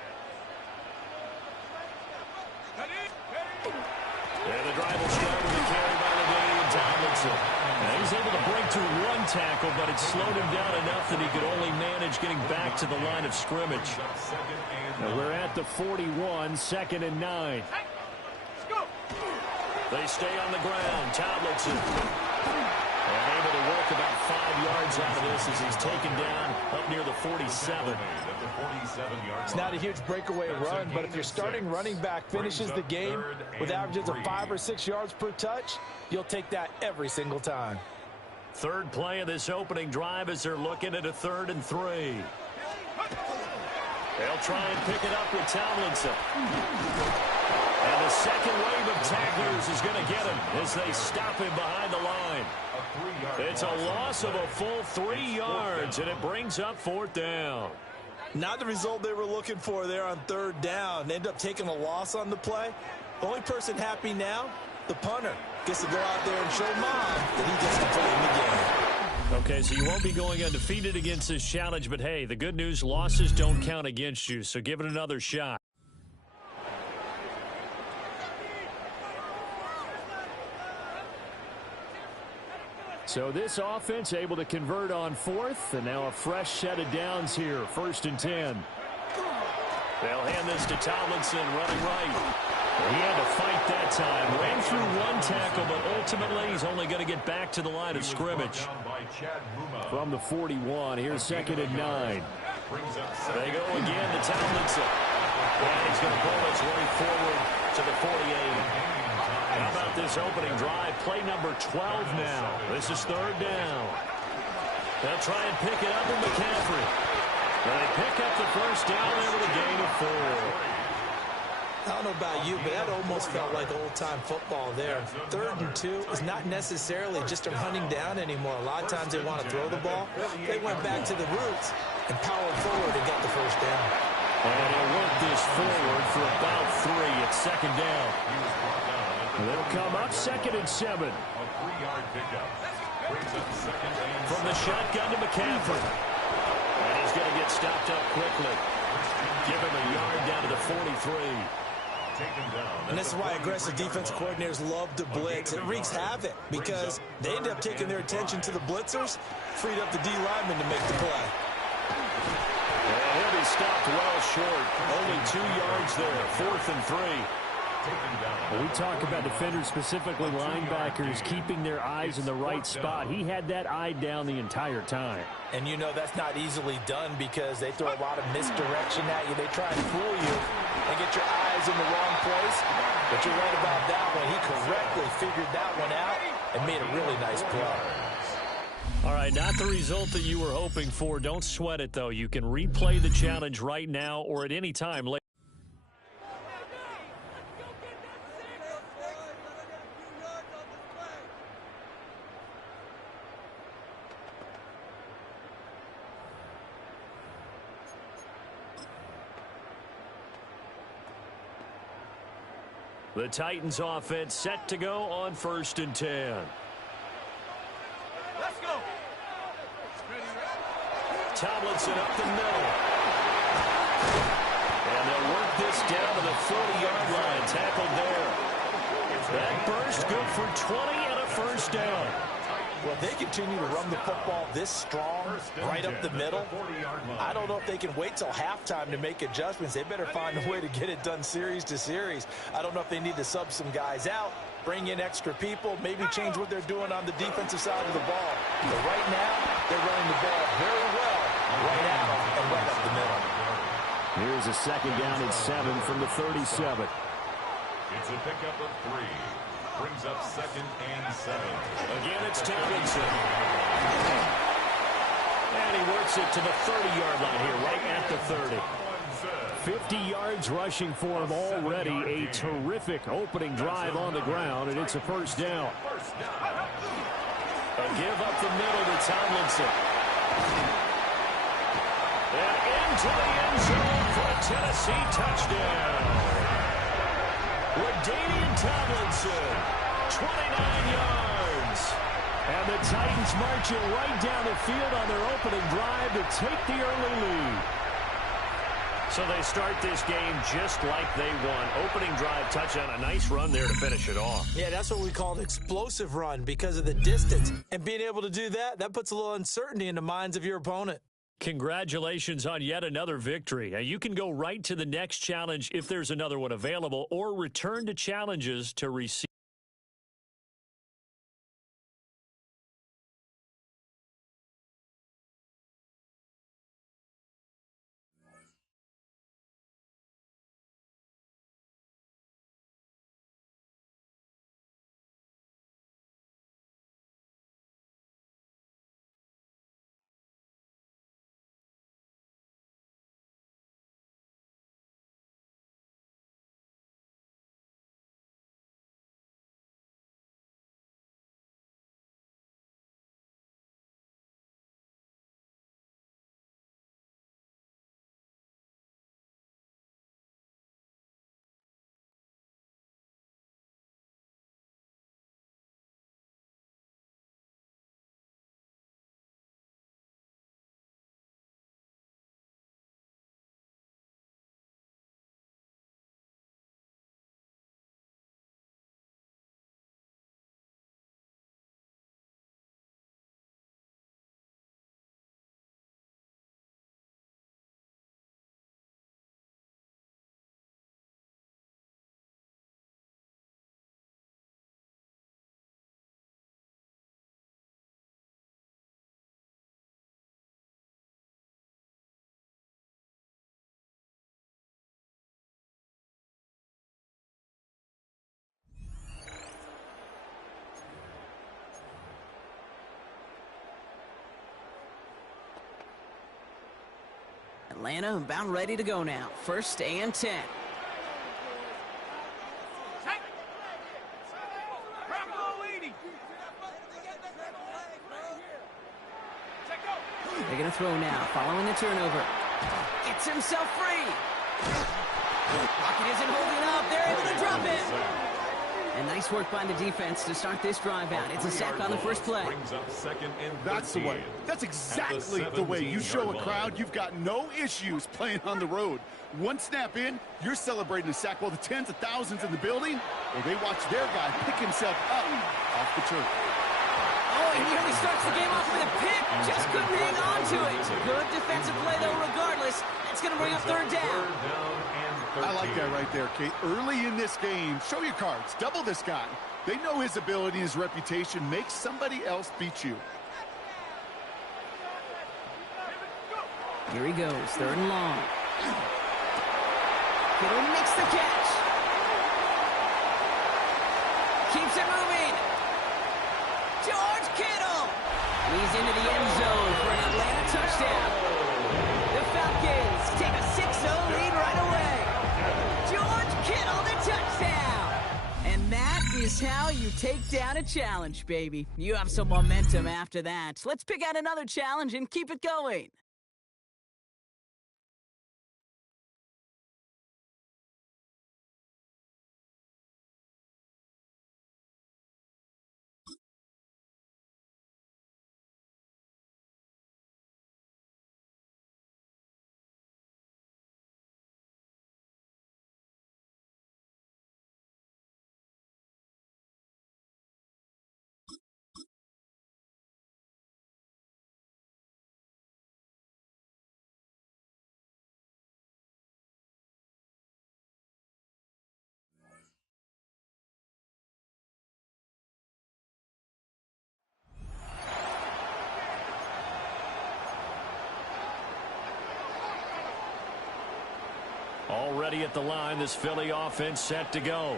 And the drive will start with a carry by Ladainian Tomlinson. Now he's able to break through one tackle, but it slowed him down enough that he could only manage getting back to the line of scrimmage. Now we're at the 41, 2nd and 9. They stay on the ground. Tomlinson. And able to work about 5 yards out of this as he's taken down up near the 47. It's not a huge breakaway run, but if your starting running back finishes the game with averages of 5 or 6 yards per touch, you'll take that every single time. Third play of this opening drive as they're looking at a 3rd and 3. They'll try and pick it up with Tomlinson. And the second wave of tacklers is going to get him as they stop him behind the line. It's a loss of a full 3 yards, and it brings up 4th down. Not the result they were looking for there on 3rd down. They end up taking a loss on the play. The only person happy now, the punter, gets to go out there and show Mom that he gets to play in the game. Okay, so you won't be going undefeated against this challenge, but hey, the good news, losses don't count against you, so give it another shot. So this offense able to convert on 4th, and now a fresh set of downs here, 1st and 10. They'll hand this to Tomlinson, running right. He had to fight that time. Ran through one tackle, but ultimately he's only going to get back to the line of scrimmage. From the 41, here's 2nd and 9. They go again to Tomlinson. And he's going to pull his way forward to the 48. How about this opening drive? Play number 12 now. This is 3rd down. They'll try and pick it up in McCaffrey. They pick up the 1st down there with a gain of 4. I don't know about you, but that almost felt like old-time football there. 3rd and 2 is not necessarily just a running down anymore. A lot of times they want to throw the ball. They went back to the roots and powered forward and got the 1st down. And he'll work this forward for about 3 at 2nd down. They'll come up 2nd and 7. A 3-yard pickup. Brings up 2nd and from the shotgun to McCaffrey. And he's going to get stopped up quickly. Give him a yard down to the 43. And this is why aggressive defensive coordinators love to blitz. It wreaks havoc because they end up taking their attention to the blitzers, freed up the D lineman to make the play. And he'll be stopped well short. Only 2 yards there. 4th and 3. Well, we talk about defenders, specifically linebackers, keeping their eyes in the right spot. He had that eye down the entire time. And you know that's not easily done because they throw a lot of misdirection at you. They try and fool you and get your eyes in the wrong place. But you're right about that one. He correctly figured that one out and made a really nice play. All right, not the result that you were hoping for. Don't sweat it, though. You can replay the challenge right now or at any time later. The Titans offense set to go on 1st and 10. Let's go. Tomlinson up the middle. And they'll work this down to the 40-yard line. Tackled there. That burst good for 20 and a 1st down. Well, they continue to run the football this strong, right up the middle. I don't know if they can wait till halftime to make adjustments. They better find a way to get it done series to series. I don't know if they need to sub some guys out, bring in extra people, maybe change what they're doing on the defensive side of the ball. But right now, they're running the ball very well, right at them and right up the middle. Here's a 2nd down and 7 from the 37. It's a pickup of 3. Brings up 2nd and 7. Again, it's Tomlinson. And he works it to the 30-yard line here, right at the 30. 50 yards rushing for him already. A terrific opening drive on the ground, and it's a 1st down. A give up the middle to Tomlinson. And into the end zone for a Tennessee touchdown. LaDainian Tomlinson, 29 yards. And the Titans marching right down the field on their opening drive to take the early lead. So they start this game just like they won. Opening drive touchdown, a nice run there to finish it off. Yeah, that's what we call an explosive run because of the distance. And being able to do that, that puts a little uncertainty in the minds of your opponent. Congratulations on yet another victory. Now, you can go right to the next challenge if there's another one available, or return to challenges to receive. Atlanta about ready to go now. 1st and 10. They're going to throw now, following the turnover. Gets himself free. Pocket isn't holding up. They're able to drop it. And nice work by the defense to start this drive out. It's a sack on the first play. That's the way. That's exactly the way you show a crowd you've got no issues playing on the road. One snap in, you're celebrating a sack while the tens of thousands in the building, or they watch their guy pick himself up off the turf. Oh, he nearly starts the game off with a pick. Just couldn't hang on to it. Good defensive play, though, regardless. It's going to bring up 3rd down. I like that right there, Kate. Early in this game, show your cards. Double this guy. They know his ability and his reputation makes somebody else beat you. Here he goes, 3rd and long. Kittle makes the catch. Keeps it moving. George Kittle. He's into the end zone for an Atlanta touchdown. The Falcons take a 6-0 lead right away. George Kittle, the touchdown. And that is how you take down a challenge, baby. You have some momentum after that. Let's pick out another challenge and keep it going. Already at the line, this Philly offense set to go.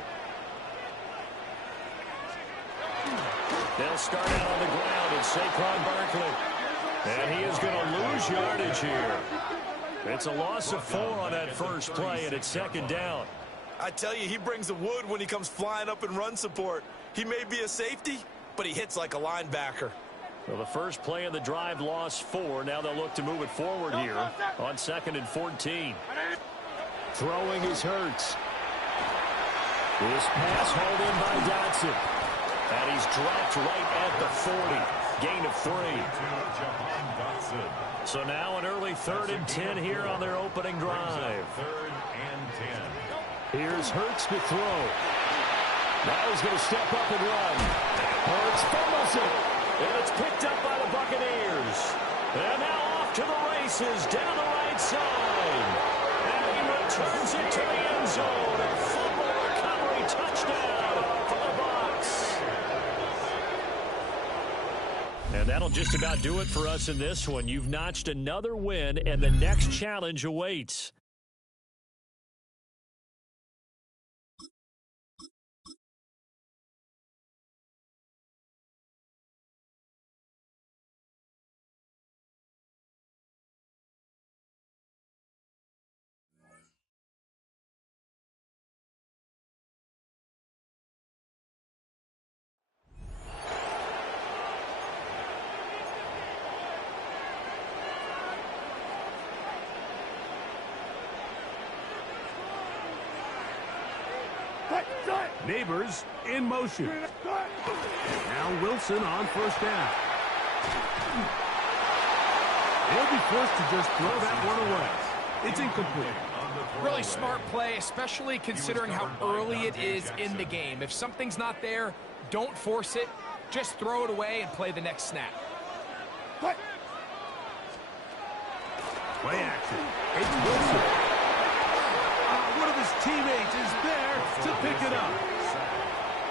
They'll start out on the ground. It's Saquon Barkley. And he is going to lose yardage here. It's a loss of 4 on that first play, and it's second down. I tell you, he brings the wood when he comes flying up in run support. He may be a safety, but he hits like a linebacker. Well, the first play of the drive lost 4. Now they'll look to move it forward here on 2nd and 14. Throwing is Hurts. This pass hauled in by Dotson. And he's dropped right at the 40. Gain of 3. So now an early 3rd and 10 here on their opening drive. 3rd and 10. Here's Hurts to throw. Now he's going to step up and run. Hurts fumbles it. And it's picked up by the Buccaneers. And now off to the races down the right side. And he returns it to the end zone. And fumble recovery touchdown for the Bucs. And that'll just about do it for us in this one. You've notched another win, and the next challenge awaits. Neighbors in motion. Now Wilson on first down. He'll be forced to just throw that one away. It's incomplete. Really smart play, especially considering how early it is in the game. If something's not there, don't force it. Just throw it away and play the next snap. Play action. It's Wilson. One of his teammates is there to pick it up.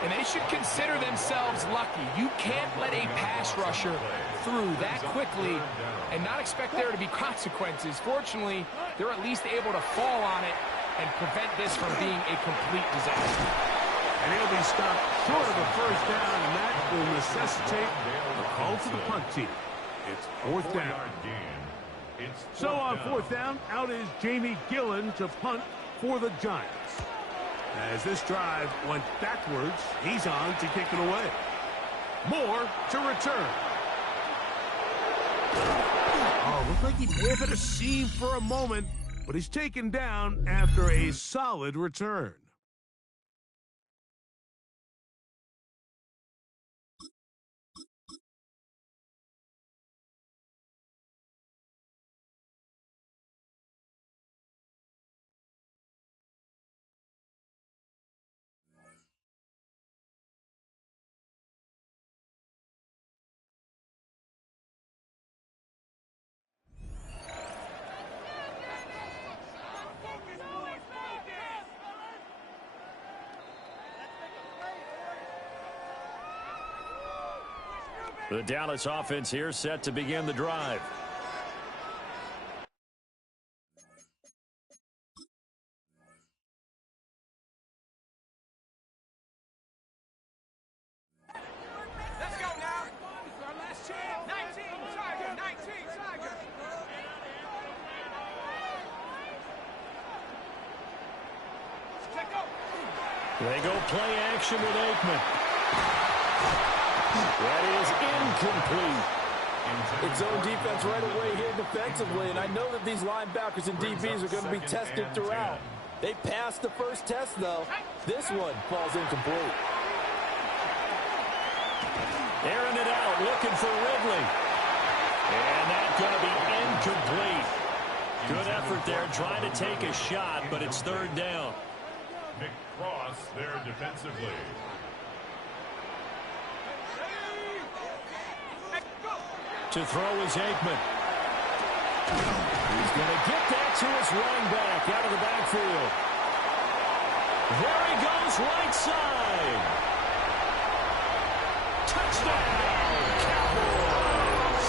And they should consider themselves lucky. You can't let a pass rusher through that quickly and not expect there to be consequences. Fortunately, they're at least able to fall on it and prevent this from being a complete disaster. And he'll be stopped short of a first down, and that will necessitate a call to the punt team. It's 4th down. So on 4th down, out is Jamie Gillen to punt for the Giants. As this drive went backwards, he's on to kick it away. Moore to return. Oh, looked like he may have hit a seam for a moment, but he's taken down after a solid return. The Dallas offense here set to begin the drive. Let's go now. Our last chance. 19. They go play action with Aikman. That is incomplete. It's zone defense right away here defensively, and I know that these linebackers and DBs are going to be tested throughout. They passed the first test, though. This one falls incomplete. Airing it out, looking for Ridley. And that's going to be incomplete. Good effort there, trying to take a shot, but it's third down. Cross there defensively. To throw is Aikman. He's going to get that to his running back out of the backfield. There he goes, right side. Touchdown, Cowboys.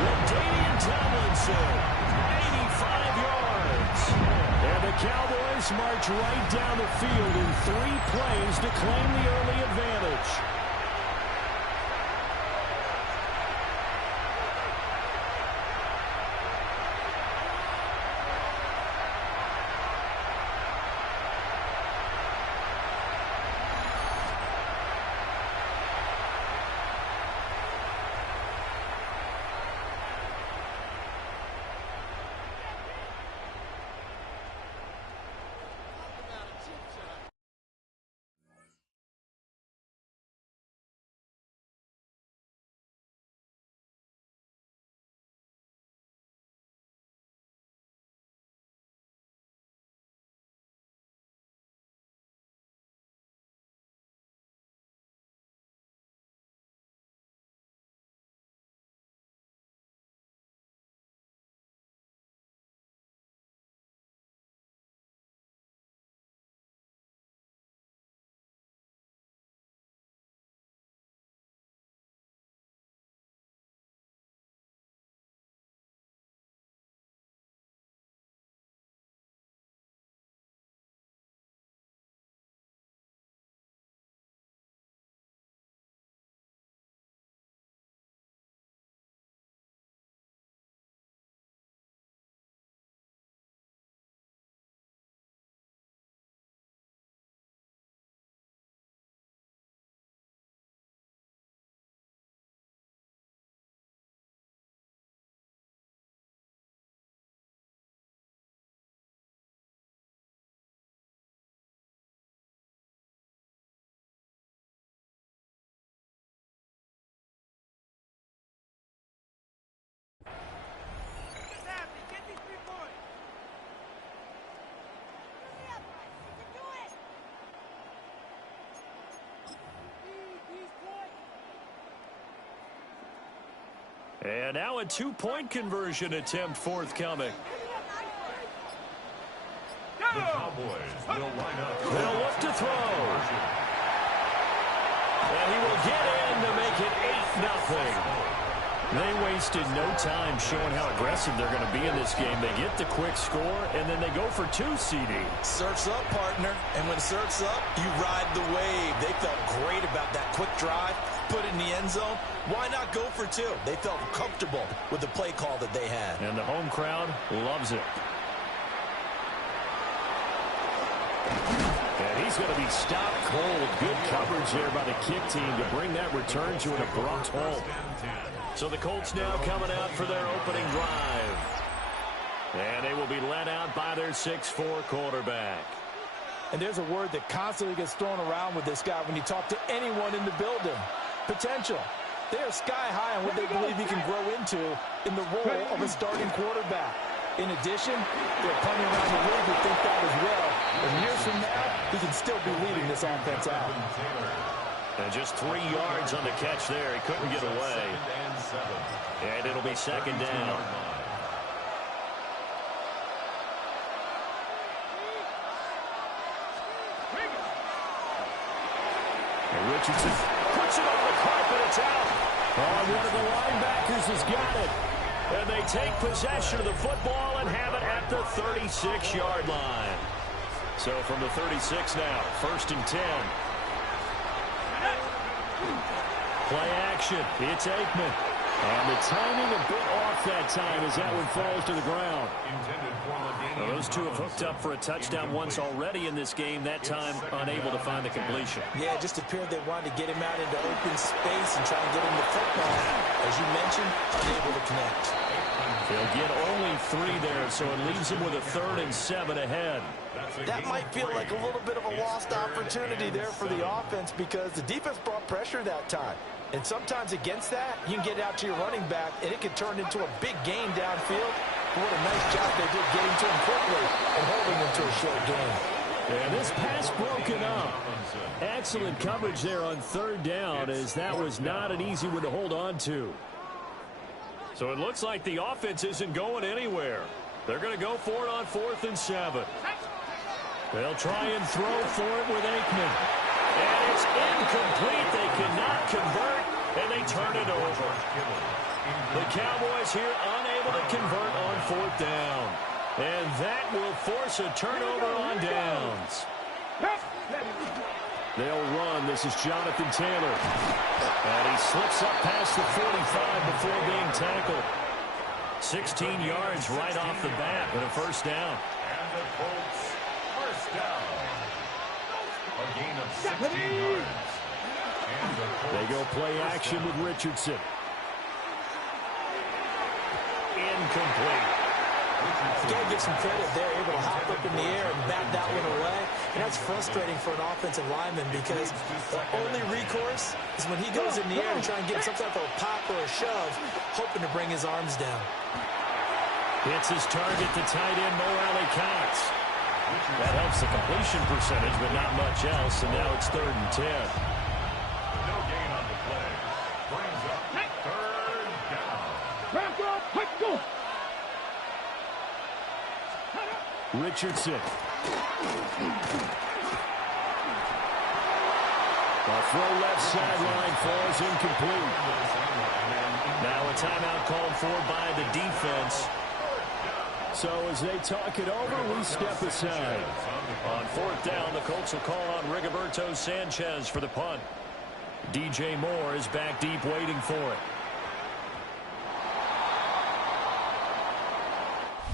LaDainian Tomlinson, 85 yards. And the Cowboys march right down the field in 3 plays to claim the early advantage. And now a 2-point conversion attempt forthcoming. The Cowboys will line up. They'll look to throw. And he will get in to make it 8-0. They wasted no time showing how aggressive they're going to be in this game. They get the quick score, and then they go for 2, CD. Surf's up, partner. And when surf's up, you ride the wave. They felt great about that quick drive, put it in the end zone. Why not go for 2? They felt comfortable with the play call that they had. And the home crowd loves it. And he's going to be stopped cold. Good coverage there by the kick team to bring that return to an abrupt halt. So the Colts now coming out for their opening drive. And they will be led out by their 6'4" quarterback. And there's a word that constantly gets thrown around with this guy when you talk to anyone in the building. Potential. They are sky high on what they believe he can grow into in the role of a starting quarterback. In addition, there are plenty around the league who think that as well. And years from now, he can still be leading this offense out. And just 3 yards on the catch there. He couldn't get away. And it'll be second down. And Richardson puts it on the carpet. It's out. Oh, one of the linebackers has got it. And they take possession of the football and have it at the 36-yard line. So from the 36 now, 1st and 10. Play action. It's Aikman. And the timing a bit off that time as that one falls to the ground. Well, those two have hooked up for a touchdown once already in this game, that time unable to find the completion. Yeah, it just appeared they wanted to get him out into open space and try and get him the football. As you mentioned, unable to connect. They'll get only 3 there, so it leaves them with a 3rd and 7 ahead. That might feel like a little bit of a lost opportunity there for the offense because the defense brought pressure that time. And sometimes against that, you can get out to your running back, and it can turn into a big gain downfield. What a nice job they did getting to him quickly and holding him to a short gain. And this pass broken up. Excellent coverage there on 3rd down, as that was not an easy one to hold on to. So it looks like the offense isn't going anywhere. They're going to go for it on 4th and 7. They'll try and throw for it with Aikman. And it's incomplete. They cannot convert, and they turn it over. The Cowboys here unable to convert on 4th down. And that will force a turnover on downs. They'll run. This is Jonathan Taylor. And he slips up past the 45 before being tackled. 16 yards right off the bat with a 1st down. And the Colts, 1st down. A gain of 16 yards. And the Colts, they go play action with Richardson. Incomplete. You got to give some credit there, able to hop up in the air and bat that one away. And that's frustrating for an offensive lineman because the only recourse is when he goes in the air and try and get some type of a pop or a shove, hoping to bring his arms down. Hits his target to tight end Mo Cox. That helps the completion percentage, but not much else, and now it's 3rd and 10. No gain on the play. Brings up 3rd down. Richardson. The throw left sideline falls incomplete. Now a timeout called for by the defense. So as they talk it over, we step aside. On 4th down, the Colts will call on Rigoberto Sanchez for the punt. DJ Moore is back deep waiting for it.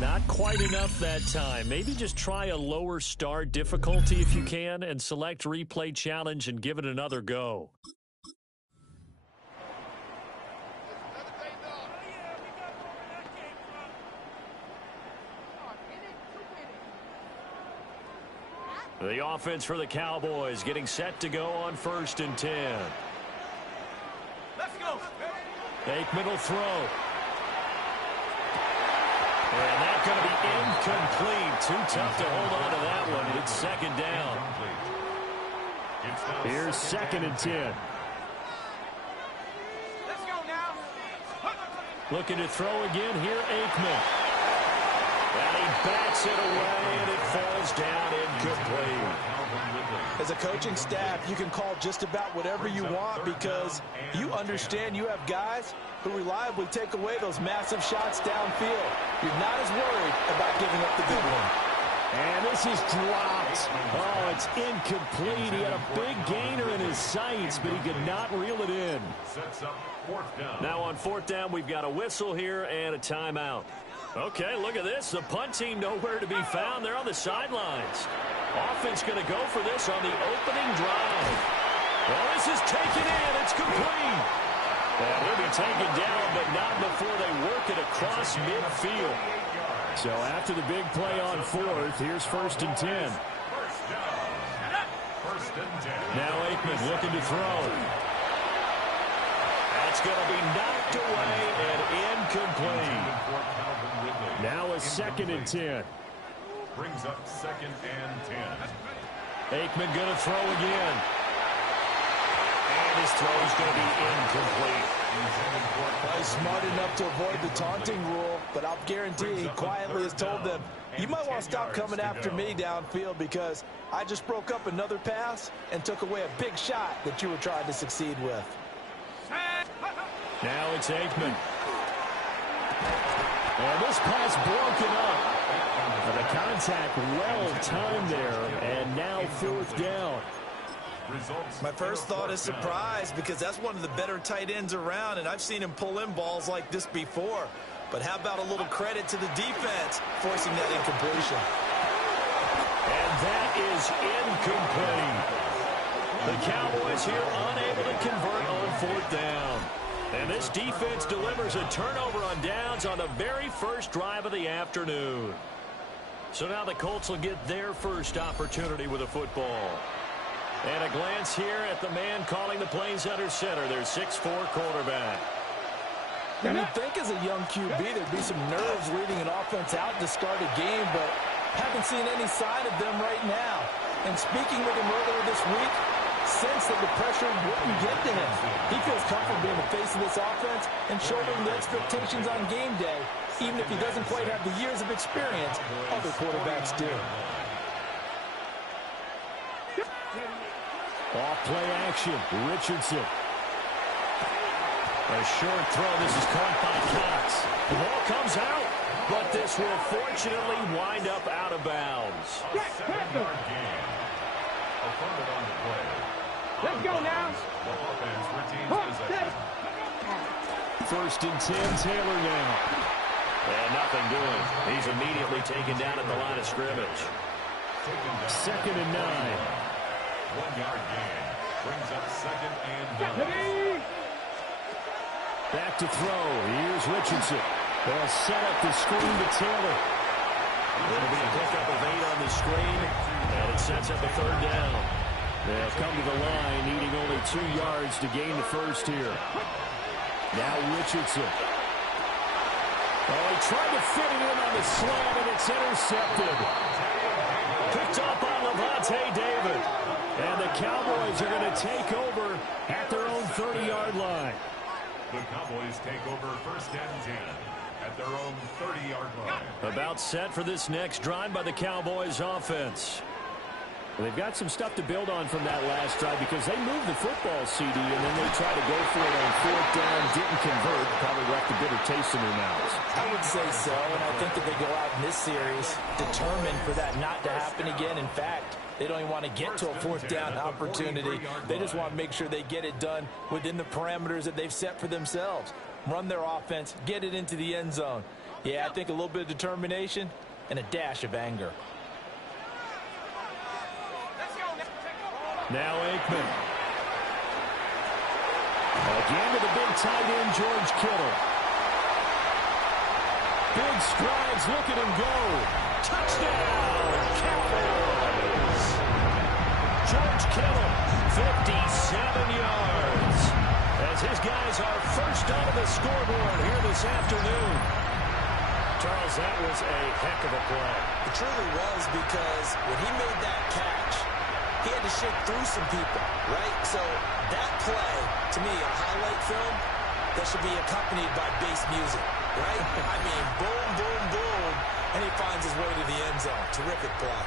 Not quite enough that time. Maybe just try a lower start difficulty if you can and select replay challenge and give it another go. The offense for the Cowboys getting set to go on 1st and 10. Let's go. Aikman will throw. And that's going to be incomplete. Too tough to hold on to that one. It's 2nd down. Here's 2nd and 10. Let's go now. Looking to throw again here, Aikman. And he bats it away, and it falls down incomplete. As a coaching staff, you can call just about whatever you want because you understand you have guys who reliably take away those massive shots downfield. You're not as worried about giving up the big one. And this is dropped. Oh, it's incomplete. He had a big gainer in his sights, but he could not reel it in. Sets up 4th down. Now on 4th down, we've got a whistle here and a timeout. Okay, look at this. The punt team nowhere to be found. They're on the sidelines. Offense going to go for this on the opening drive. Well, this is taken in. It's complete. And he'll be taken down, but not before they work it across midfield. So after the big play on 4th, here's 1st and 10. 1st down. 1st and 10. Now Aikman looking to throw. That's going to be knocked away and incomplete. Now a 2nd and 10. Brings up 2nd and 10. Aikman going to throw again. And his throw is going to be incomplete. He's smart enough to avoid the taunting rule, but I'll guarantee he quietly has told them, you might want to stop coming after me downfield because I just broke up another pass and took away a big shot that you were trying to succeed with. Now it's Aikman. And this pass broken up. The contact well timed there, and now 4th down. My first thought is surprise because that's one of the better tight ends around, and I've seen him pull in balls like this before. But how about a little credit to the defense forcing that incompletion? And that is incomplete. The Cowboys here unable to convert on 4th down. And this defense delivers a turnover on downs on the very first drive of the afternoon. So now the Colts will get their first opportunity with a football. And a glance here at the man calling the plays under center, their 6'4" quarterback. You'd think as a young QB there'd be some nerves leading an offense out to start a game, but haven't seen any sign of them right now. And speaking with him earlier this week, sense that the pressure wouldn't get to him. He feels comfortable being the face of this offense and shouldering the expectations on game day, even if he doesn't quite have the years of experience other quarterbacks do. Off play action, Richardson. A short throw, this is caught by Cox. The ball comes out, but this will fortunately wind up out of bounds. Seven-yard gain. Affirmative on the play. Let's go now. The offense retains possession. 1st and 10, Taylor now. And nothing doing. He's immediately taken down at the line of scrimmage. 2nd and 9. 1-yard gain. Brings up 2nd and 9. Back to throw. Here's Richardson. They'll set up the screen to Taylor. It'll be a pickup of 8 on the screen, and it sets up a 3rd down. They'll come to the line, needing only 2 yards to gain the first here. Now Richardson. Oh, he tried to fit it in on the slant, and it's intercepted. Picked up on Levante David. And the Cowboys are going to take over at their own 30-yard line. The Cowboys take over 1st and 10 at their own 30-yard line. About set for this next drive by the Cowboys offense. Well, they've got some stuff to build on from that last drive because they moved the football, CD, and then they tried to go for it on 4th down, didn't convert, probably left a bitter taste in their mouths. I would say so, and I think that they go out in this series determined for that not to happen again. In fact, they don't even want to get to a 4th down opportunity. They just want to make sure they get it done within the parameters that they've set for themselves. Run their offense, get it into the end zone. Yeah, I think a little bit of determination and a dash of anger. Now Aikman. Again to the big tight end, George Kittle. Big strides, look at him go. Touchdown, Cowboys. George Kittle, 57 yards. As his guys are first onto the scoreboard here this afternoon. Charles, that was a heck of a play. It truly was, because when he made that catch, he had to shake through some people, right? So that play, to me, a highlight film that should be accompanied by bass music, right? I mean, boom, boom, boom, and he finds his way to the end zone. Terrific play.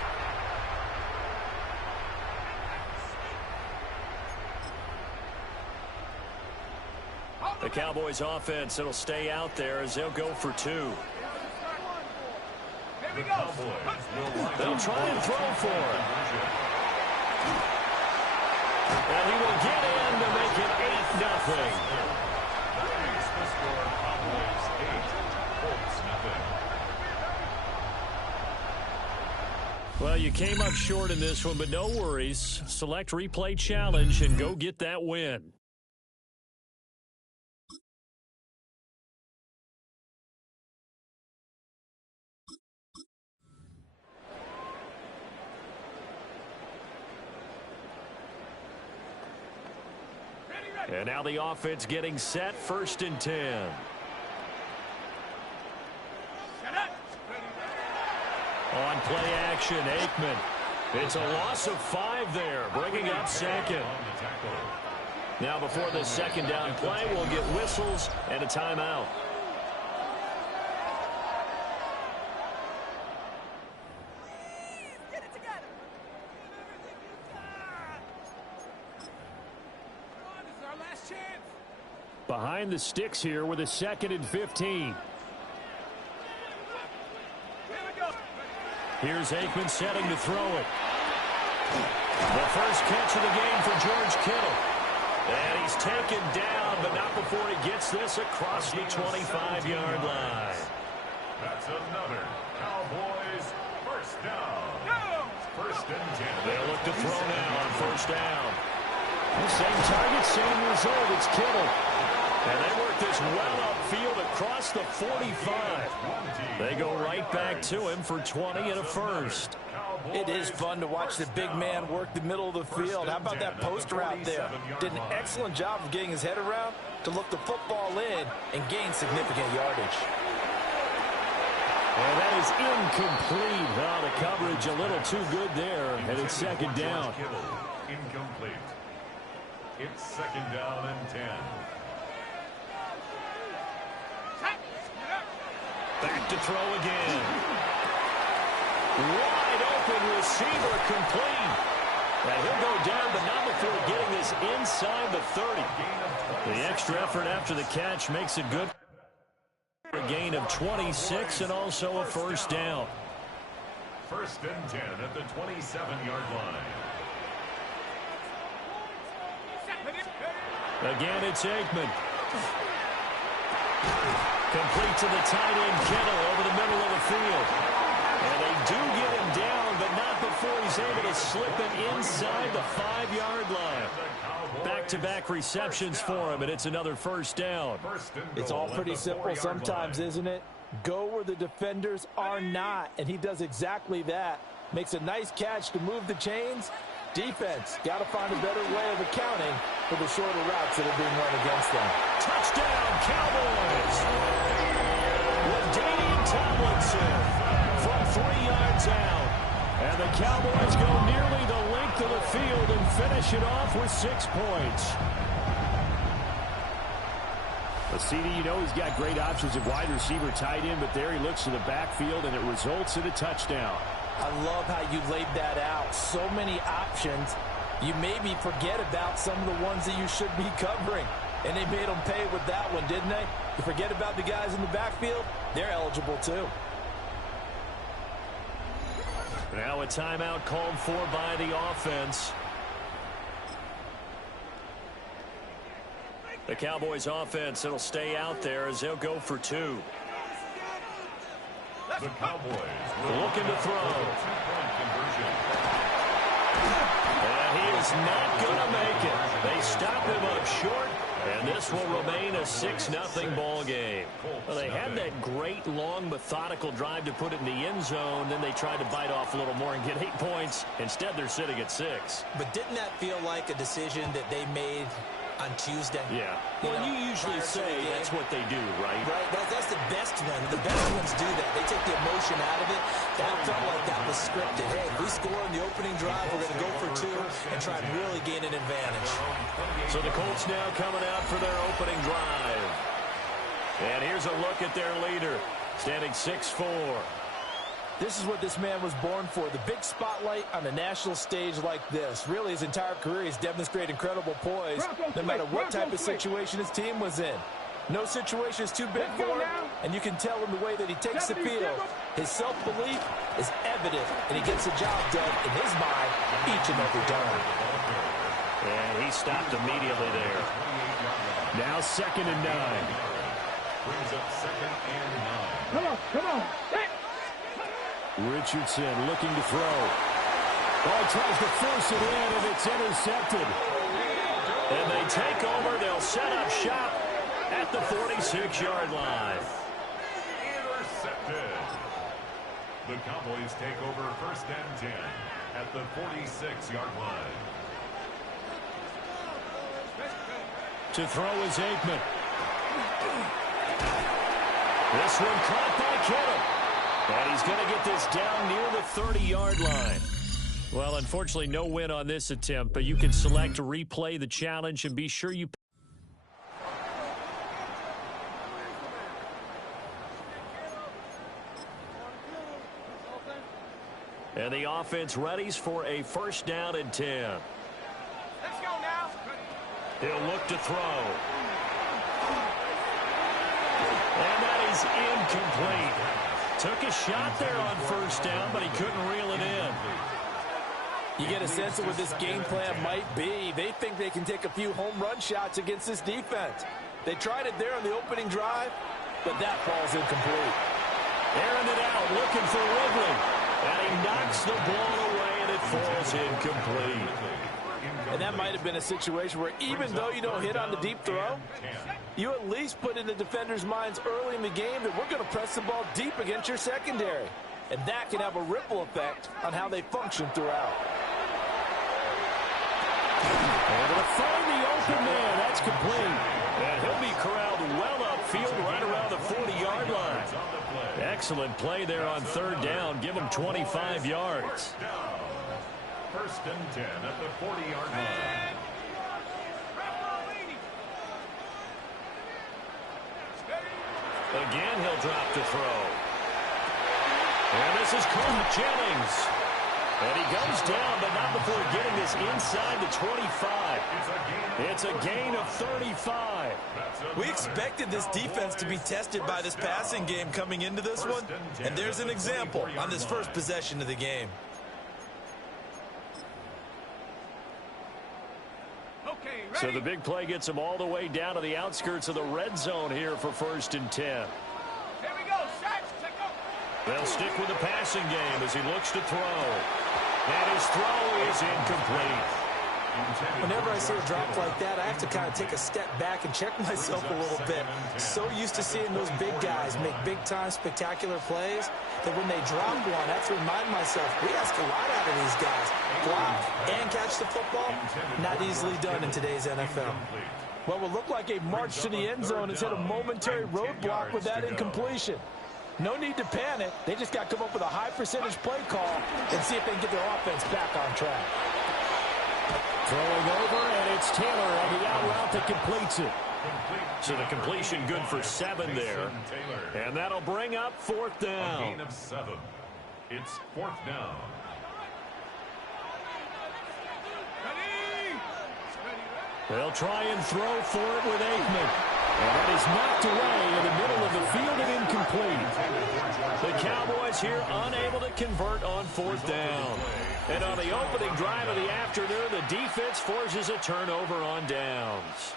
The Cowboys offense, it'll stay out there as they'll go for 2. They'll try and throw for it. And he will get in to make it 8-0. Well, you came up short in this one, but no worries. Select replay challenge and go get that win. And now the offense getting set, 1st and 10. On play action, Aikman. It's a loss of 5 there, bringing up 2nd. Now before the 2nd down play, we'll get whistles and a timeout. Behind the sticks here with a 2nd and 15. Here's Aikman setting to throw it. The first catch of the game for George Kittle. And he's taken down, but not before he gets this across the 25-yard line. That's another Cowboys first down. First and 10. They'll look to throw now on first down. Same target, same result. It's Kittle. And they work this well upfield across the 45. They go right back to him for 20 and a first. It is fun to watch the big man work the middle of the field. How about that post route there? Did an excellent job of getting his head around to look the football in and gain significant yardage. And that is incomplete. Oh, the coverage a little too good there, and it's second down. Incomplete. It's second down and 10. Back to throw again. Wide open receiver complete. And he'll go down, but not before getting this inside the 30. The extra effort after the catch makes it good. A gain of 26 and also a first down. First and 10 at the 27-yard line. Again, it's Aikman. Complete to the tight end, Kittle, over the middle of the field. And they do get him down, but not before he's able to slip it inside the 5-yard line. Back-to-back receptions for him, and it's another first down. It's all pretty simple sometimes, isn't it? Go where the defenders are not, and he does exactly that. Makes a nice catch to move the chains. Defense, got to find a better way of accounting for the shorter routes that are being run against them. Touchdown, Cowboys! LaDainian Tomlinson from 3 yards out. And the Cowboys go nearly the length of the field and finish it off with 6 points. But CD, you know he's got great options at wide receiver, tight end, but there he looks to the backfield, and it results in a touchdown. I love how you laid that out. So many options. You maybe forget about some of the ones that you should be covering. And they made them pay with that one, didn't they? You forget about the guys in the backfield, they're eligible too. Now a timeout called for by the offense. The Cowboys offense, it'll stay out there as they'll go for 2. The Cowboys looking to throw. And he is not going to make it. They stop him up short, and this will remain a 6-0 ball game. Well, they had that great, long, methodical drive to put it in the end zone. Then they tried to bite off a little more and get 8 points. Instead, they're sitting at 6. But didn't that feel like a decision that they made on Tuesday? Yeah. Well, you usually say that's what they do, right? Right. That's the best one. The best ones do that. They take the emotion out of it. That felt like that was scripted. Hey, if we score in the opening drive, we're going to go for 2 and try and really gain an advantage. So the Colts now coming out for their opening drive. And here's a look at their leader, standing 6'4". This is what this man was born for, the big spotlight on a national stage like this. Really, his entire career, he's demonstrated incredible poise, no matter what type of situation his team was in. No situation is too big for him, and you can tell in the way that he takes the field. His self-belief is evident, and he gets the job done in his mind each and every time. And he stopped immediately there. Now 2nd and 9. Brings up 2nd and 9. Come on, come on. Hey. Richardson looking to throw. Ball tries to force it in, and it's intercepted. And they take over. They'll set up shop at the 46-yard line. Intercepted. The Cowboys take over 1st and 10 at the 46-yard line. To throw is Aikman. This one caught by Kittle. And he's going to get this down near the 30-yard line. Well, unfortunately, no win on this attempt, but you can select to replay the challenge and be sure you... And the offense readies for a 1st down and 10. Let's go now. He'll look to throw. And that is incomplete. Took a shot there on 1st down, but he couldn't reel it in. You get a sense of what this game plan might be. They think they can take a few home run shots against this defense. They tried it there on the opening drive, but that falls incomplete. Airing it out, looking for Ridley. And he knocks the ball away, and it falls incomplete. And that might have been a situation where even though you don't hit on the deep throw, you at least put in the defenders' minds early in the game that we're going to press the ball deep against your secondary. And that can have a ripple effect on how they function throughout. Able to find the open man. That's complete. And he'll be corralled well upfield right around the 40-yard line. Excellent play there on third down. Give him 25 yards. First and 10 at the 40-yard line. Again, he'll drop to throw. And this is caught Jennings. And he goes down, but not before getting this inside the 25. It's a gain of 35. We expected this defense to be tested by this passing game coming into this one. And there's an example on this first possession of the game. So the big play gets him all the way down to the outskirts of the red zone here for first and 10. Here we go, Shaq. They'll stick with the passing game as he looks to throw. And his throw is incomplete. Whenever I see a drop like that, I have to kind of take a step back and check myself a little bit. So used to seeing those big guys make big-time spectacular plays that when they drop one, I have to remind myself, we ask a lot out of these guys. Block and catch the football, not easily done in today's NFL. Well, what looked like a march to the end zone has hit a momentary roadblock with that incompletion. No need to panic. They just got to come up with a high percentage play call and see if they can get their offense back on track. Throwing over, and it's Taylor on the out route that completes it. So the completion good for 7 there. And that'll bring up fourth down. A gain of 7. It's fourth down. They'll try and throw for it with Aikman. And that is knocked away in the middle of the field and incomplete. The Cowboys here unable to convert on fourth down. And on the opening drive of the afternoon, the defense forces a turnover on downs.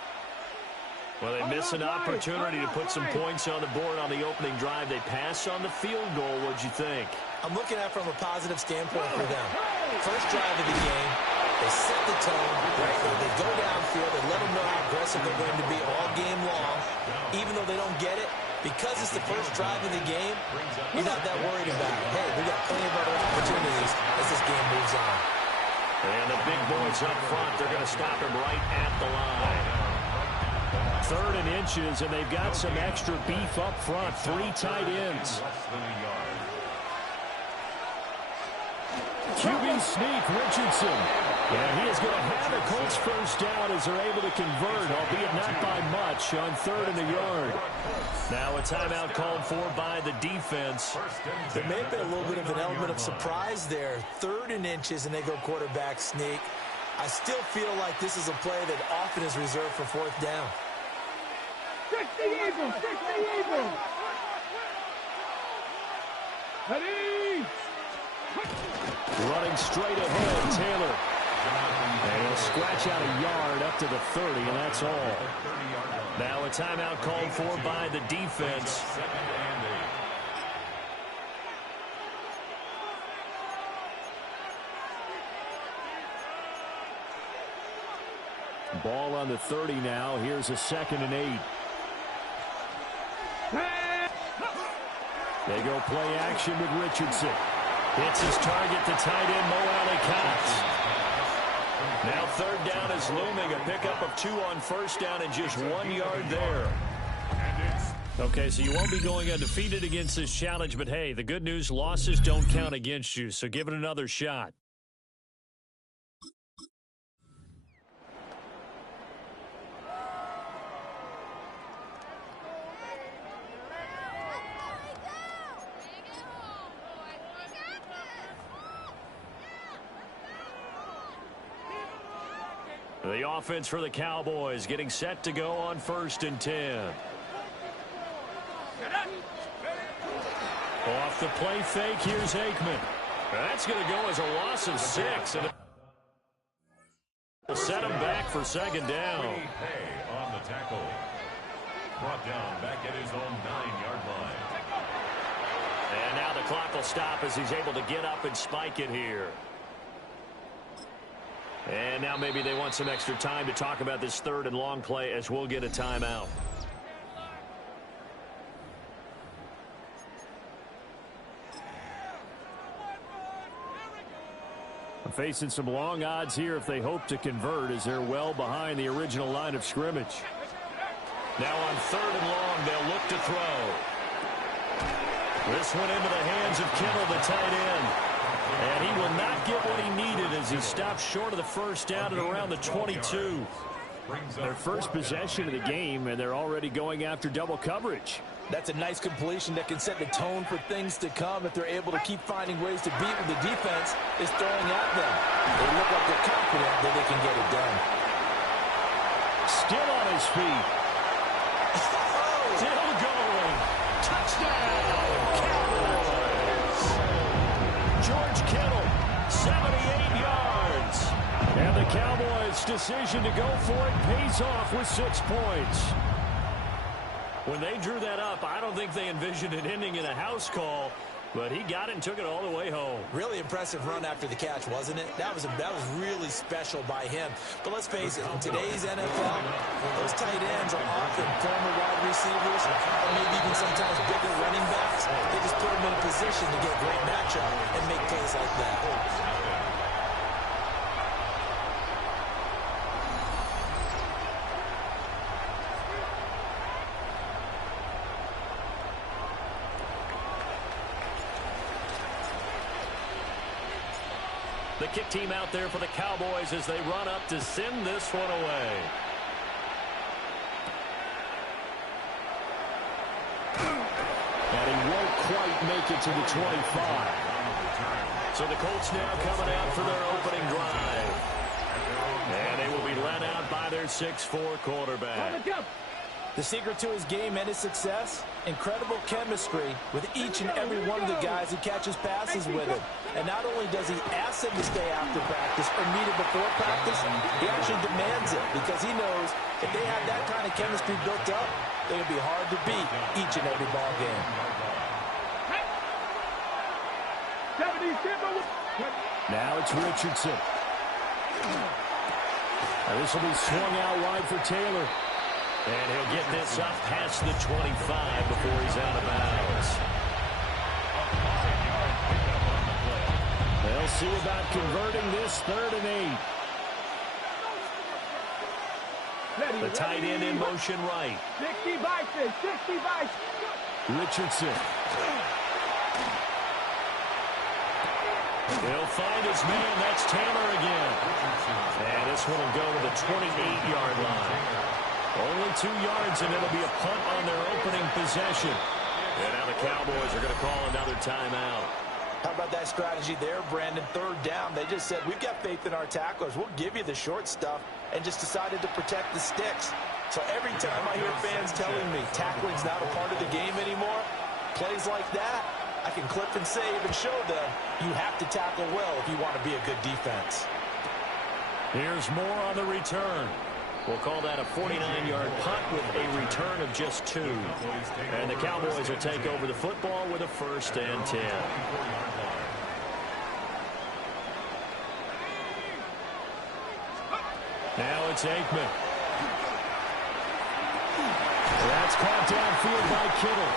Well, they miss an opportunity to put some points on the board on the opening drive. They pass on the field goal. What'd you think? I'm looking at it from a positive standpoint for them. First drive of the game, they set the tone. Right? They go downfield. They let them know how aggressive they're going to be all game long. Even though they don't get it, because it's the first drive of the game, you're not that worried about it. Hey, we got plenty of other opportunities as this game moves on. And the big boys up front, they're going to stop him right at the line. 3rd and inches, and they've got some extra beef up front. 3 tight ends. QB sneak, Richardson. And he is going to have a Colts first down as they're able to convert, albeit not by much, on 3rd and a yard. Now a timeout called for by the defense. There may have been a little bit of an element of surprise there. 3rd and inches, and they go quarterback sneak. I still feel like this is a play that often is reserved for 4th down. 60 Eagles! 60 Eagles! Ready! Running straight ahead, Taylor. And he'll scratch out a yard up to the 30, and that's all. Now a timeout called for by the defense. Ball on the 30 now. Here's a 2nd and 8. They go play action with Richardson. Hits his target, the tight end, Mo Alley-Cox. Now 3rd down is looming. A pickup of 2 on first down and just 1 yard there. Okay, so you won't be going undefeated against this challenge, but hey, the good news, losses don't count against you, so give it another shot. The offense for the Cowboys getting set to go on 1st and 10. Off the play fake, here's Aikman. That's going to go as a loss of 6. And We'll set him back for second down. Hay on the tackle. Brought down back at his own 9-yard line. And now the clock will stop as he's able to get up and spike it here. And now maybe they want some extra time to talk about this third and long play as we'll get a timeout. Facing some long odds here if they hope to convert as they're well behind the original line of scrimmage. Now on third and long, they'll look to throw. This one into the hands of Kittle, the tight end. And he will not get what he needed as he stops short of the first down at around the 22. Their first possession of the game, and they're already going after double coverage. That's a nice completion that can set the tone for things to come if they're able to keep finding ways to beat what the defense is throwing at them. They look like they're confident that they can get it done. Still on his feet. Still going. Touchdown, Cowboys. George Kittle, 78 yards. And the Cowboys' decision to go for it pays off with 6 points. When they drew that up, I don't think they envisioned it ending in a house call, but he got it and took it all the way home. Really impressive run after the catch, wasn't it? That was really special by him. But let's face it, in today's NFL, those tight ends are often former wide receivers, or maybe even sometimes bigger running backs. They just put them in a position to get a great matchup and make plays like that. The kick team out there for the Cowboys as they run up to send this one away. And he won't quite make it to the 25. So the Colts now coming out for their opening drive. And they will be led out by their 6'4" quarterback. The secret to his game and his success, incredible chemistry with each and every one of the guys who catches passes with him. And not only does he ask them to stay after practice or meet it before practice, he actually demands it because he knows if they have that kind of chemistry built up, they're going to be hard to beat each and every ball game. Now it's Richardson. Now this will be swung out wide for Taylor. And he'll get this up past the 25 before he's out of bounds. They'll see about converting this 3rd and 8. The tight end in motion right. 60 bites, 60 bites. Richardson. He'll find his man. That's Taylor again. And this one will go to the 28-yard line. Only 2 yards, and it'll be a punt on their opening possession. And now the Cowboys are going to call another timeout. How about that strategy there, Brandon? 3rd down. They just said, we've got faith in our tacklers. We'll give you the short stuff, and just decided to protect the sticks. So every time I hear fans telling me tackling's not a part of the game anymore, plays like that, I can clip and save and show them you have to tackle well if you want to be a good defense. Here's more on the return. We'll call that a 49-yard punt with a return of just 2. And the Cowboys will take over the football with a 1st and 10. Now it's Aikman. That's caught downfield by Kittle.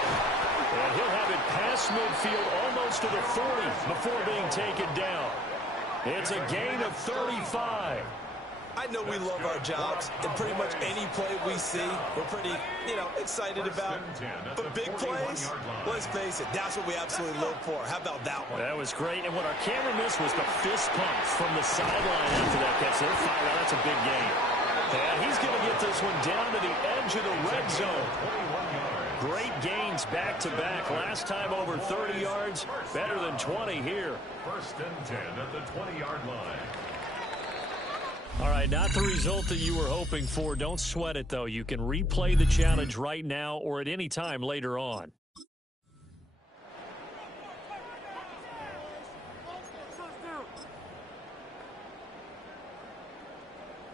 And he'll have it past midfield almost to the 40 before being taken down. It's a gain of 35. I know we love our jobs, and pretty much any play we see, we're pretty, excited about. But big plays, let's face it, that's what we absolutely live for. How about that one? That was great, and what our camera missed was the fist pump from the sideline after that catch. They're fired out. That's a big game. And he's going to get this one down to the edge of the red zone. Great gains back-to-back. Last time over 30 yards, better than 20 here. 1st and 10 at the 20-yard line. All right, not the result that you were hoping for. Don't sweat it, though. You can replay the challenge right now or at any time later on.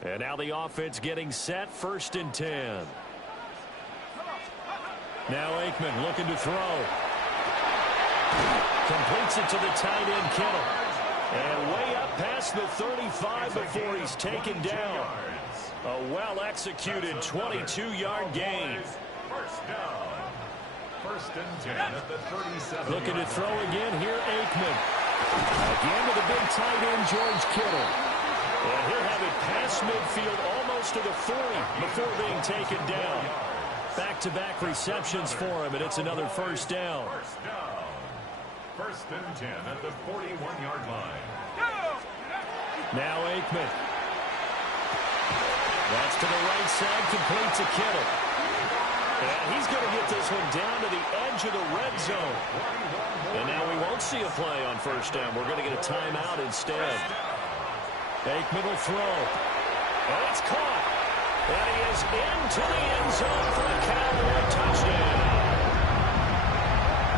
And now the offense getting set, 1st and 10. Now Aikman looking to throw. Completes it to the tight end, Kittle. And way up past the 35 before he's taken down. A well-executed 22-yard gain. First down. 1st and 10 at the 37. Looking to throw again here, Aikman. Again to the big tight end, George Kittle. And he'll have it past midfield almost to the 40 before being taken down. Back-to-back receptions for him, and it's another 1st down. 1st and 10 at the 41-yard line. Now Aikman. That's to the right side, complete to Kittle. And he's going to get this one down to the edge of the red zone. And now we won't see a play on 1st down. We're going to get a timeout instead. Aikman will throw. And it's caught. And he is into the end zone for the Cowboy touchdown.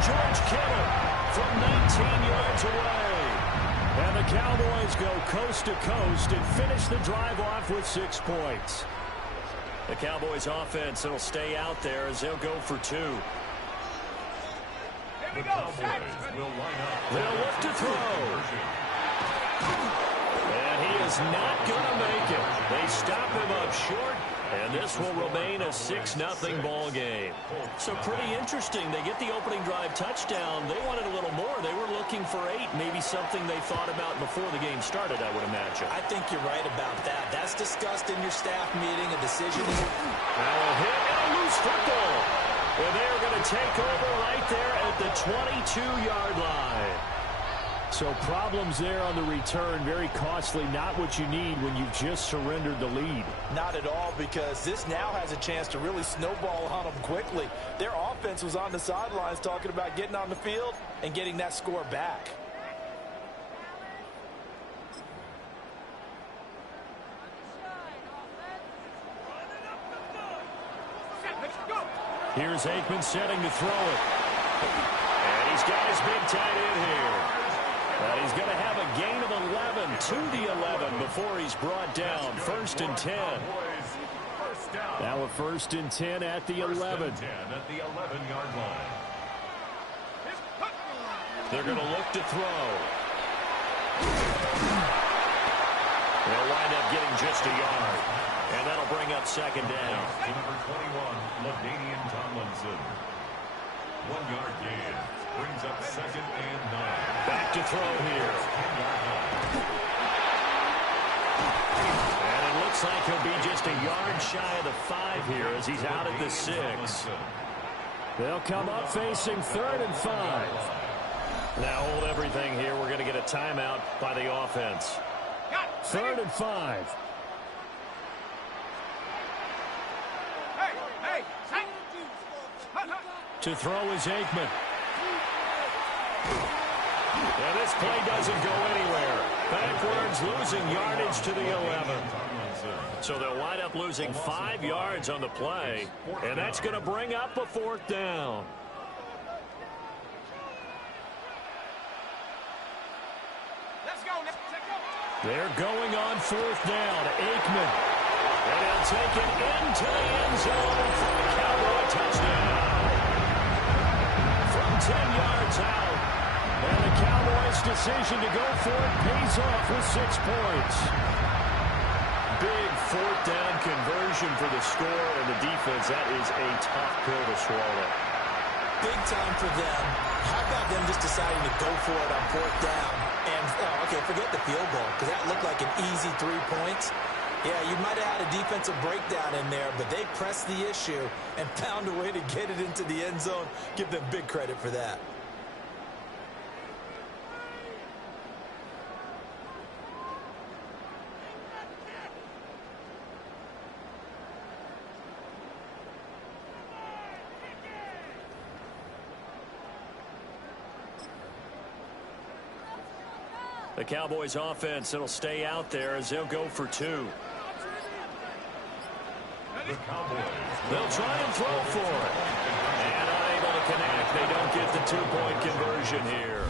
George Kittle from 19 yards away. And the Cowboys go coast to coast and finish the drive off with 6 points. The Cowboys offense will stay out there as they'll go for 2. The Cowboys will line up. They'll look to throw. And he is not going to make it. They stop him up short, and this will remain a 6-0 ball game. So pretty interesting. They get the opening drive touchdown. They wanted a little more. They were looking for 8, maybe something they thought about before the game started, I would imagine. I think you're right about that. That's discussed in your staff meeting, a decision. Now a hit and a loose football. And they're going to take over right there at the 22-yard line. So problems there on the return, very costly, not what you need when you've just surrendered the lead. Not at all, because this now has a chance to really snowball on them quickly. Their offense was on the sidelines talking about getting on the field and getting that score back. Here's Aikman setting to throw it. And he's got his big tight end here. And he's going to have a gain of 11 to the 11 before he's brought down. 1st and 10. Now a 1st and 10 at the 11. 10 at the 11-yard line. They're going to look to throw. They'll wind up getting just a yard. And that'll bring up 2nd down. Number 21, LaDainian Tomlinson. 1-yard gain. Brings up 2nd and 9. Back to throw here. And it looks like he'll be just a yard shy of the 5 here as he's out at the 6. They'll come up facing 3rd and 5. Now hold everything here. We're going to get a timeout by the offense. 3rd and 5. To throw is Aikman. And this play doesn't go anywhere. Backwards, losing yardage to the 11. So they'll wind up losing 5 yards on the play. And that's going to bring up a 4th down. They're going on 4th down. Aikman. And he'll take it into the end zone for a Cowboy touchdown. From 10 yards out. And the Cowboys' decision to go for it pays off with 6 points. Big 4th down conversion for the score, and the defense, that is a tough pill to swallow. Big time for them. How about them just deciding to go for it on 4th down? And, okay, forget the field goal, because that looked like an easy 3 points. Yeah, you might have had a defensive breakdown in there, but they pressed the issue and found a way to get it into the end zone. Give them big credit for that. The Cowboys offense, it'll stay out there as they'll go for 2. They'll try and throw for it. And unable to connect. They don't get the 2-point conversion here.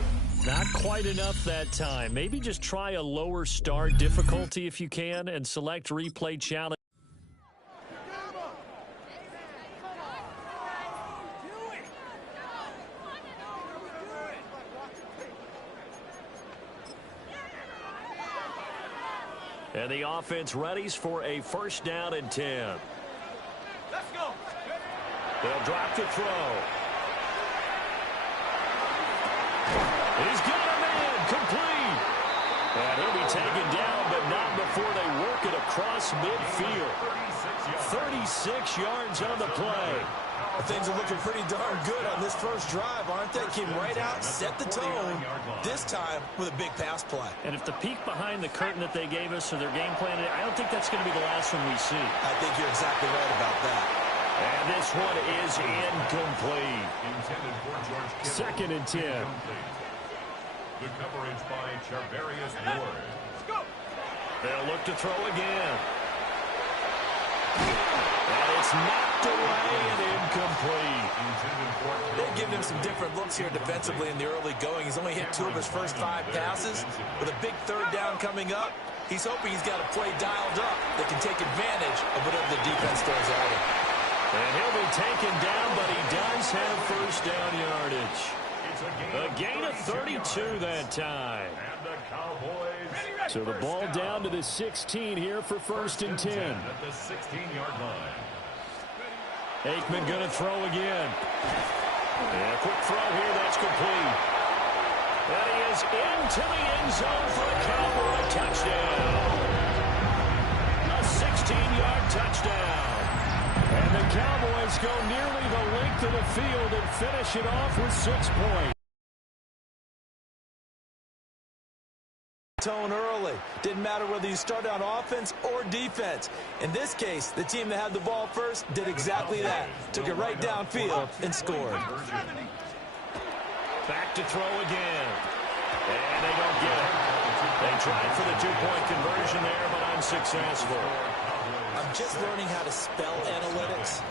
Not quite enough that time. Maybe just try a lower start difficulty if you can and select replay challenge. And the offense readies for a first down and 10. Let's go. They'll drop the throw. He's got a man complete. And he'll be taken down, but not before they work it across midfield. 36 yards on the play. Things are looking pretty darn good on this first drive, aren't they? Came right out, set the tone, this time with a big pass play. And if the peek behind the curtain that they gave us or their game plan, I don't think that's going to be the last one we see. I think you're exactly right about that. And this one is incomplete. Second and 10. The coverage by Charvarius Ward. They'll look to throw again. And it's knocked away and incomplete. They're giving him some different looks here defensively in the early going. He's only hit 2 of his first 5 passes. With a big third down coming up, he's hoping he's got a play dialed up that can take advantage of whatever the defense throws at him. And he'll be taken down, but he does have first down yardage. A gain of 32 that time. And the Cowboys. So the ball down to the 16 here for first and 10. At the 16-yard line. Aikman going to throw again. And a quick throw here, that's complete. And he is into the end zone for a Cowboy touchdown. A 16-yard touchdown. And the Cowboys go nearly the length of the field and finish it off with 6 points. Tone early. Didn't matter whether you started on offense or defense. In this case, the team that had the ball first did exactly that. Took it right downfield and scored. Back to throw again. And they don't get it. They tried for the 2-point conversion there, but unsuccessful. I'm just learning how to spell analytics,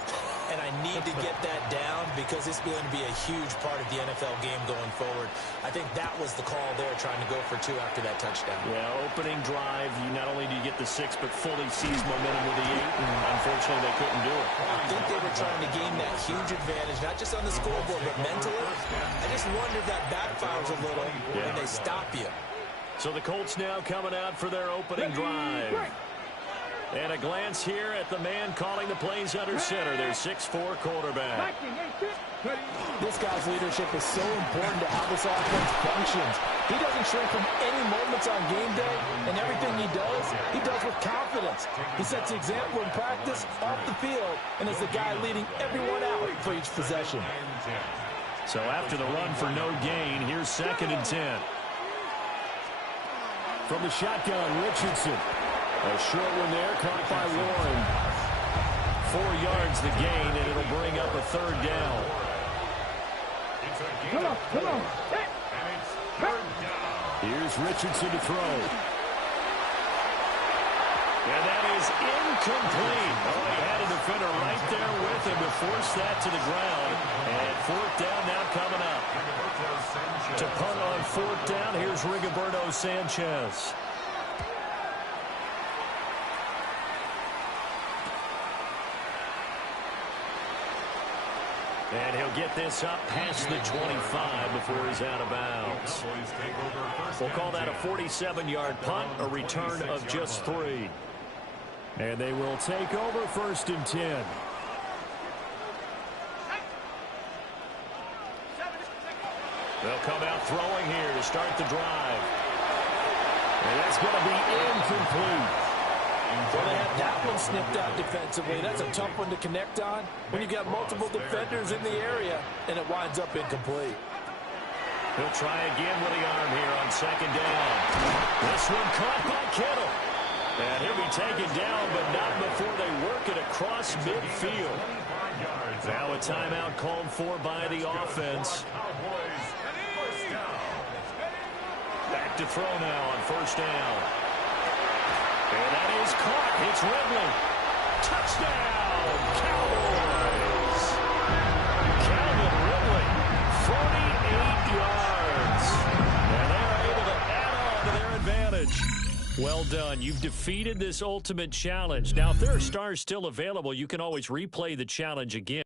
and I need to get that down because it's going to be a huge part of the NFL game going forward. I think that was the call there, trying to go for 2 after that touchdown. Yeah, opening drive, you not only do you get the 6, but fully seize momentum with the 8, and unfortunately they couldn't do it. I think they were trying to gain that huge advantage, not just on the scoreboard, but mentally. I just wonder if that backfires a little when they stop you. So the Colts now coming out for their opening drive. And a glance here at the man calling the plays under center, their 6'4" quarterback. This guy's leadership is so important to how this offense functions. He doesn't shrink from any moments on game day, and everything he does with confidence. He sets the example in practice, off the field, and is the guy leading everyone out for each possession. So after the run for no gain, here's second and 10. From the shotgun, Richardson. A short one there, caught by Warren. 4 yards the gain, and it'll bring up a third down. Come on. Here's Richardson to throw. And that is incomplete. Oh, he had a defender right there with him to force that to the ground. And 4th down now coming up. To punt on 4th down, here's Rigoberto Sanchez. And he'll get this up past the 25 before he's out of bounds. We'll call that a 47-yard punt, a return of just 3. And they will take over first and 10. They'll come out throwing here to start the drive. And that's going to be incomplete. Well, they had that one snipped out defensively. That's a tough one to connect on when you've got multiple defenders in the area, and it winds up incomplete. He'll try again with the arm here on second down. This one caught by Kittle. And he'll be taken down, but not before they work it across midfield. Now a timeout called for by the offense. Back to throw now on first down. And that is caught. It's Ridley. Touchdown, Cowboys. Calvin Ridley, 48 yards. scrimmage. Well done. You've defeated this ultimate challenge. Now, if there are stars still available, you can always replay the challenge again.